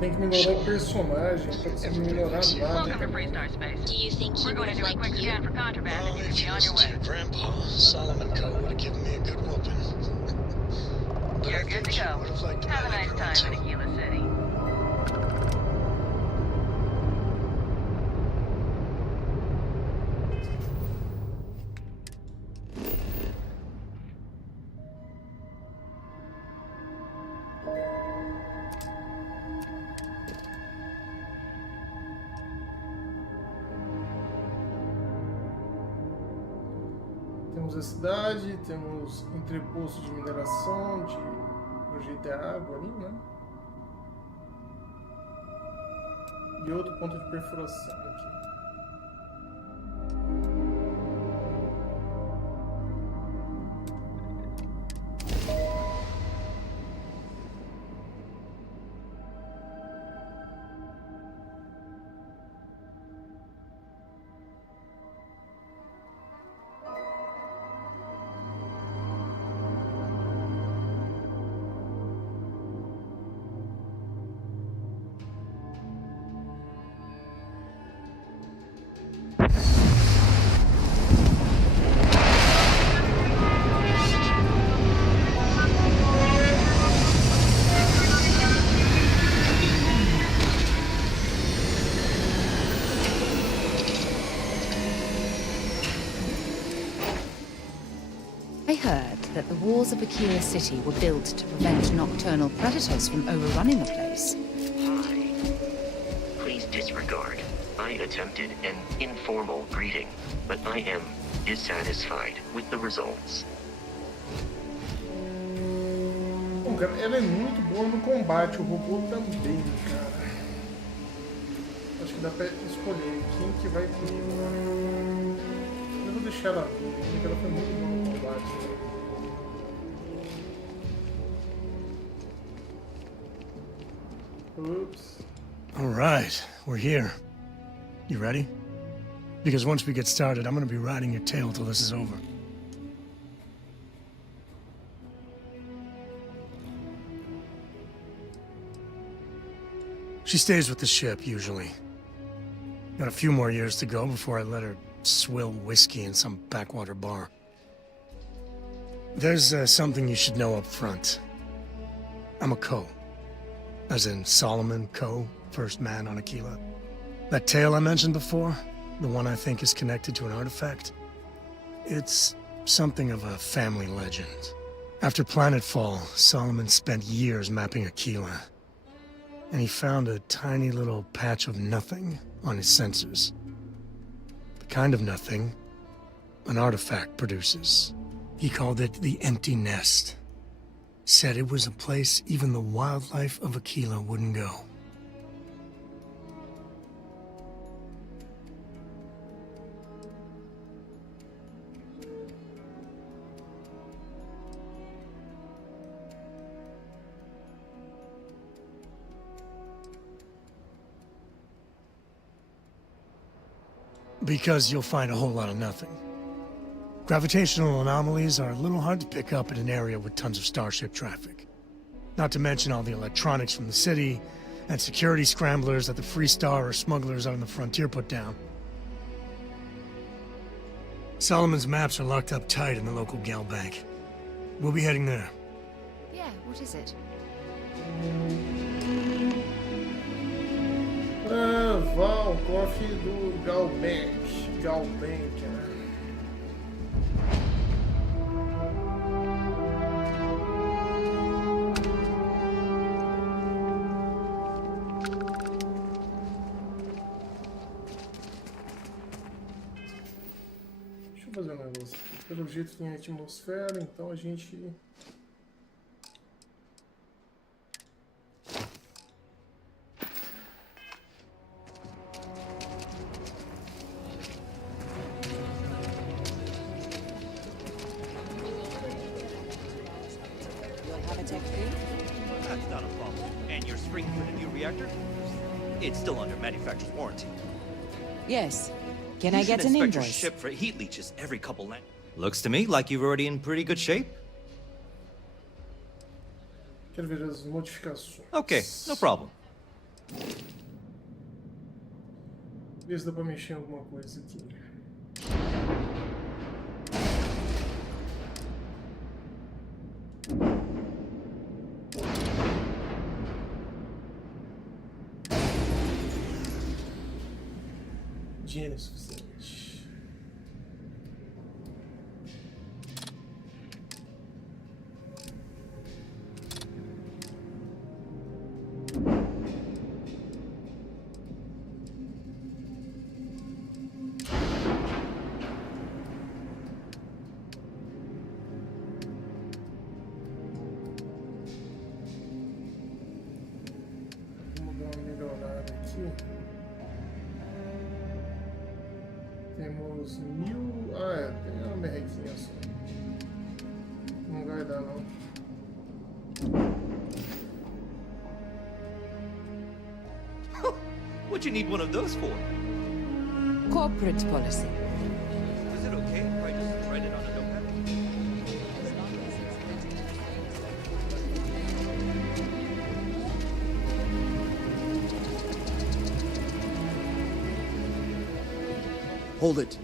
Tem que melhorar o personagem, pra conseguir melhorar nada. Do you think he would have liked you? Well, if you listen to your grandpa, Solomon Coe would have given me a good whooping. But I think he would have liked Have a nice time in Aquila City. Temos a cidade, temos entreposto de mineração, de projeto água ali, né? E outro ponto de perfuração aqui. I heard that the walls of Aquila City were built to prevent nocturnal predators from overrunning the place. Hi. Please disregard. I attempted an informal greeting, but I am dissatisfied with the results. Bom, cara, ela é muito boa no combate, o robô também, cara. Acho que dá pra escolher quem que vai comigo. Eu vou deixar ela vir, porque ela foi muito boa no combate. Oops. All right, we're here. You ready? Because once we get started, I'm gonna be riding your tail till this is over. She stays with the ship, usually. Got a few more years to go before I let her swill whiskey in some backwater bar. There's something you should know up front. I'm a Coe. As in Solomon Coe, first man on Aquila. That tale I mentioned before, the one I think is connected to an artifact, it's something of a family legend. After planetfall, Solomon spent years mapping Aquila, and he found a tiny little patch of nothing on his sensors. The kind of nothing an artifact produces. He called it the Empty Nest. Said it was a place even the wildlife of Aquila wouldn't go. Because you'll find a whole lot of nothing. Gravitational anomalies are a little hard to pick up in an area with tons of starship traffic. Not to mention all the electronics from the city, and security scramblers that the Free Star or smugglers out on the frontier put down. Solomon's maps are locked up tight in the local gal bank. We'll be heading there. What is it? Vá ao cofre do Galbank, né? Deixa eu fazer um negócio aqui. Pelo jeito tem atmosfera, então a gente... That's not a problem. And your spring for the new reactor? It's still under manufacturer's warranty. Yes. Can I get an inspect invoice? your ship for heat leeches every couple Looks to me like you're already in pretty good shape. Quero ver as modificações. Okay, no problem. Ver se dá pra mexer em alguma coisa aqui. Dinheiro é suficiente. Vamos dar uma melhorada aqui. Temos 1000... Ah, tem uma merrequinha só. Não vai dar, não. What'd you need one of those for? Corporate policy. Is it okay if I just write it on a notepad? Hold it.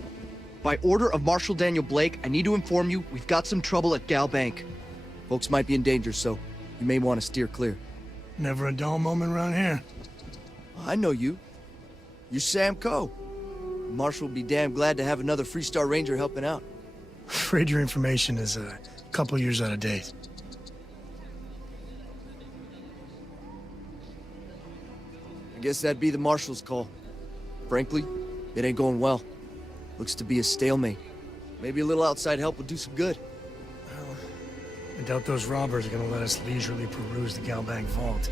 By order of Marshal Daniel Blake, I need to inform you we've got some trouble at Gal Bank. Folks might be in danger, so you may want to steer clear. Never a dull moment around here. I know you. You're Sam Coe. Marshal will be damn glad to have another Freestar Ranger helping out. Afraid your information is a couple years out of date. I guess that'd be the Marshal's call. Frankly, it ain't going well. Looks to be a stalemate. Maybe a little outside help would do some good. Well, I doubt those robbers are gonna let us leisurely peruse the Galbank vault.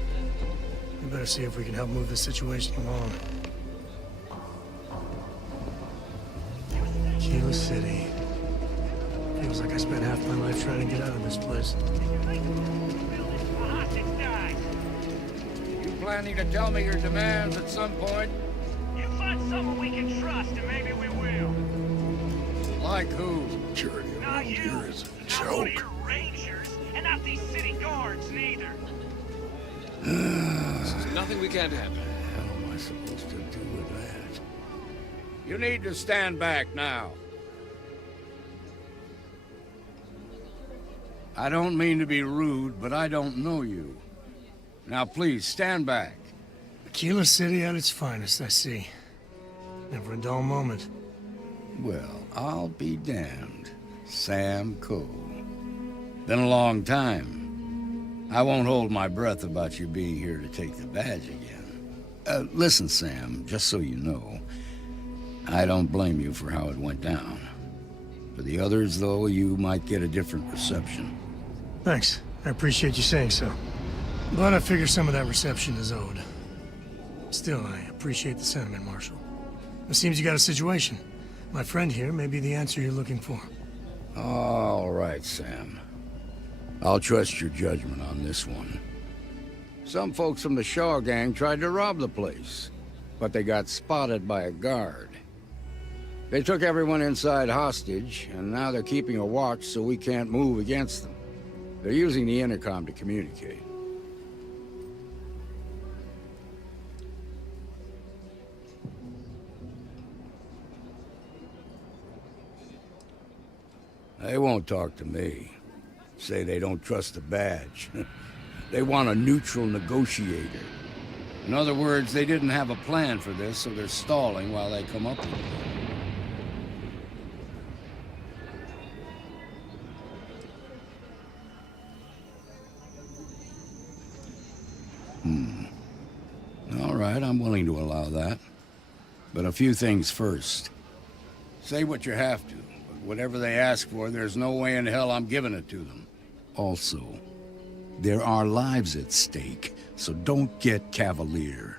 We better see if we can help move this situation along. Kilo City. Feels like I spent half my life trying to get out of this place. You planning to tell me your demands at some point? You find someone we can trust, and maybe we will. Like who? Security around here is a joke. Not one of your rangers, and not these city guards, neither. There's nothing we can't handle. What the hell am I supposed to do with that? You need to stand back now. I don't mean to be rude, but I don't know you. Now please, stand back. Kilo City at its finest, I see. Never a dull moment. Well, I'll be damned. Sam Coe. Been a long time. I won't hold my breath about you being here to take the badge again. Listen, Sam, just so you know, I don't blame you for how it went down. For the others, though, you might get a different reception. Thanks. I appreciate you saying so. But I figure some of that reception is owed. Still, I appreciate the sentiment, Marshal. It seems you got a situation. My friend here may be the answer you're looking for. All right, Sam. I'll trust your judgment on this one. Some folks from the Shaw gang tried to rob the place, but they got spotted by a guard. They took everyone inside hostage, and now they're keeping a watch so we can't move against them. They're using the intercom to communicate. They won't talk to me. Say they don't trust the badge. They want a neutral negotiator. In other words, they didn't have a plan for this, so they're stalling while they come up with it. All right, I'm willing to allow that. But a few things first. Say what you have to, but whatever they ask for, there's no way in hell I'm giving it to them. Also, there are lives at stake, so don't get cavalier.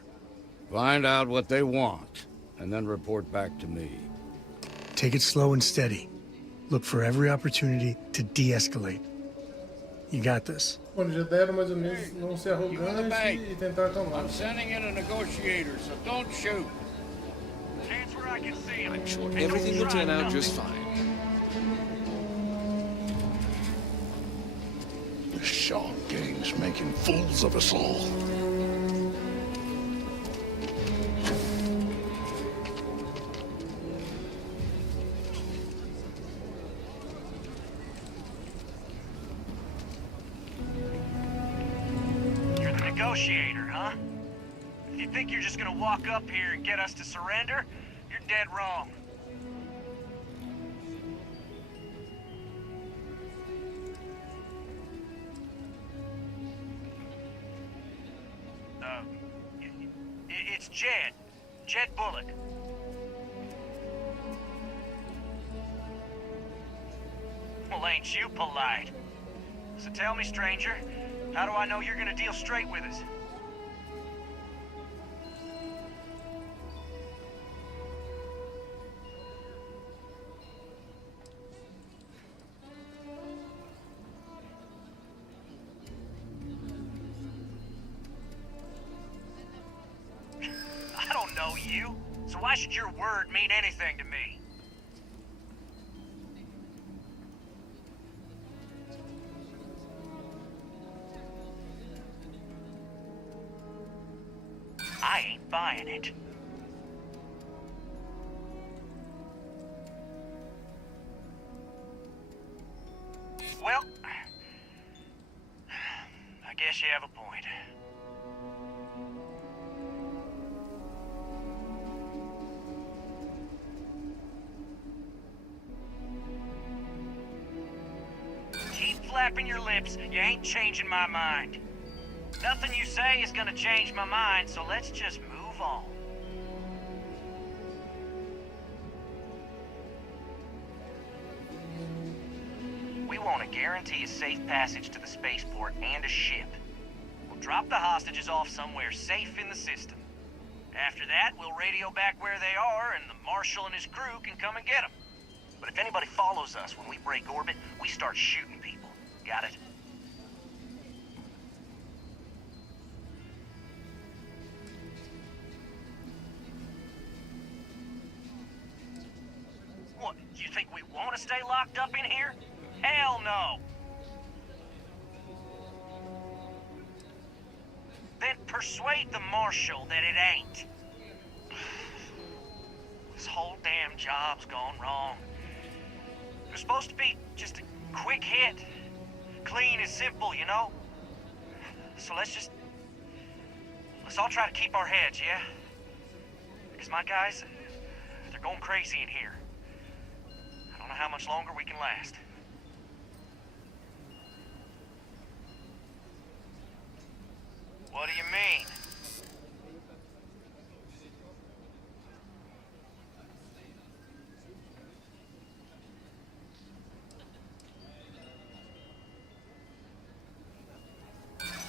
Find out what they want, and then report back to me. Take it slow and steady. Look for every opportunity to de-escalate. You got this. Quando já deram mais ou menos não ser arrogante e tentar acalmar. I'm sending in a negotiator, so don't shoot. I'm sure everything will turn out just fine. The Shark Gang's making fools of us all. Negotiator, huh? If you think you're just gonna walk up here and get us to surrender, you're dead wrong. It's Jed. Jed Bullock. Well, ain't you polite? So tell me, stranger, how do I know you're gonna deal straight with us? I don't know you, so why should your word mean anything to me? I ain't buying it. Well, I guess you have a point. Keep flapping your lips, you ain't changing my mind. Nothing you say is gonna change my mind, so let's just move on. We want to guarantee a safe passage to the spaceport and a ship. We'll drop the hostages off somewhere safe in the system. After that, we'll radio back where they are, and the Marshal and his crew can come and get them. But if anybody follows us when we break orbit, we start shooting people. Got it? What, you think we want to stay locked up in here? Hell no! Then persuade the Marshal that it ain't. This whole damn job's gone wrong. It was supposed to be just a quick hit. Clean and simple, you know? So let's all try to keep our heads, yeah? Because my guys, they're going crazy in here. I don't know how much longer we can last. What do you mean?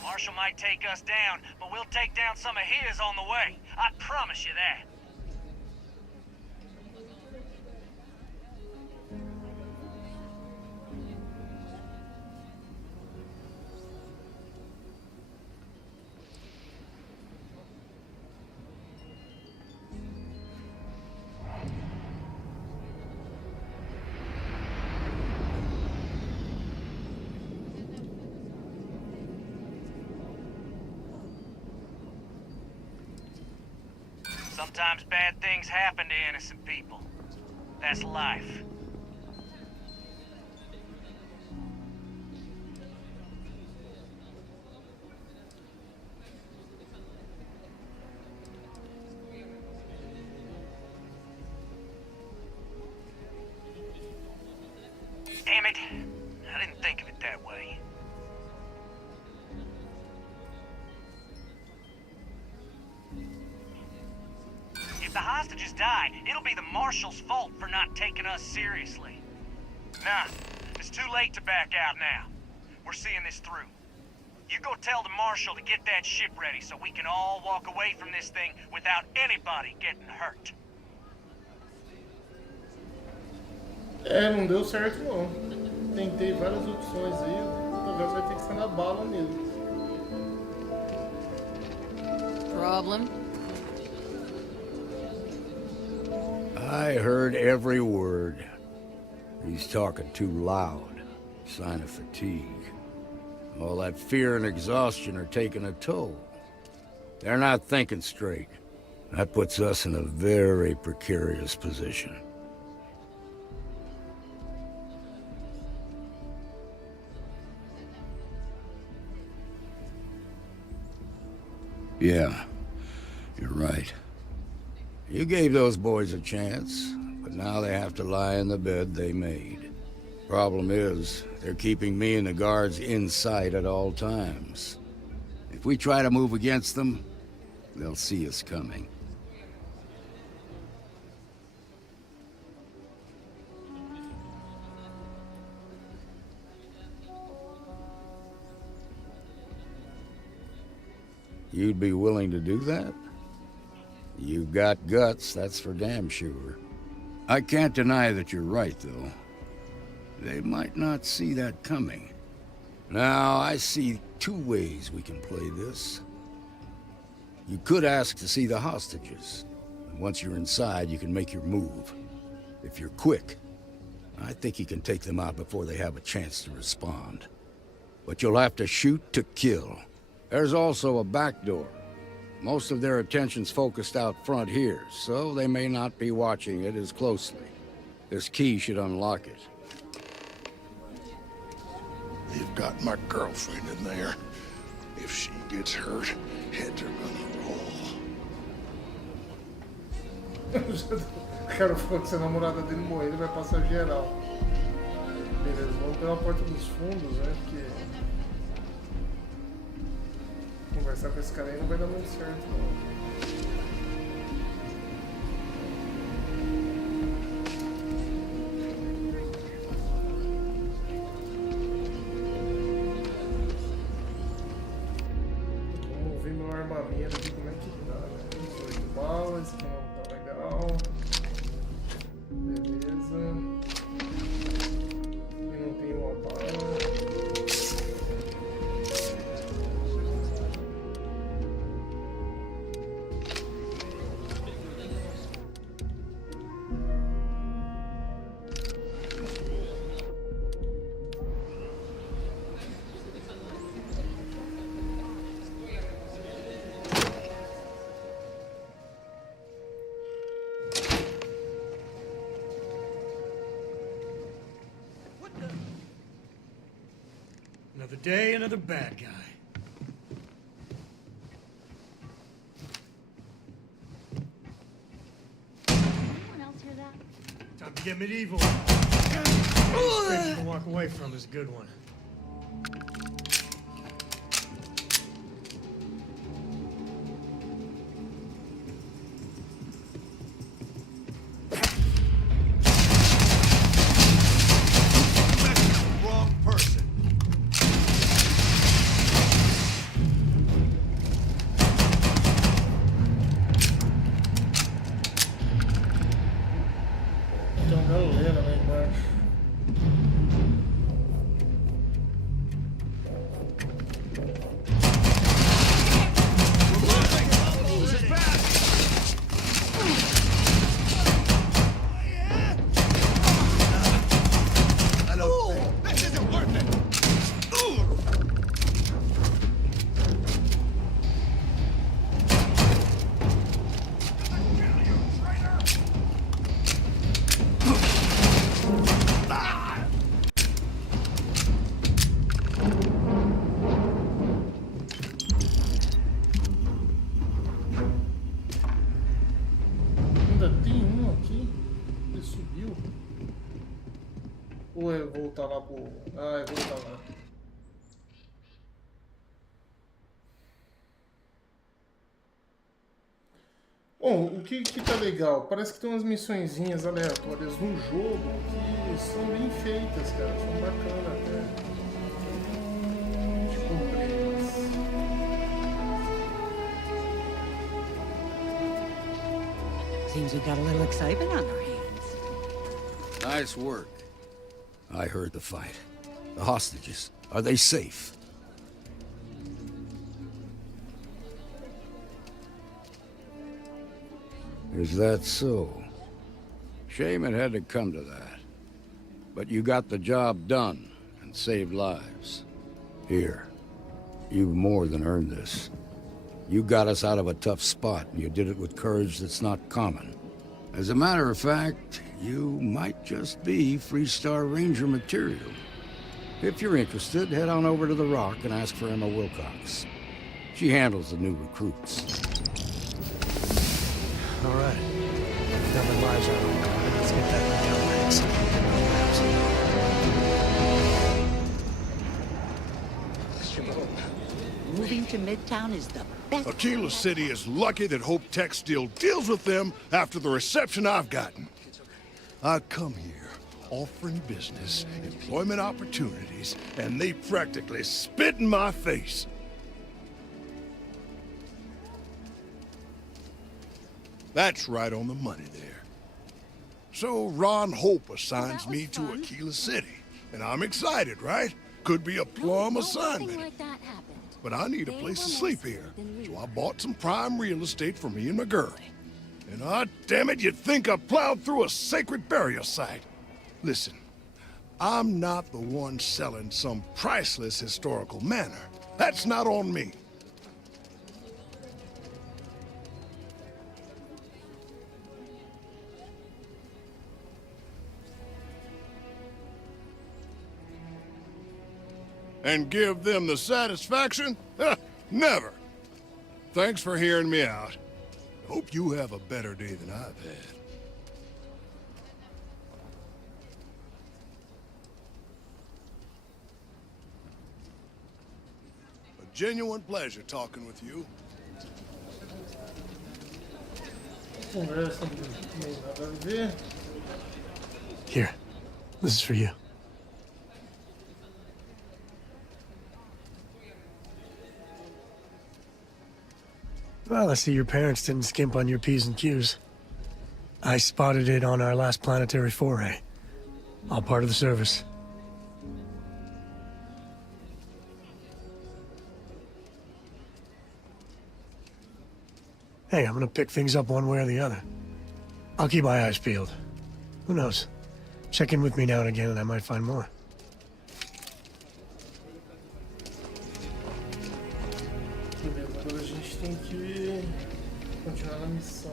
Marshal might take us down, but we'll take down some of his on the way. I promise you that. Sometimes bad things happen to innocent people. That's life. the hostages die, it'll be the Marshal's fault for not taking us seriously. Nah, it's too late to back out now. We're seeing this through. You go tell the Marshal to get that ship ready so we can all walk away from this thing without anybody getting hurt. Não deu certo não. Tentei várias opções aí, o negócio vai ter que ser na bala mesmo. Problem? I heard every word. He's talking too loud. Sign of fatigue. All that fear and exhaustion are taking a toll. They're not thinking straight. That puts us in a very precarious position. Yeah, you're right. You gave those boys a chance, but now they have to lie in the bed they made. Problem is, they're keeping me and the guards in sight at all times. If we try to move against them, they'll see us coming. You'd be willing to do that? You've got guts, that's for damn sure. I can't deny that you're right, though. They might not see that coming. Now, I see two ways we can play this. You could ask to see the hostages. And once you're inside, you can make your move. If you're quick, I think you can take them out before they have a chance to respond. But you'll have to shoot to kill. There's also a back door. Most of their attention's focused out front here, so they may not be watching it as closely. This key should unlock it. You've got my girlfriend in there. If she gets hurt, heads are gonna roll. O cara falou que se a namorada dele morrer, ele vai passar geral. Beleza, vamos pela porta dos fundos, né? Porque conversar com esse cara aí não vai dar muito certo, não. Vamos ver meu armamento aqui, como é que tá, né? 18 balas, que não tá legal. Beleza. E não tem uma bala. Another day, another bad guy. Anyone else hear that? Time to get medieval. Space to walk away from is a good one. Ou é voltar lá pro... Ah, é voltar lá. Bom, o que tá legal? Parece que tem umas missõezinhas aleatórias no jogo que são bem feitas, cara. São bacanas até. De cumprir. Seems we've got a little excitement on our hands. Nice work. I heard the fight. The hostages, are they safe? Is that so? Shame it had to come to that. But you got the job done and saved lives. Here, you've more than earned this. You got us out of a tough spot, and you did it with courage that's not common. As a matter of fact, you might just be Freestar Ranger material. If you're interested, head on over to the Rock and ask for Emma Wilcox. She handles the new recruits. All right. Now my lives are on. Let's get back to the ranks. Moving to Midtown is the best. Aquila City is lucky that Hope Tech still deals with them after the reception I've gotten. I come here offering business, employment opportunities, and they practically spit in my face. That's right on the money there. So Ron Hope assigns me to Aquila City, and I'm excited, right? Could be a plum assignment. Like that happened. But I need a place to sleep here, so I bought some prime real estate for me and my girl. And damn it, you'd think I plowed through a sacred burial site. Listen, I'm not the one selling some priceless historical manor. That's not on me. And give them the satisfaction? Never. Thanks for hearing me out. Hope you have a better day than I've had. A genuine pleasure talking with you. Here, this is for you. Well, I see your parents didn't skimp on your P's and Q's. I spotted it on our last planetary foray. All part of the service. Hey, I'm gonna pick things up one way or the other. I'll keep my eyes peeled. Who knows? Check in with me now and again and I might find more. Agora a gente tem que continuar na missão.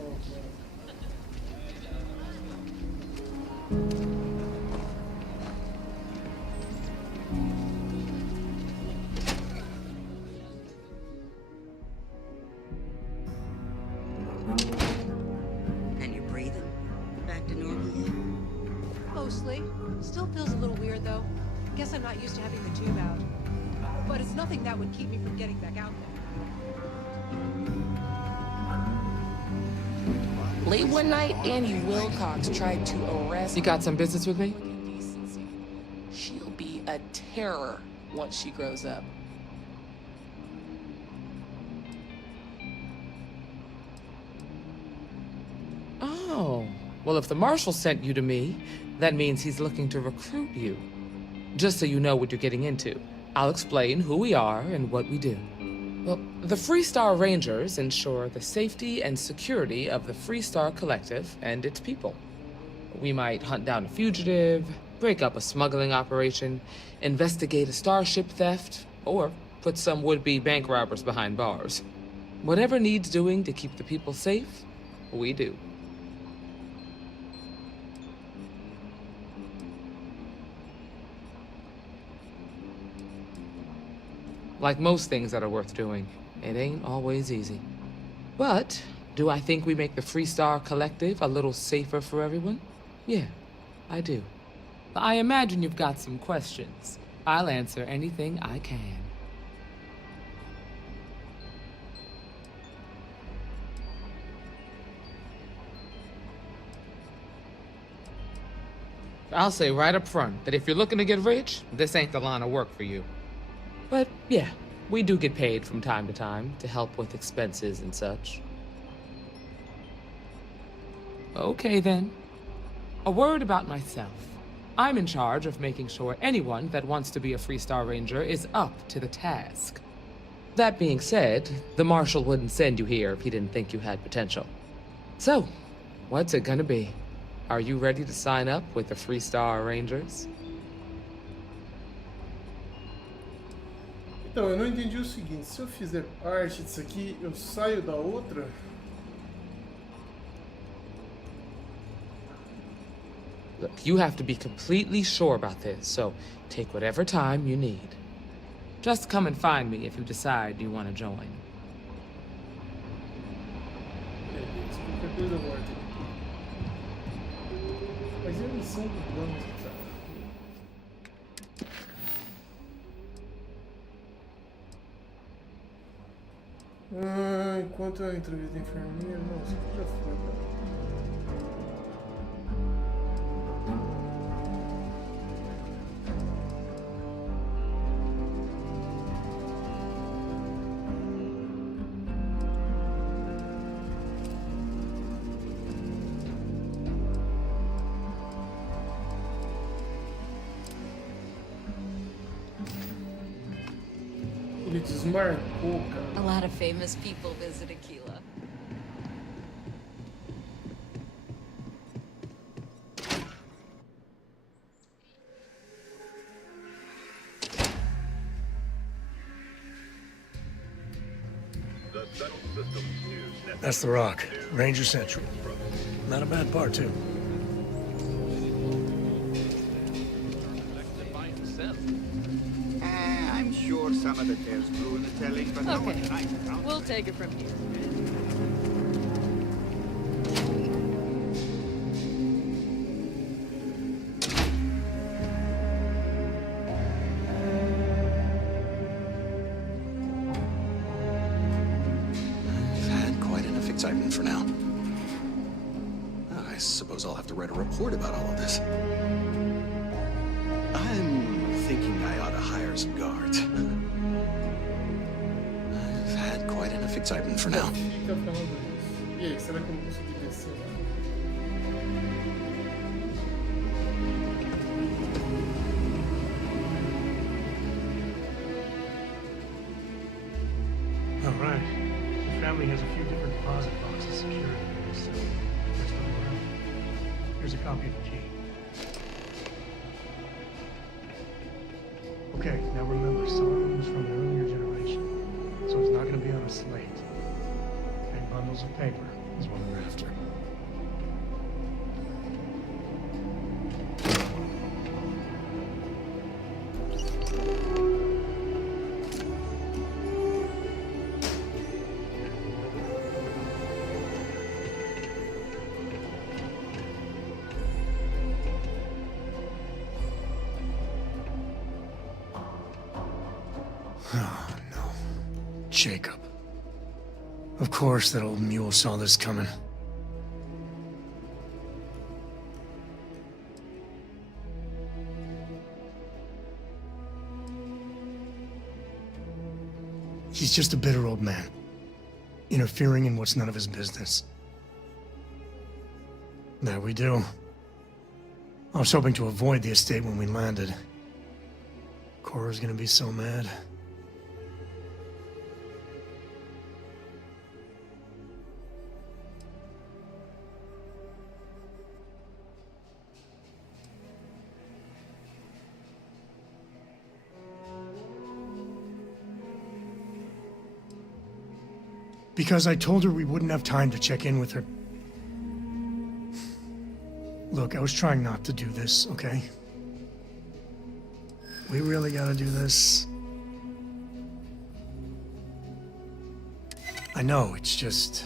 And you're breathing? Back to normal yet? Mostly. Still feels a little weird though. Guess I'm not used to having the tube out. But it's nothing that would keep me from getting back out there. Late one night, Annie Wilcox tried to arrest... You got some business with me? She'll be a terror once she grows up. Oh, well, if the Marshal sent you to me, that means he's looking to recruit you. Just so you know what you're getting into, I'll explain who we are and what we do. Well, the Freestar Rangers ensure the safety and security of the Freestar Collective and its people. We might hunt down a fugitive, break up a smuggling operation, investigate a starship theft, or put some would-be bank robbers behind bars. Whatever needs doing to keep the people safe, we do. Like most things that are worth doing, it ain't always easy. But do I think we make the Freestar Collective a little safer for everyone? Yeah, I do. I imagine you've got some questions. I'll answer anything I can. I'll say right up front that if you're looking to get rich, this ain't the line of work for you. But yeah, we do get paid from time to time to help with expenses and such. Okay then. A word about myself. I'm in charge of making sure anyone that wants to be a Freestar Ranger is up to the task. That being said, the Marshal wouldn't send you here if he didn't think you had potential. So, what's it gonna be? Are you ready to sign up with the Freestar Rangers? Então, eu não entendi o seguinte, se eu fizer parte disso aqui, eu saio da outra? Look, you have to be completely sure about this, so take whatever time you need. Just come and find me if you decide you want to join. Qualquer coisa volta. Mas e a missão do plano, cara? Enquanto a entrevista da enfermeira... Não, isso aqui já foi, cara. Ele desmarcou, cara. A lot of famous people visit Aquila. That's the Rock, Ranger Central. Not a bad part, too. I'm sure some of the tales grew in the telling, but no one Okay, we'll take it from here. I've had quite enough excitement for now. I suppose I'll have to write a report about all of this. I'm thinking I ought to hire some guards. I've had quite enough excitement for now. Fica falando disso. E aí, será que eu vou conseguir descer lá? All right. The family has a few different deposit boxes secured, so let's look around. Here's a copy of the key. Okay, now remember, some of them is from an earlier generation, so it's not going to be on a slate. And bundles of paper is what we're after. Oh, no. Jacob. Of course that old mule saw this coming. He's just a bitter old man, interfering in what's none of his business. There we do. I was hoping to avoid the estate when we landed. Cora's gonna be so mad. Because I told her we wouldn't have time to check in with her. Look, I was trying not to do this, okay? We really gotta do this. I know, it's just...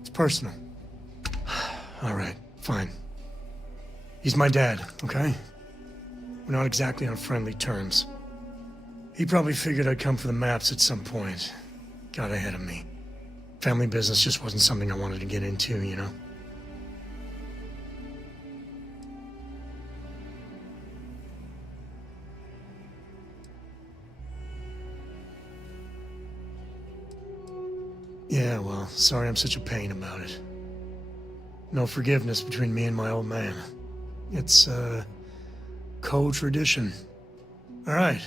it's personal. All right, fine. He's my dad, okay? We're not exactly on friendly terms. He probably figured I'd come for the maps at some point. Got ahead of me. Family business just wasn't something I wanted to get into, you know? Yeah, well, sorry I'm such a pain about it. No forgiveness between me and my old man. It's, co-tradition. All right,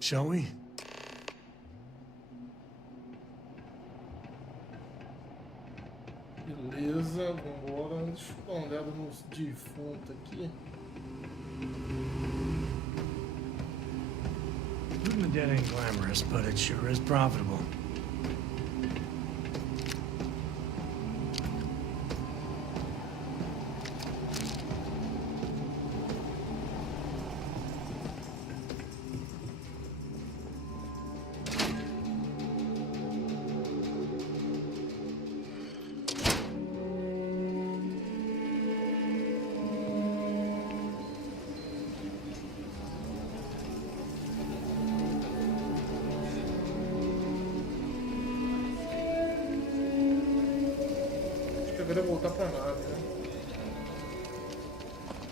shall we? Beleza, vambora. Deixa eu dar uma olhada nos defuntos aqui. Looting the dead ain't glamorous, but it sure is profitable. Agora é voltar pra nave, né?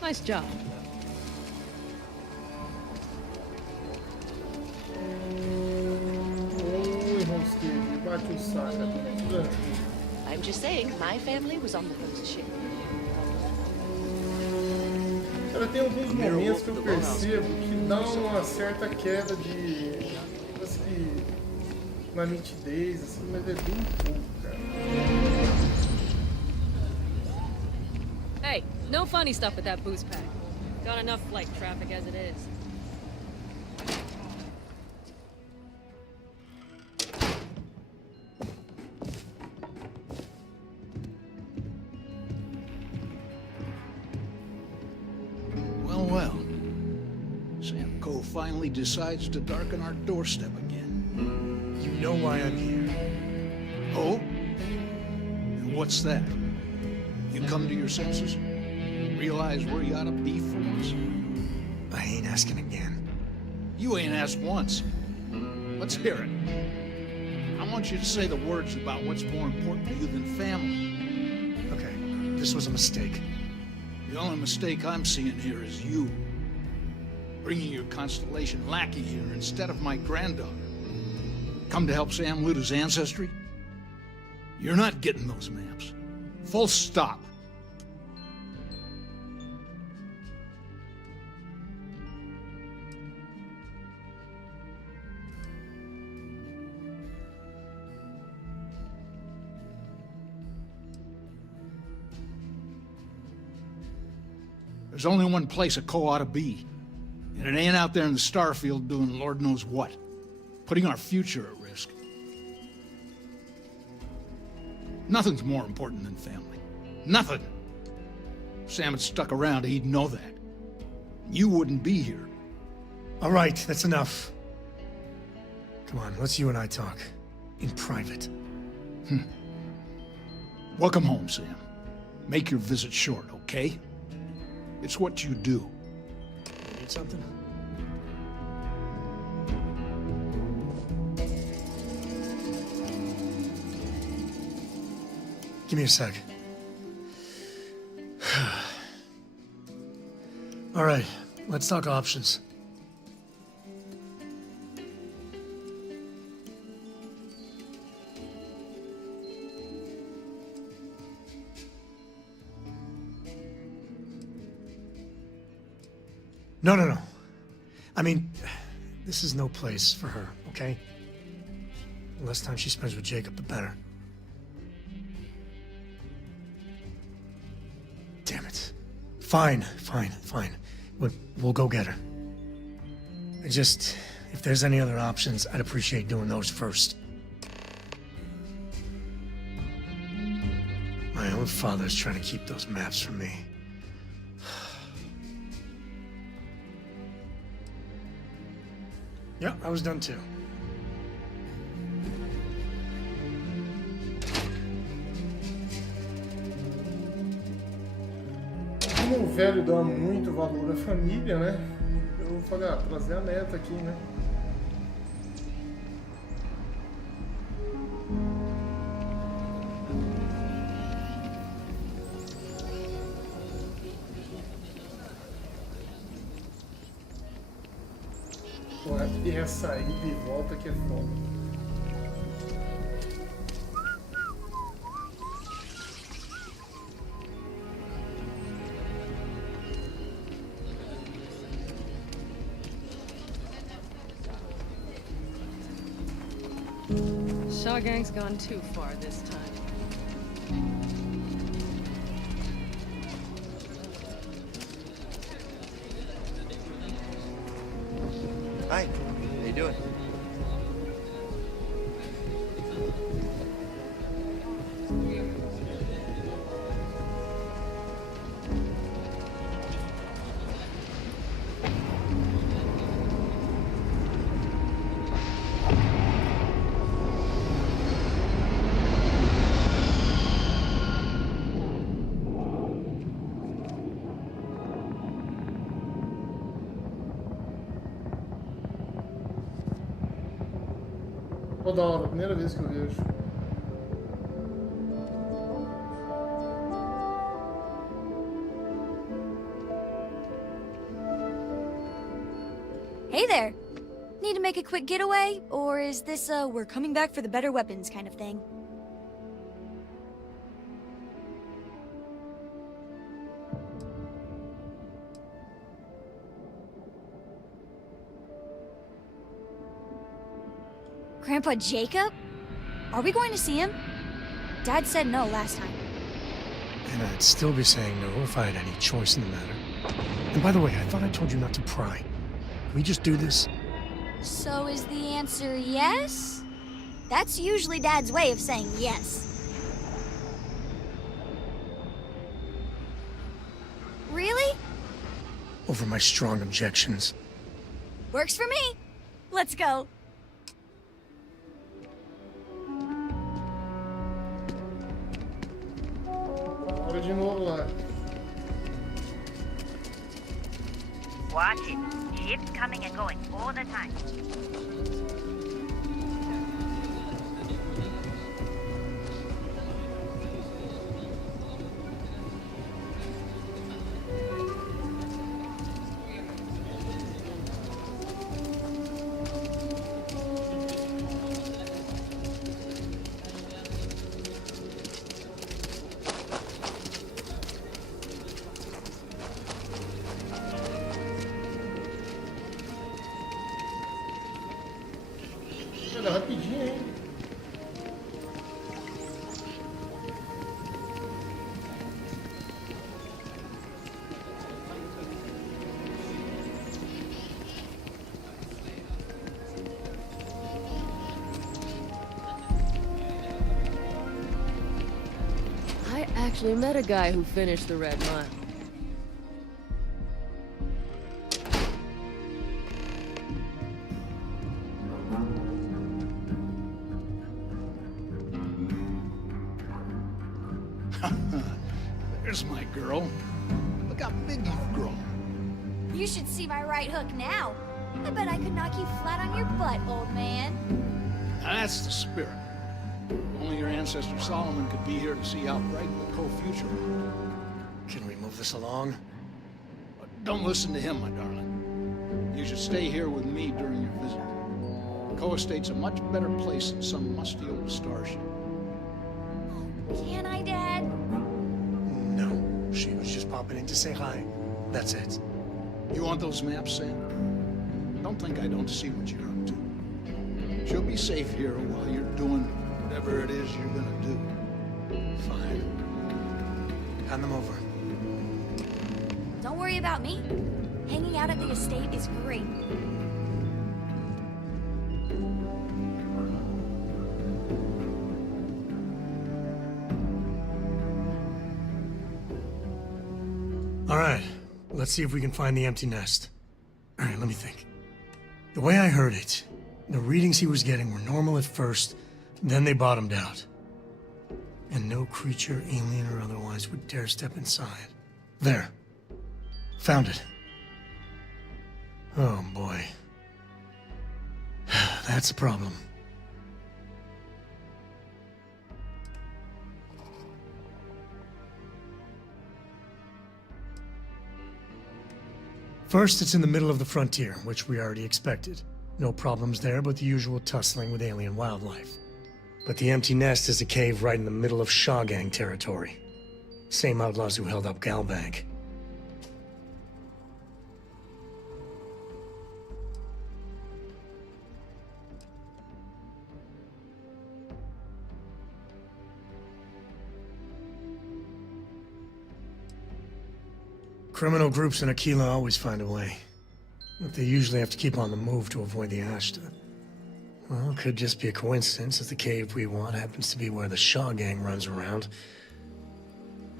Nice job. Oi, Rosqueiro, bate o saco também. I'm just saying, my family was on the host ship. Cara, tem alguns momentos que eu percebo que dá uma certa queda de... assim, na nitidez, assim, mas é bem pouco, cara. Hey, no funny stuff with that booze pack. Got enough flight traffic as it is. Well. Sam Coe finally decides to darken our doorstep again. You know why I'm here. Oh? And what's that? You come to your senses? Realize where you ought to be for once? I ain't asking again. You ain't asked once. Let's hear it. I want you to say the words about what's more important to you than family. Okay, this was a mistake. The only mistake I'm seeing here is you. Bringing your Constellation lackey here instead of my granddaughter. Come to help Sam loot his ancestry? You're not getting those maps. Full stop. There's only one place a Coe ought to be. And it ain't out there in the Starfield doing Lord knows what. Putting our future at risk. Nothing's more important than family. Nothing. If Sam had stuck around, he'd know that. You wouldn't be here. All right, that's enough. Come on, let's you and I talk. In private. Welcome home, Sam. Make your visit short, okay? It's what you do. You need something? Give me a sec. All right, let's talk options. No. I mean, this is no place for her, okay? The less time she spends with Jacob, the better. Damn it. Fine. We'll go get her. If there's any other options, I'd appreciate doing those first. My own father's trying to keep those maps from me. Yeah, I was done too. Como o velho dá muito valor à família, né? Eu falei, trazer a neta aqui, né? E essa ida e volta que é foda. Shaw Gang's gone too far this time. Hi. How you doing? Pô, da hora, primeira vez que eu vejo. Hey there! Need to make a quick getaway? Or is this a we're coming back for the better weapons kind of thing? Grandpa Jacob? Are we going to see him? Dad said no last time. And I'd still be saying no if I had any choice in the matter. And by the way, I thought I told you not to pry. Can we just do this? So is the answer yes? That's usually Dad's way of saying yes. Really? Over my strong objections. Works for me. Let's go. Bora de novo lá. Watch it. Ships coming and going all the time. Olha, rapidinho, hein? I actually met a guy who finished the Red Mile. There's my girl. Look how big you've grown. You should see my right hook now. I bet I could knock you flat on your butt, old man. Now that's the spirit. Only your ancestor Solomon could be here to see how bright the co-future is. Can we move this along? Don't listen to him, my darling. You should stay here with me during your visit. Co-estate's a much better place than some musty old starship. Can I, Dad? No. She was just popping in to say hi. That's it. You want those maps, Sam? Don't think I don't see what you're up to. She'll be safe here while you're doing whatever it is you're gonna do. Fine. Hand them over. Don't worry about me. Hanging out at the estate is great. All right, let's see if we can find the empty nest. All right, let me think. The way I heard it, the readings he was getting were normal at first, then they bottomed out. And no creature, alien or otherwise, would dare step inside. There. Found it. Oh boy. That's a problem. First, it's in the middle of the frontier, which we already expected. No problems there, but the usual tussling with alien wildlife. But the empty nest is a cave right in the middle of Shaw Gang territory. Same outlaws who held up Galbank. Criminal groups in Aquila always find a way. But they usually have to keep on the move to avoid the Ashta. Well, it could just be a coincidence that the cave we want happens to be where the Shaw gang runs around.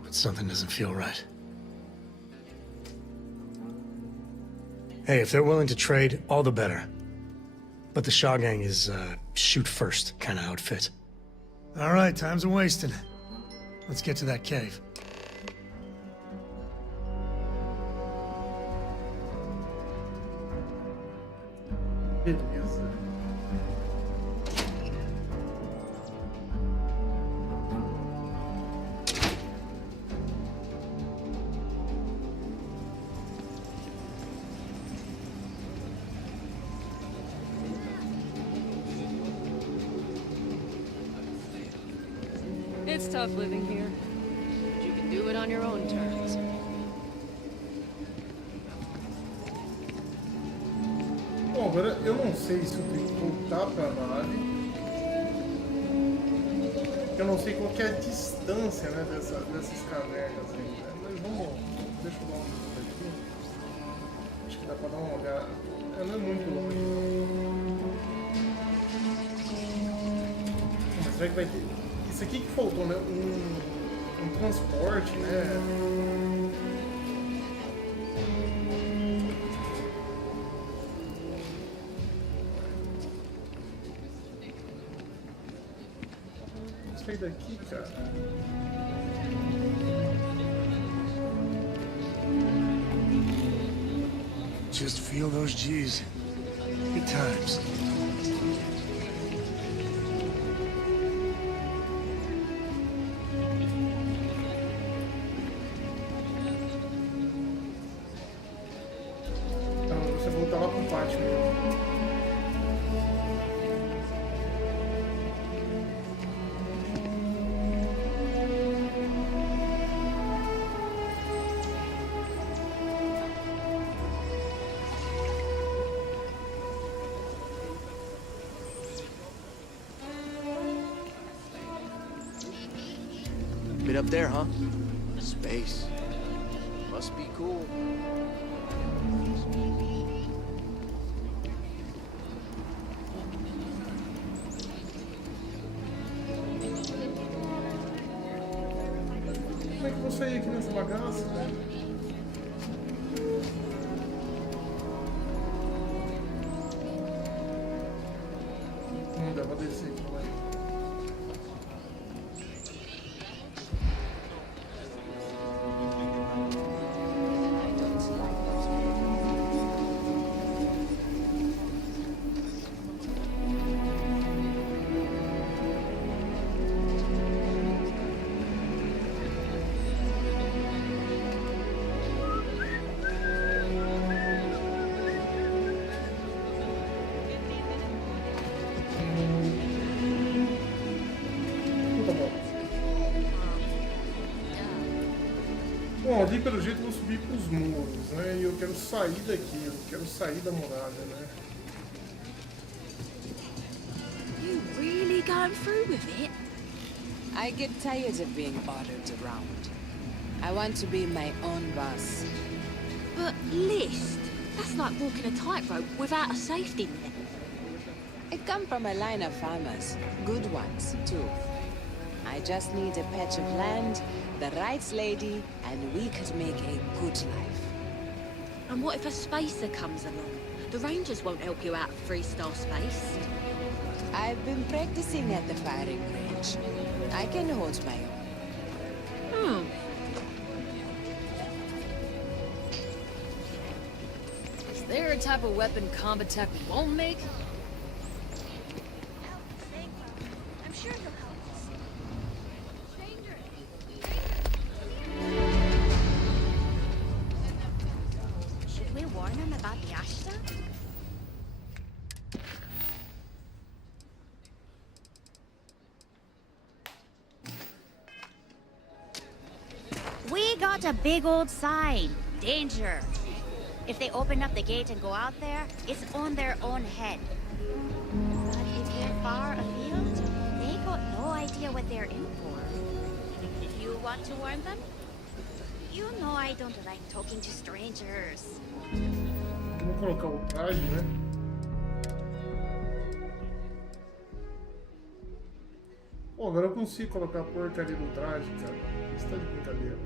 But something doesn't feel right. Hey, if they're willing to trade, all the better. But the Shaw gang is, shoot first kind of outfit. All right, time's a wasting. Let's get to that cave. Beleza. It's tough living here. But you can do it on your own terms. Bom, agora eu não sei se eu tenho que voltar para a nave. Eu não sei qual que é a distância, né, dessas cavernas ainda. Mas vamos. Deixa eu dar uma olhada aqui. Acho que dá para dar uma olhada. Não é muito longe, não. Mas será que vai ter. Isso aqui que faltou, né? Um transporte, né? Sai daqui, cara. Just feel those G's. Good times. Então, você voltar lá pro pátio mesmo. Bit up there, huh? Space. Must be cool. Como é que eu vou sair aqui nessa bagaça, velho? Não dá pra descer aqui, vai. Bom, ali pelo jeito eu vou subir pros muros, né? E eu quero sair daqui, eu quero sair da muralha, né? You really going through with it? I get tired of being ordered around. I want to be my own boss. But list, that's like walking a tightrope without a safety net. I come from a line of farmers, good ones too. I just need a patch of land, the right lady, and we could make a good life. And what if a spacer comes along? The Rangers won't help you out of 3-star space. I've been practicing at the firing range. I can hold my own. Is there a type of weapon combat tech won't make? I'm sure he'll help us. Should we warn him about the Ashta? We got a big old sign. Danger. If they open up the gate and go out there, it's on their own head. But if they're far afield, they got no idea what they're in for. You want to warn them? You know I don't like talking to strangers. Vamos colocar o traje, né? Pô, agora eu consigo colocar a porcaria do traje, cara. Isso tá de brincadeira.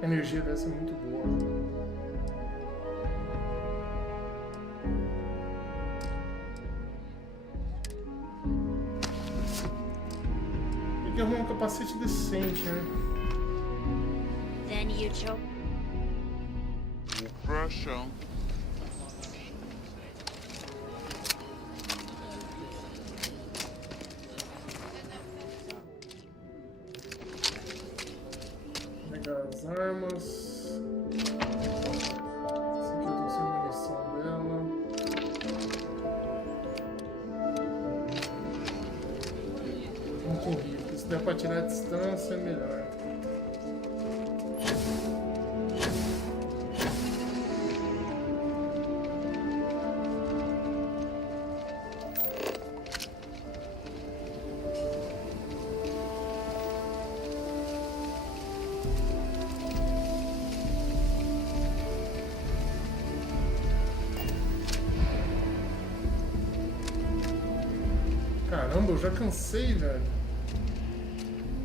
A energia dessa é muito boa. Tem que arrumar um capacete decente, né? Then you choke. Pressure. As armas. Essa aqui eu tô sem munição dela. Vamos correr, porque se der pra tirar a distância é melhor. Caramba, eu já cansei, velho.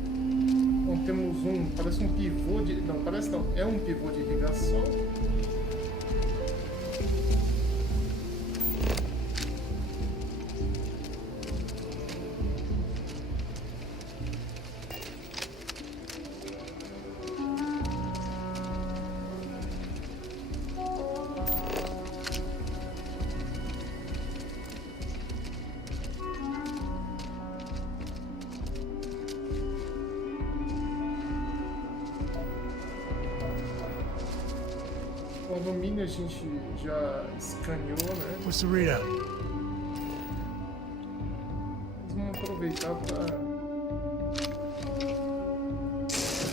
Então temos parece um pivô de... Não, parece não, é um pivô de ligação. O alumínio a gente já escaneou, né? What's the readout? Vamos aproveitar para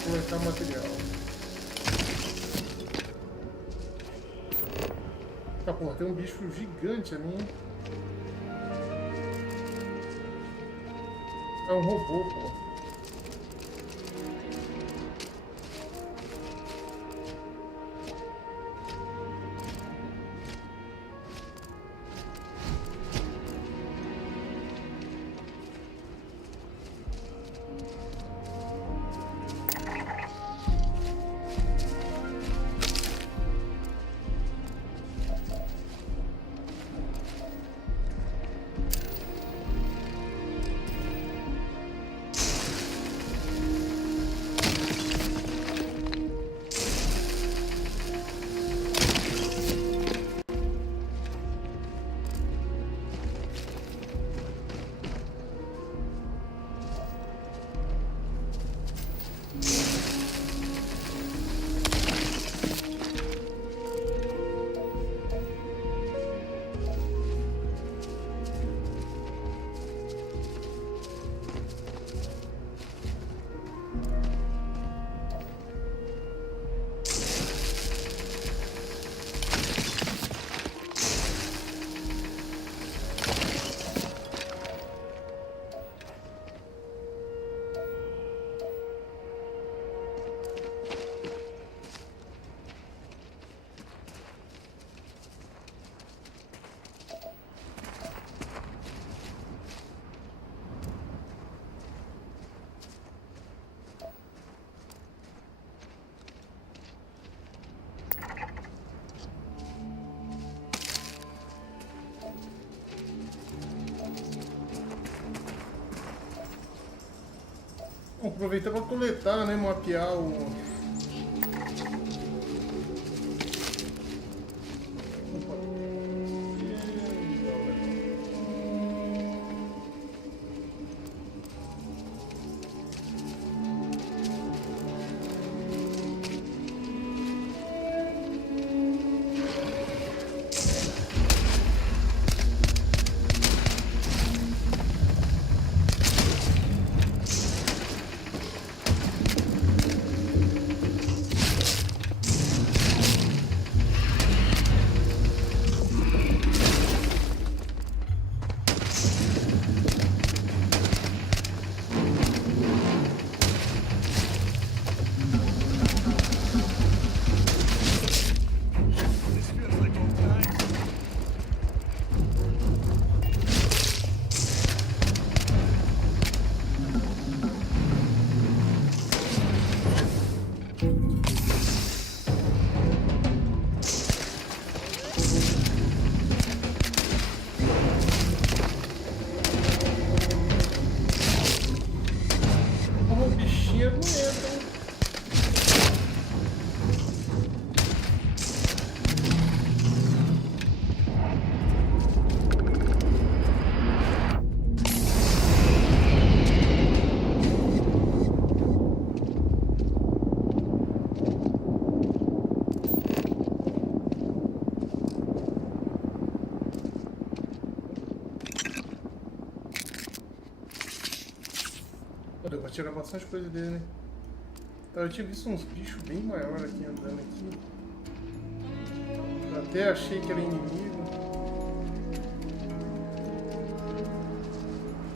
coletar material. Tá, porra, tem um bicho gigante ali, hein? É um robô, pô. Vamos aproveitar para coletar, né? Mapear o... aí é bonito, hein? Deu pra tirar bastante coisa dele, né? Tá, eu tinha visto uns bichos bem maiores aqui andando aqui. Eu até achei que era inimigo.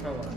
Olha lá.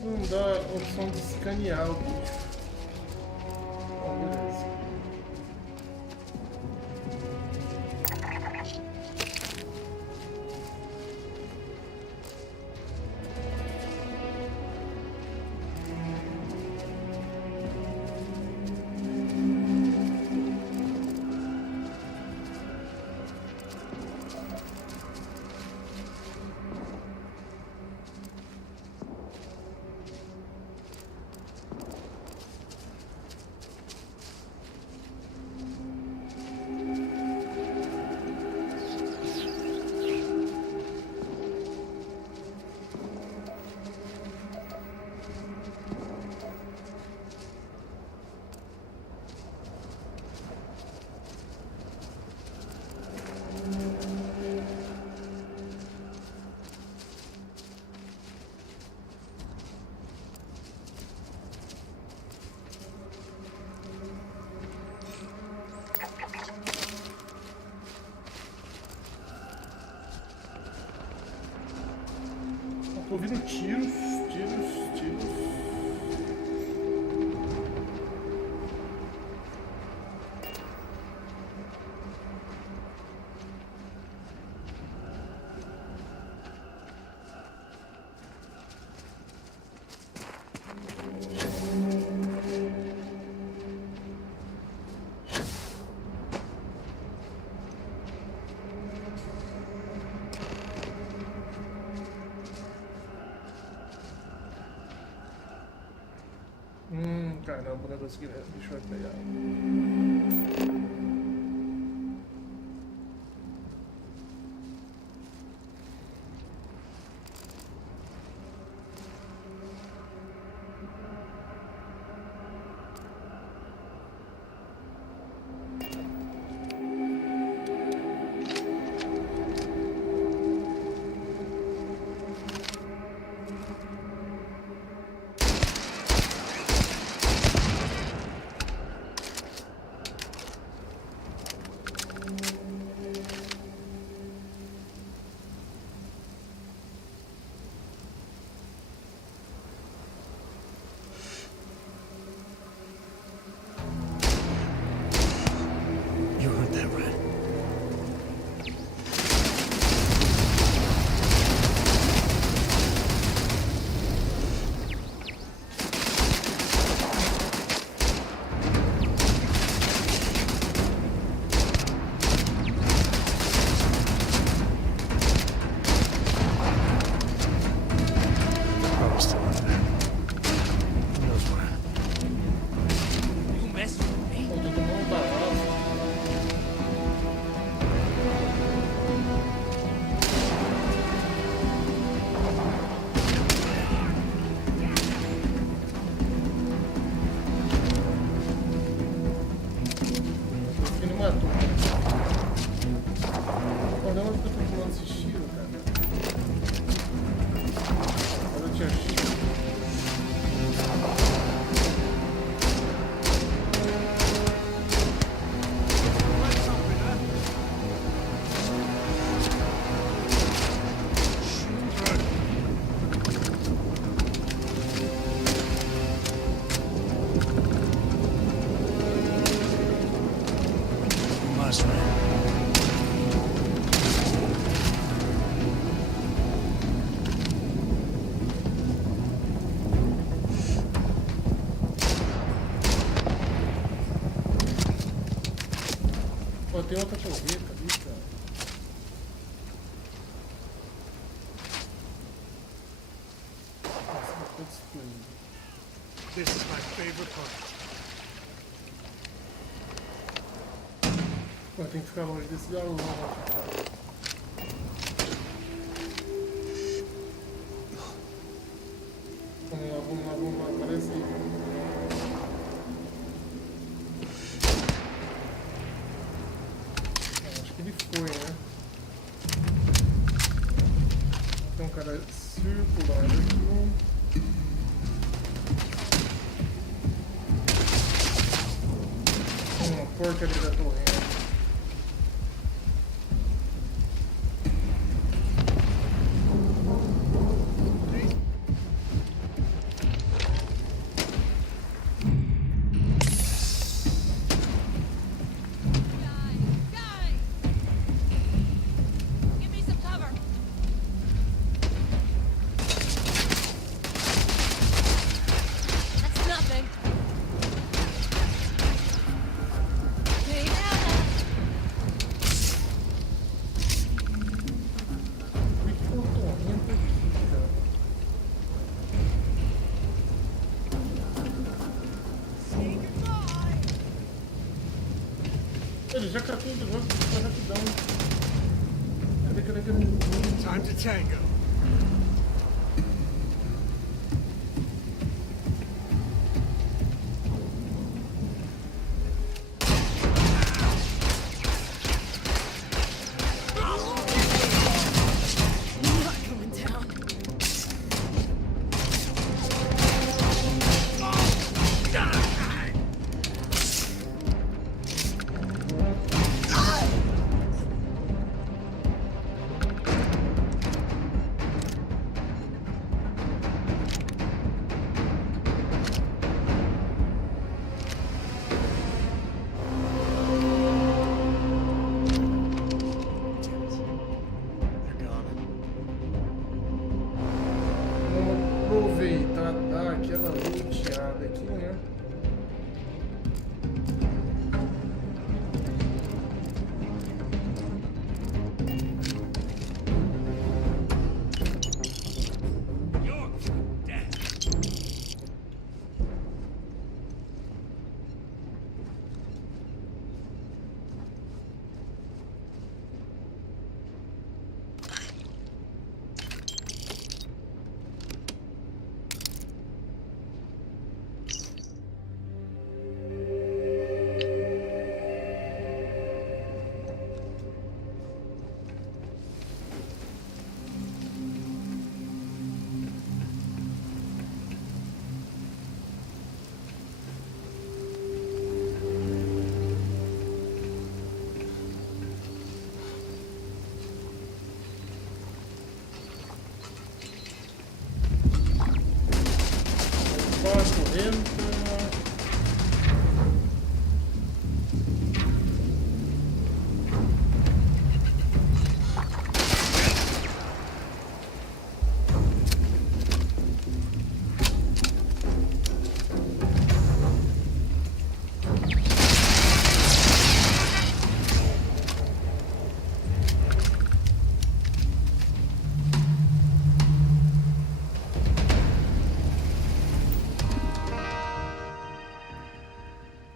Não dá a opção de escanear o bicho. Bom, beleza. Tô ouvindo tiros. Caramba, o negócio que deixa eu pegar. Olha onde que eu tô tomando esse tiro, cara. Agora eu tinha tiro. Tem outra torreta ali, cara. Nossa, mas tá destruindo. This is my favorite part. Pô, tem que ficar longe desse galão aqui, cara. Vamos lá, aparece aí. Ele foi, né? Tem um cara circular aqui. Uma porcaria da torrente. Ele já catou o negócio rapidão. Cadê? Time to tango. Aproveitar, dar aquela luteada aqui, né?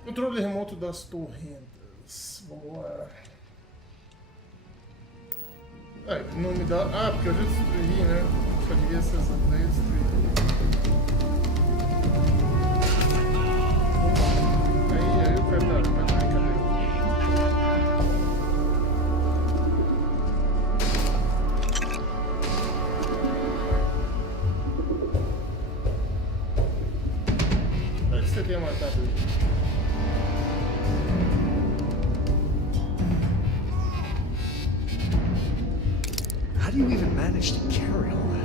Controle remoto das torrentas. Vamos lá. Não me dá. Ah, porque eu já destruí, né? Só devia ser essa daí destruir. Aí o cara tá brincadeira. do you even manage to carry all that?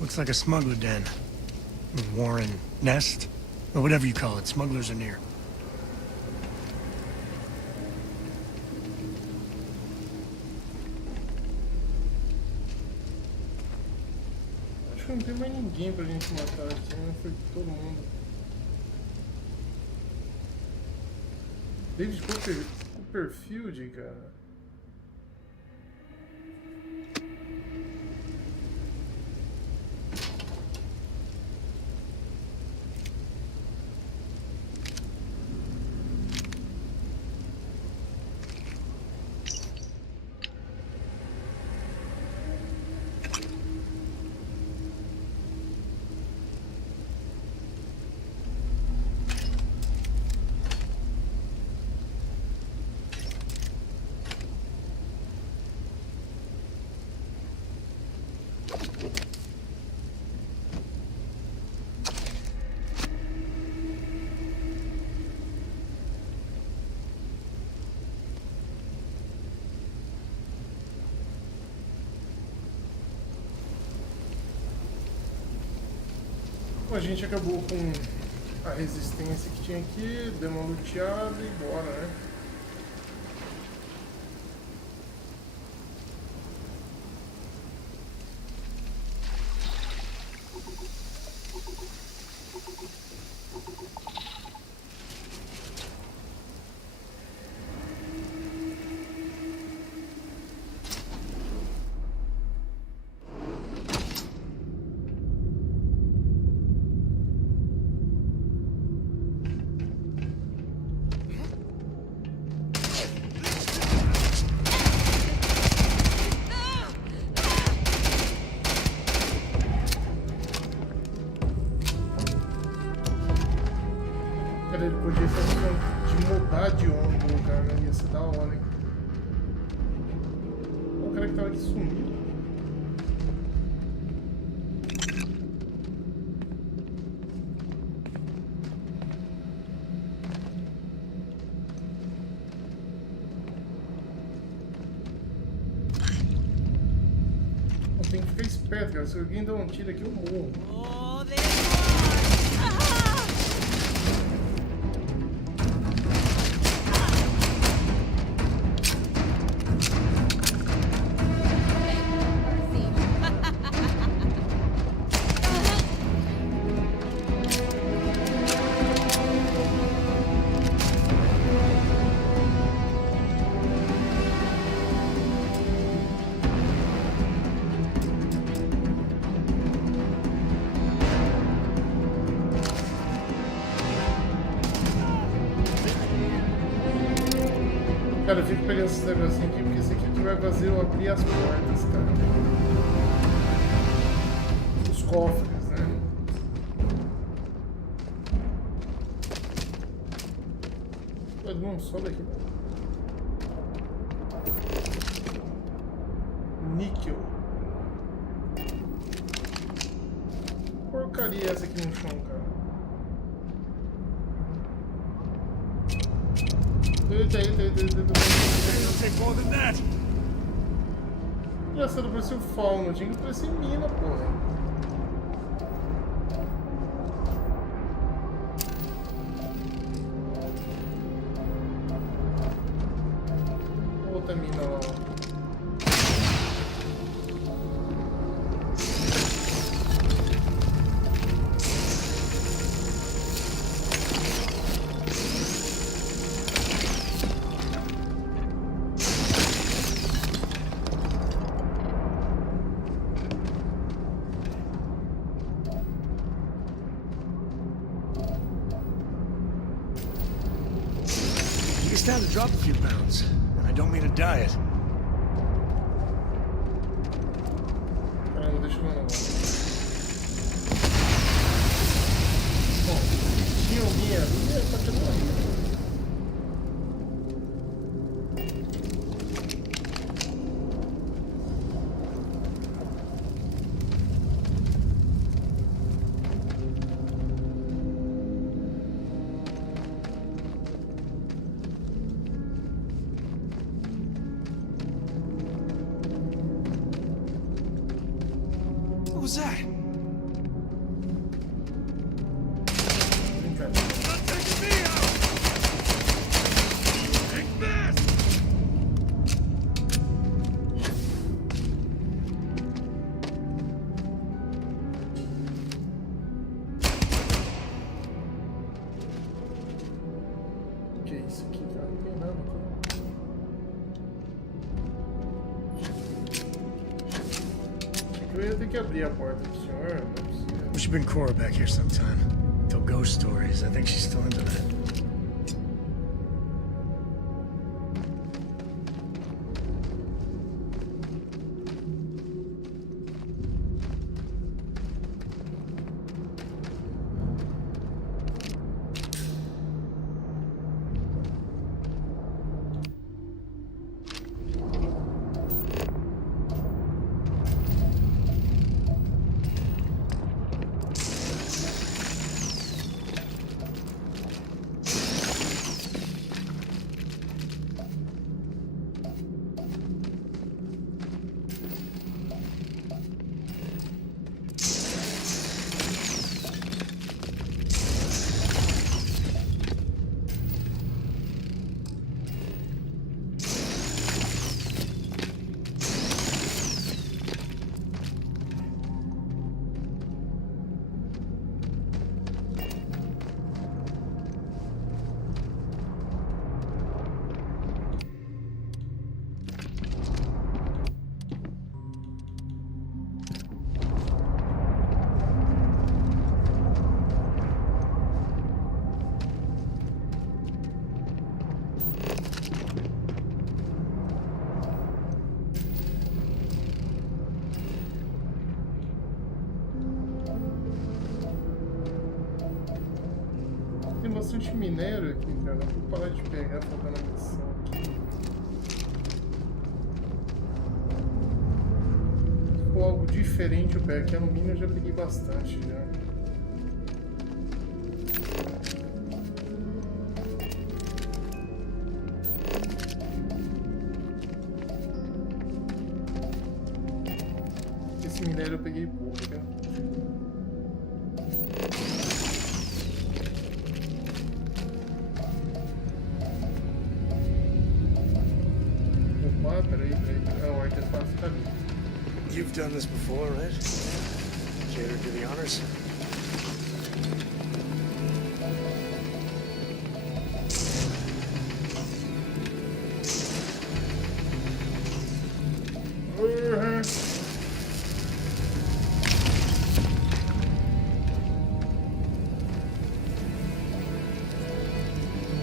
Looks like a smuggler den. Warren, nest, or whatever you call it. Smugglers are near. Acho que não tem mais ninguém pra gente matar aqui, né? Foi todo mundo. David Copperfield, cara. A gente acabou com a resistência que tinha aqui, deu uma luteada e bora, né? Ele podia fazer de mudar de ângulo, cara, ia ser da hora, hein? O cara que tava aqui sumiu. Eu tenho que ficar esperto, cara. Se alguém dá um tiro aqui, eu morro. Cara, eu fico pegando esses negocinhos aqui, porque esse aqui vai fazer eu abrir as portas, cara. Os cofres, né? Pô, não, sobe aqui. Níquel. Porcaria essa aqui no chão, cara. Engraçado, parecia o fauno, tinha que parecer mina, porra. Outra mina lá, ó. It's time to drop a few pounds, and I don't mean a diet. Caramba, deixa eu ver um negócio. Bom, tinha alguém ali, continua aí. What was that? Que é isso aqui, cara? Não tem nada aqui. Eu ia ter que abrir a porta pro senhor, não é possível. We should bring Cora back here sometime. Tell ghost stories. I think she's still into that. Tem bastante minério aqui, cara. Vou parar de pegar, focar na missão aqui. Se for algo diferente, eu pego. Aqui alumínio eu já peguei bastante já. Esse minério eu peguei pouco, cara. You've done this before, right? Care to do the honors?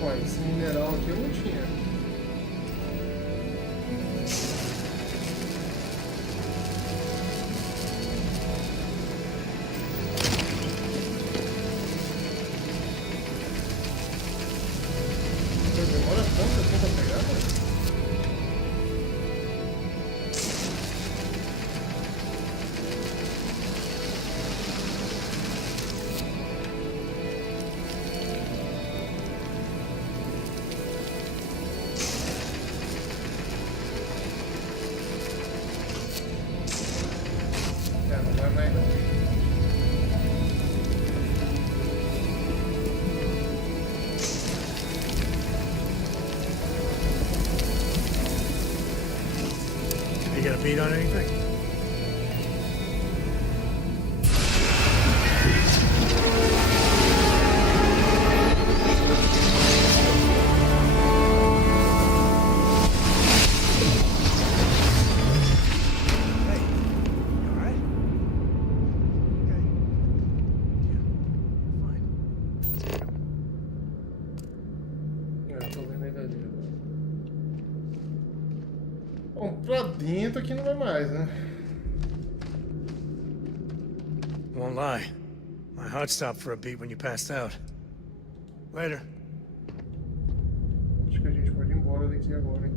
Ó, esse mineral aqui eu não tinha. Demora tanto assim pra pegar, né? Não vai mais não. You got a beat on anything? Tô vendo ele ali. pra dentro aqui não vai mais, né? Won't lie. My heart stopped for a beat when you passed out. Later. Acho que a gente pode ir embora daqui agora, hein?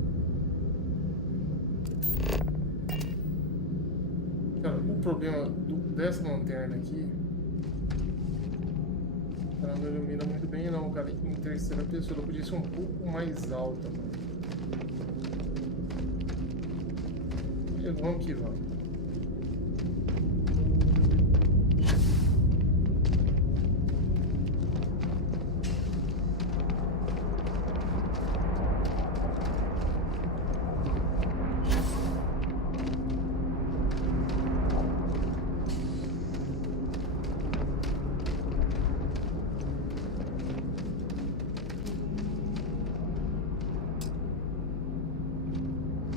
Cara, o problema dessa lanterna aqui... Ela não ilumina muito bem não, cara. Em terceira pessoa, ela podia ser um pouco mais alta, mano. E vamos que vamos.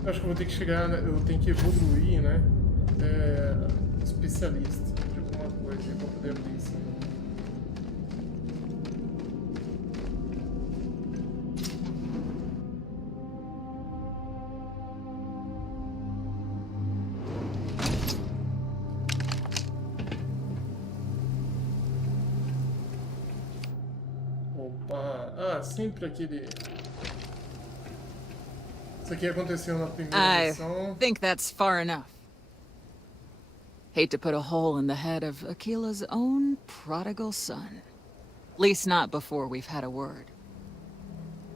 Acho que eu vou ter que chegar, eu tenho que evoluir, né? Até especialista de alguma coisa pra poder abrir isso. Opa! Ah, sempre aquele... Isso aqui aconteceu na primeira missão. I think that's far enough. Hate to put a hole in the head of Aquila's own prodigal son. At least not before we've had a word.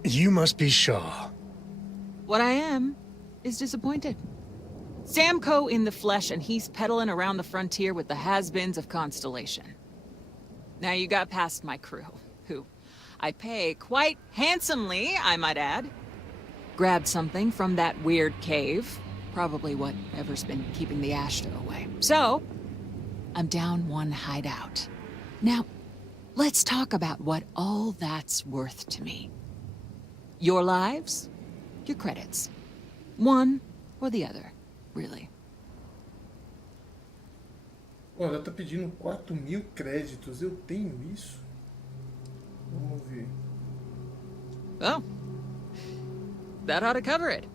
You must be Shaw. What I am is disappointed. Samco in the flesh, and he's peddling around the frontier with the has-beens of Constellation. Now you got past my crew, who I pay quite handsomely, I might add. Grabbed something from that weird cave. Probably whatever's been keeping the Ashta away. So, I'm down one hideout. Now, let's talk about what all that's worth to me. Your lives, your credits. One or the other, really. Olha, ela tá pedindo 4.000 créditos. Eu tenho isso? Vamos ver. Oh. That ought to cover it.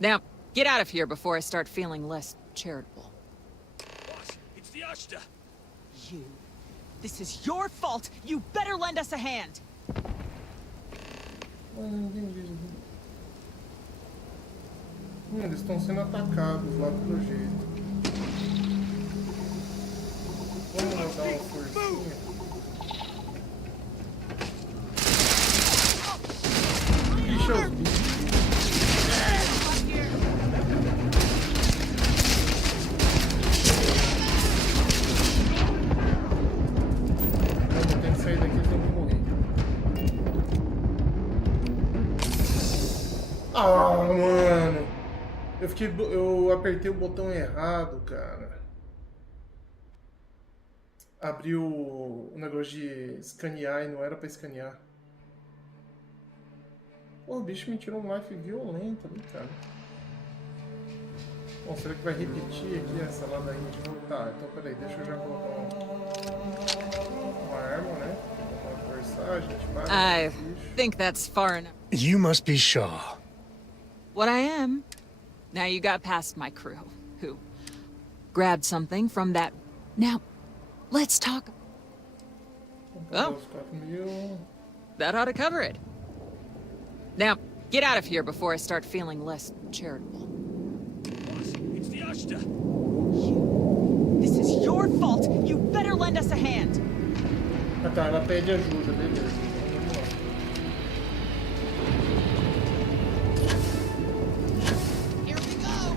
Now, get out of here before I start feeling less charitable. Boss, it's the Ashta. You. This is your fault. You better lend us a hand. Eles estão sendo atacados lá pelo jeito. Vamos lá dar uma forcinha. Bicho é os bichos. Eu tenho que sair daqui, eu tenho que morrer. Ah, mano. Eu apertei o botão errado, cara. Abriu o negócio de escanear e não era pra escanear. Pô, o bicho me tirou um life violento ali, cara. Bom, será que vai repetir aqui essa ladainha de novo? Tá, então peraí, deixa eu já colocar uma arma, né? Vamos conversar, a gente mata I esse bicho. think that's far enough. You must be Shaw. What I am. Now you got past my crew, who grabbed something from that. Now, let's talk. Oh. That ought to cover it. Now, get out of here before I start feeling less charitable. Boss, it's the Ashta. You. This is your fault. You better lend us a hand. Ah tá, ela pede ajuda, beleza. Here we go.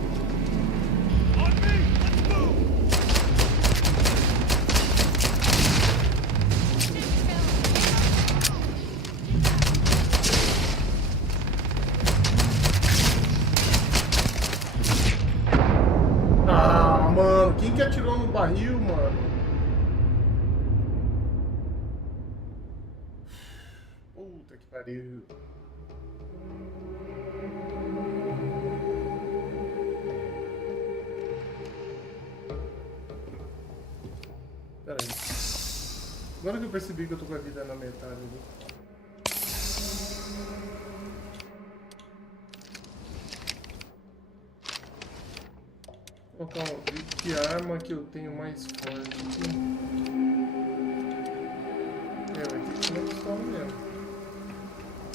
On me, let's move. Ah, mano, quem que atirou no barril, mano? Puta que pariu. Pera aí. Agora que eu percebi que eu tô com a vida na metade ali. colocar que arma que eu tenho mais forte aqui. Vai ter que ser uma pistola mesmo.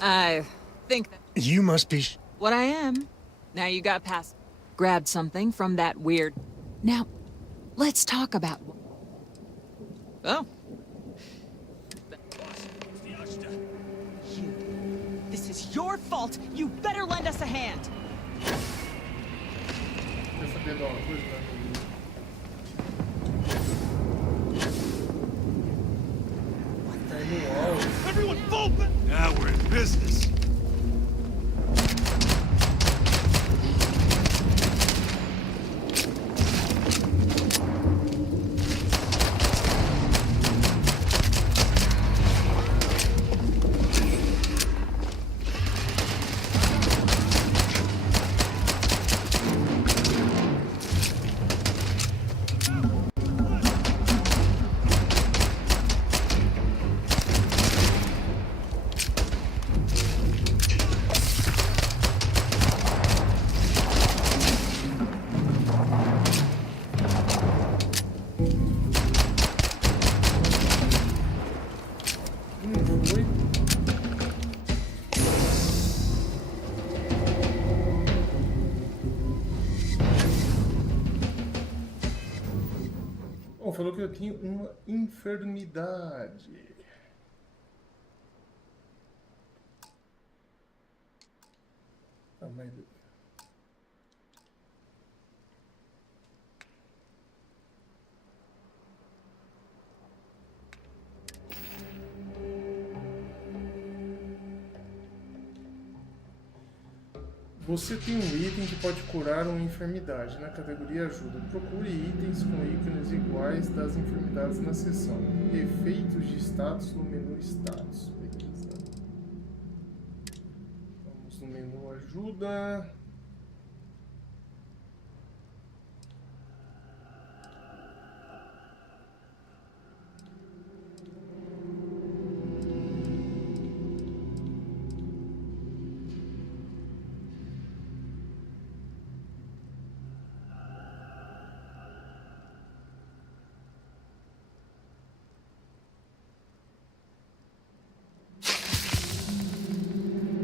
I think that You must be... what I am. Now you got past. Grabbed something from that weird... Now, let's talk about... Oh. This is your fault. You better lend us a hand. Everyone fall back! Now we're in business. Falou que eu tinha uma enfermidade. Ah, mas... Você tem um item que pode curar uma enfermidade. Na categoria ajuda, procure itens com ícones iguais das enfermidades na seção. Efeitos de status no menu status. Beleza. Vamos no menu ajuda.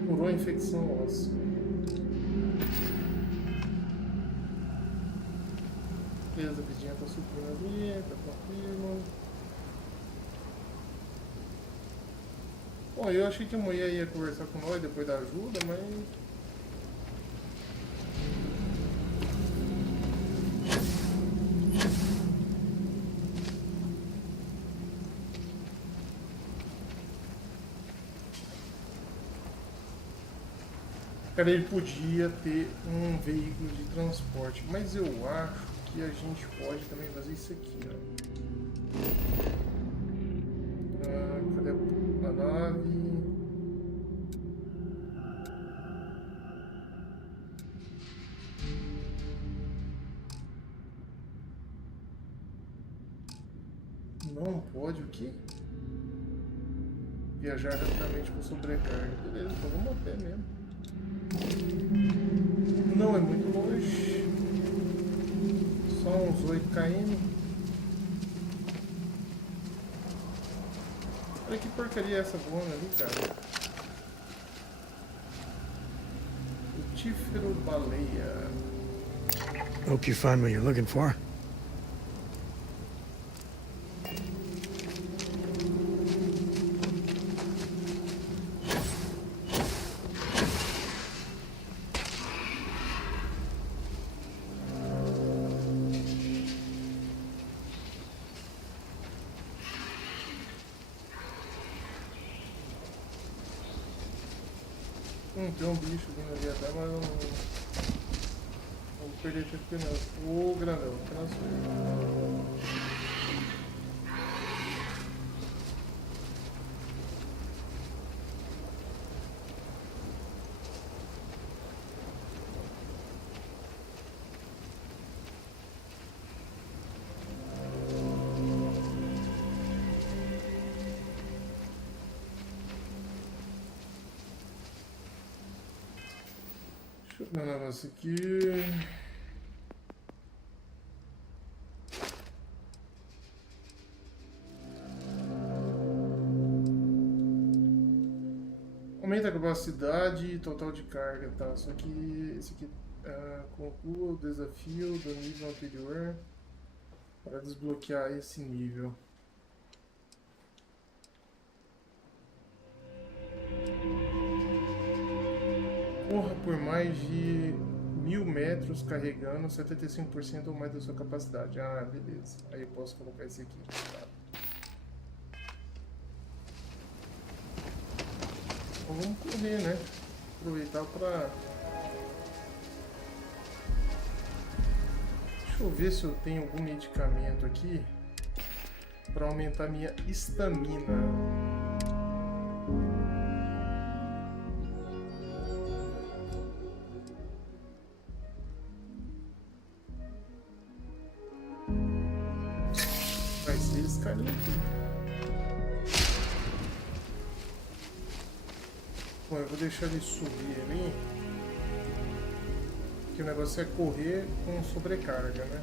Curou a infecção óssea. Beleza, a vidinha tá subindo ali, tá tranquilo. Bom, eu achei que a mulher ia conversar com nós depois da ajuda, mas... Cara, ele podia ter um veículo de transporte, mas eu acho que a gente pode também fazer isso aqui, ó. Cadê a nave? Não pode o quê? Viajar rapidamente com sobrecarga. Beleza, então vamos a pé mesmo. Não é muito longe, só uns 8 km. Olha que porcaria é essa voando ali, cara. Frutífero baleia. Hope you find what you're looking for. Tem um bicho vindo ali até, mas eu não vou perder tempo aqui não. Ô, grandão, Deixa eu ver um negócio aqui. Aumenta a capacidade total de carga, tá? Só que esse aqui conclua o desafio do nível anterior para desbloquear esse nível. Corra por mais de 1000 metros carregando 75% ou mais da sua capacidade. Ah, beleza. Aí eu posso colocar esse aqui. Tá. Então vamos correr, né? Aproveitar para... Deixa eu ver se eu tenho algum medicamento aqui para aumentar minha estamina. Vai ser esse carinha aqui. Bom, eu vou deixar ele subir ali. Que o negócio é correr com sobrecarga, né?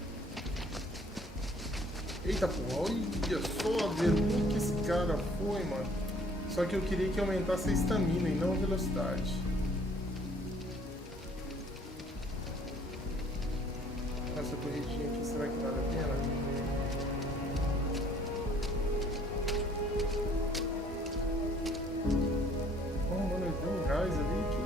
Eita porra, olha só a vergonha que esse cara foi, mano. Só que eu queria que aumentasse a estamina e não a velocidade. Essa corridinha aqui, será que vale a pena? Oh, mano, ele deu um gás ali que...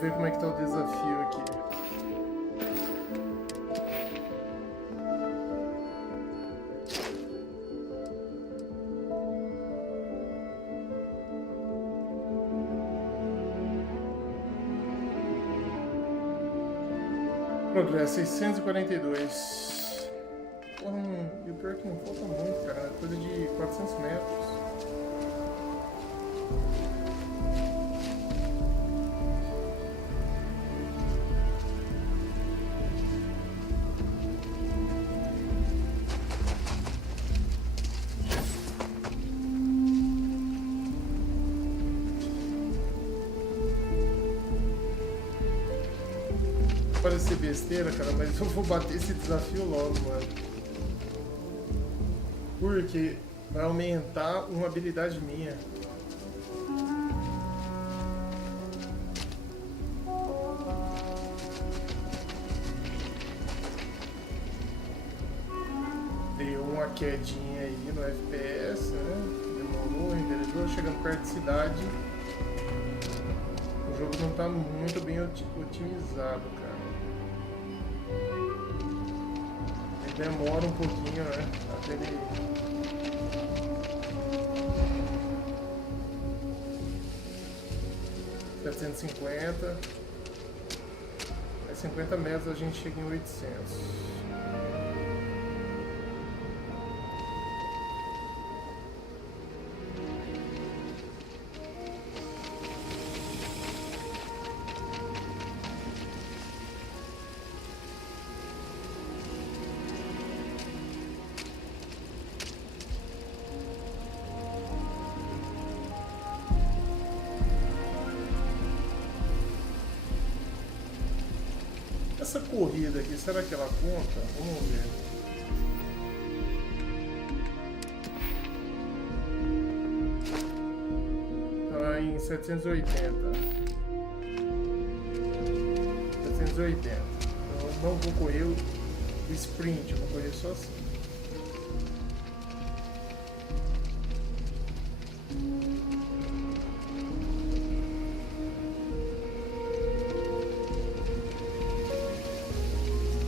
Ver como é que tá o desafio aqui. Progresso 642. Porra, e o pior é que não falta muito, cara. É coisa de 400 metros. Parecer besteira, cara, mas eu vou bater esse desafio logo, mano. Porque vai aumentar uma habilidade minha. Deu uma quedinha aí no FPS, né? Demorou, renderizou, chegando perto de cidade. O jogo não tá muito bem otimizado, cara. Demora um pouquinho, né? Até ele... $750. Aí 50 metros a gente chega em 800. Essa corrida aqui, será que ela conta? Vamos ver. Tá em 780. 780. Então eu não vou correr o sprint, eu vou correr só assim.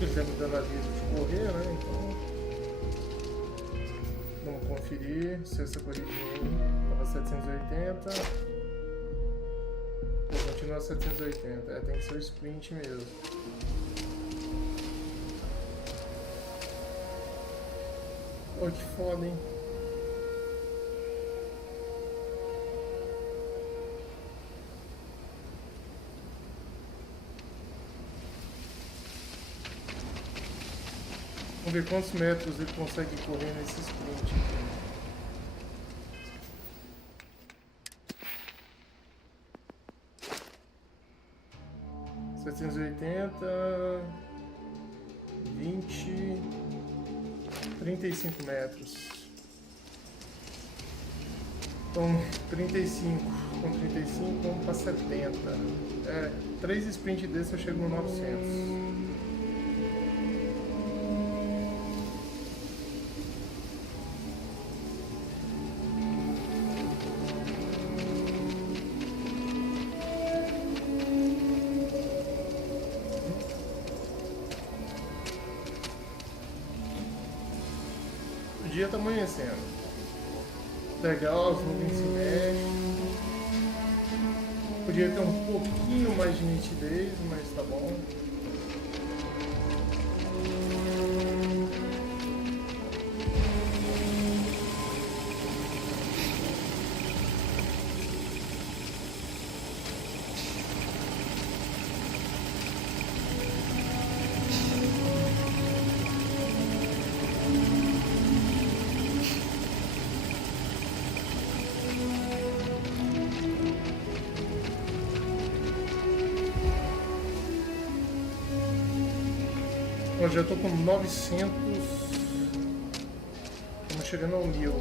Ele tá me dando aviso de correr, né? Então vamos conferir se essa corridinha estava 780. Pô, continua 780. É, tem que ser o sprint mesmo. Pô, que foda, hein? Vamos ver quantos metros ele consegue correr nesse sprint aqui. ...780... 20... 35 metros. Então, 35. Com 35, vamos para 70. 3 sprints desses eu chego no 900. O dia tá amanhecendo. Legal, as nuvens se mexem. Podia ter um pouquinho mais de nitidez, mas tá bom. Eu já tô com 900. Estamos chegando ao 1000.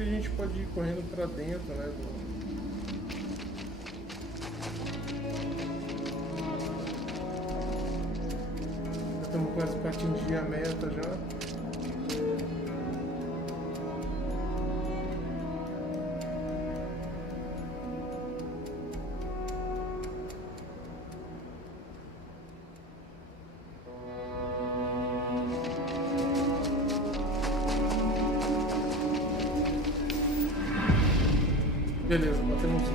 A gente pode ir correndo para dentro, né? Já estamos quase para atingir a meta já. Beleza, batemos um.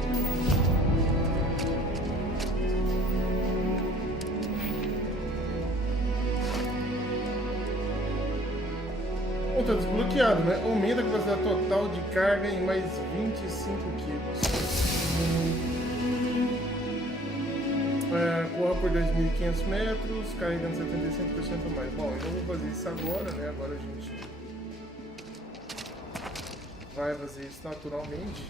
Bom, tá desbloqueado, né? Aumenta a capacidade total de carga em mais 25 quilos. Corra por 2.500 metros, carregando 75% a mais. Bom, então eu vou fazer isso agora, né? Agora a gente vai fazer isso naturalmente.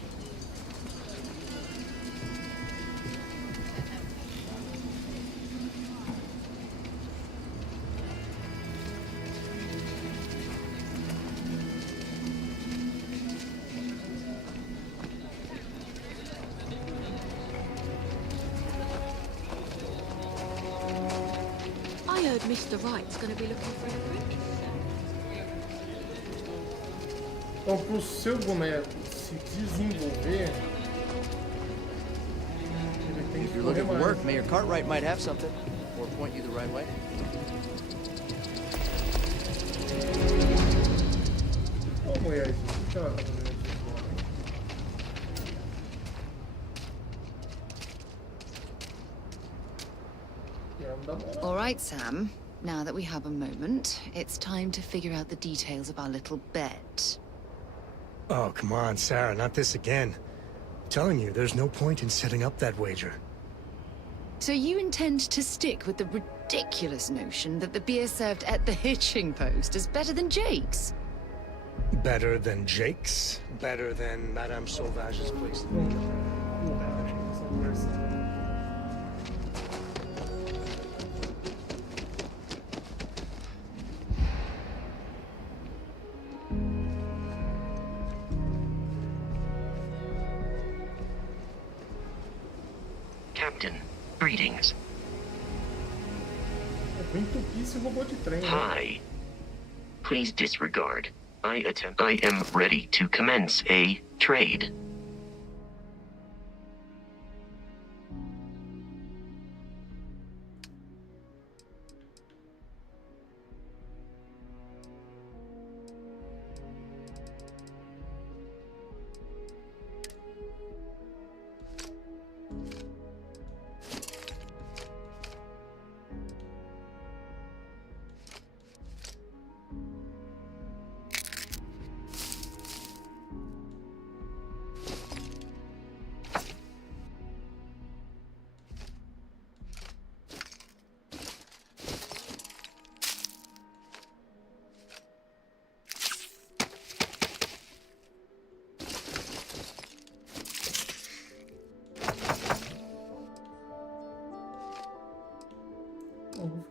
Mr. Wright's going to be looking for an apprentice. Então, para o seu boneco se desenvolver, ele tem If que you're correr looking for mais. work, Mayor Cartwright might have something, or point you the right way. Ô, mulher, o que ela tá fazendo aqui? All right, Sam. Now that we have a moment, it's time to figure out the details of our little bet. Oh, come on, Sarah, not this again. I'm telling you, there's no point in setting up that wager. So you intend to stick with the ridiculous notion that the beer served at the hitching post is better than Jake's? Better than Jake's? Better than Madame Sauvage's place? Captain, greetings. Vou entupir esse robô de trem, né? Hi. Please disregard. I am ready to commence a trade.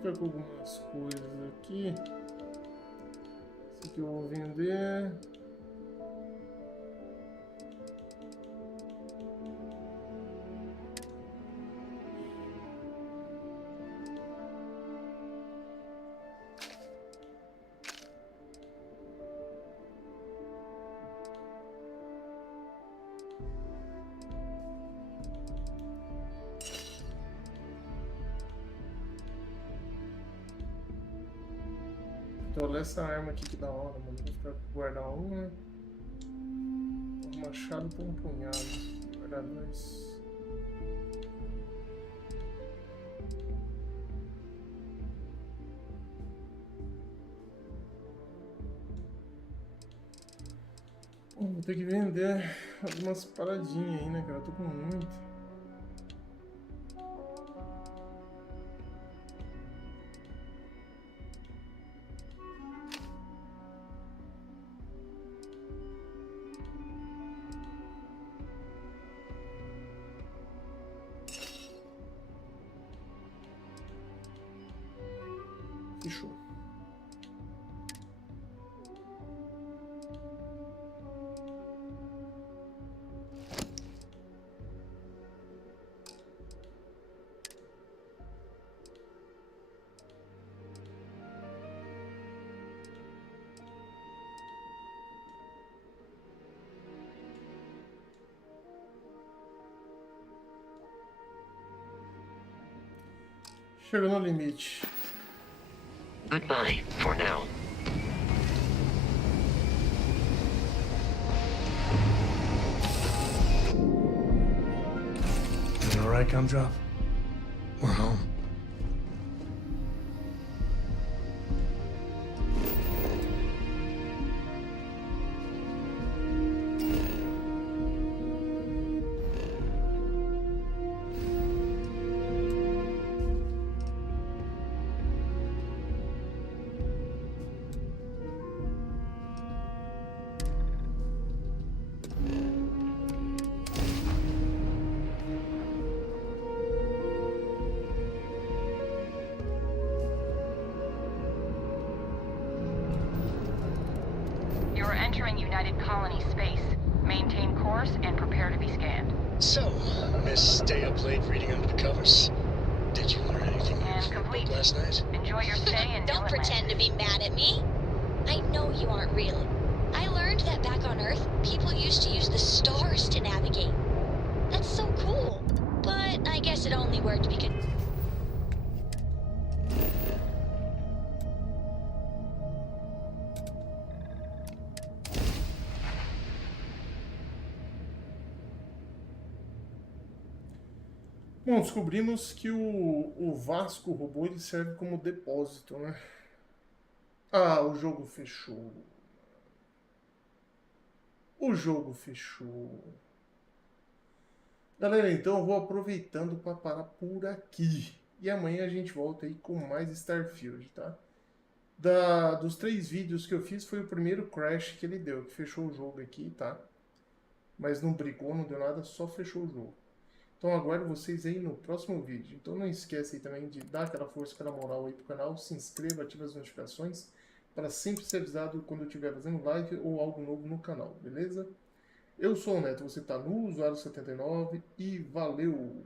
ficar com algumas coisas aqui. Esse aqui eu vou vender. Então, olha essa arma aqui que da hora, mano. Vou ficar guardar uma. Um machado por um punhado. Guardar dois. Vou ter que vender algumas paradinhas aí, né, cara? Eu tô com muito. Fechou. Chegou no limite. Goodbye for now. All right, Gumdrop? We're home. Entering United Colony space. Maintain course and prepare to be scanned. So, Miss Stay Up Late reading under the covers. Did you learn anything new from your book last night? Enjoy your stay and Don't pretend to be mad at me. I know you aren't really. I learned that back on Earth, people used to use the stars to navigate. That's so cool. But I guess it only worked because... Bom, descobrimos que o Vasco robô ele serve como depósito, né? Ah, o jogo fechou. O jogo fechou. Galera, então eu vou aproveitando para parar por aqui. E amanhã a gente volta aí com mais Starfield, tá? Dos 3 vídeos que eu fiz, foi o primeiro crash que ele deu, que fechou o jogo aqui, tá? Mas não brigou, não deu nada, só fechou o jogo. Então aguardo vocês aí no próximo vídeo. Então não esquece aí também de dar aquela força, aquela moral aí pro canal. Se inscreva, ative as notificações para sempre ser avisado quando eu estiver fazendo live ou algo novo no canal, beleza? Eu sou o Neto, você tá no usuário 79 e valeu!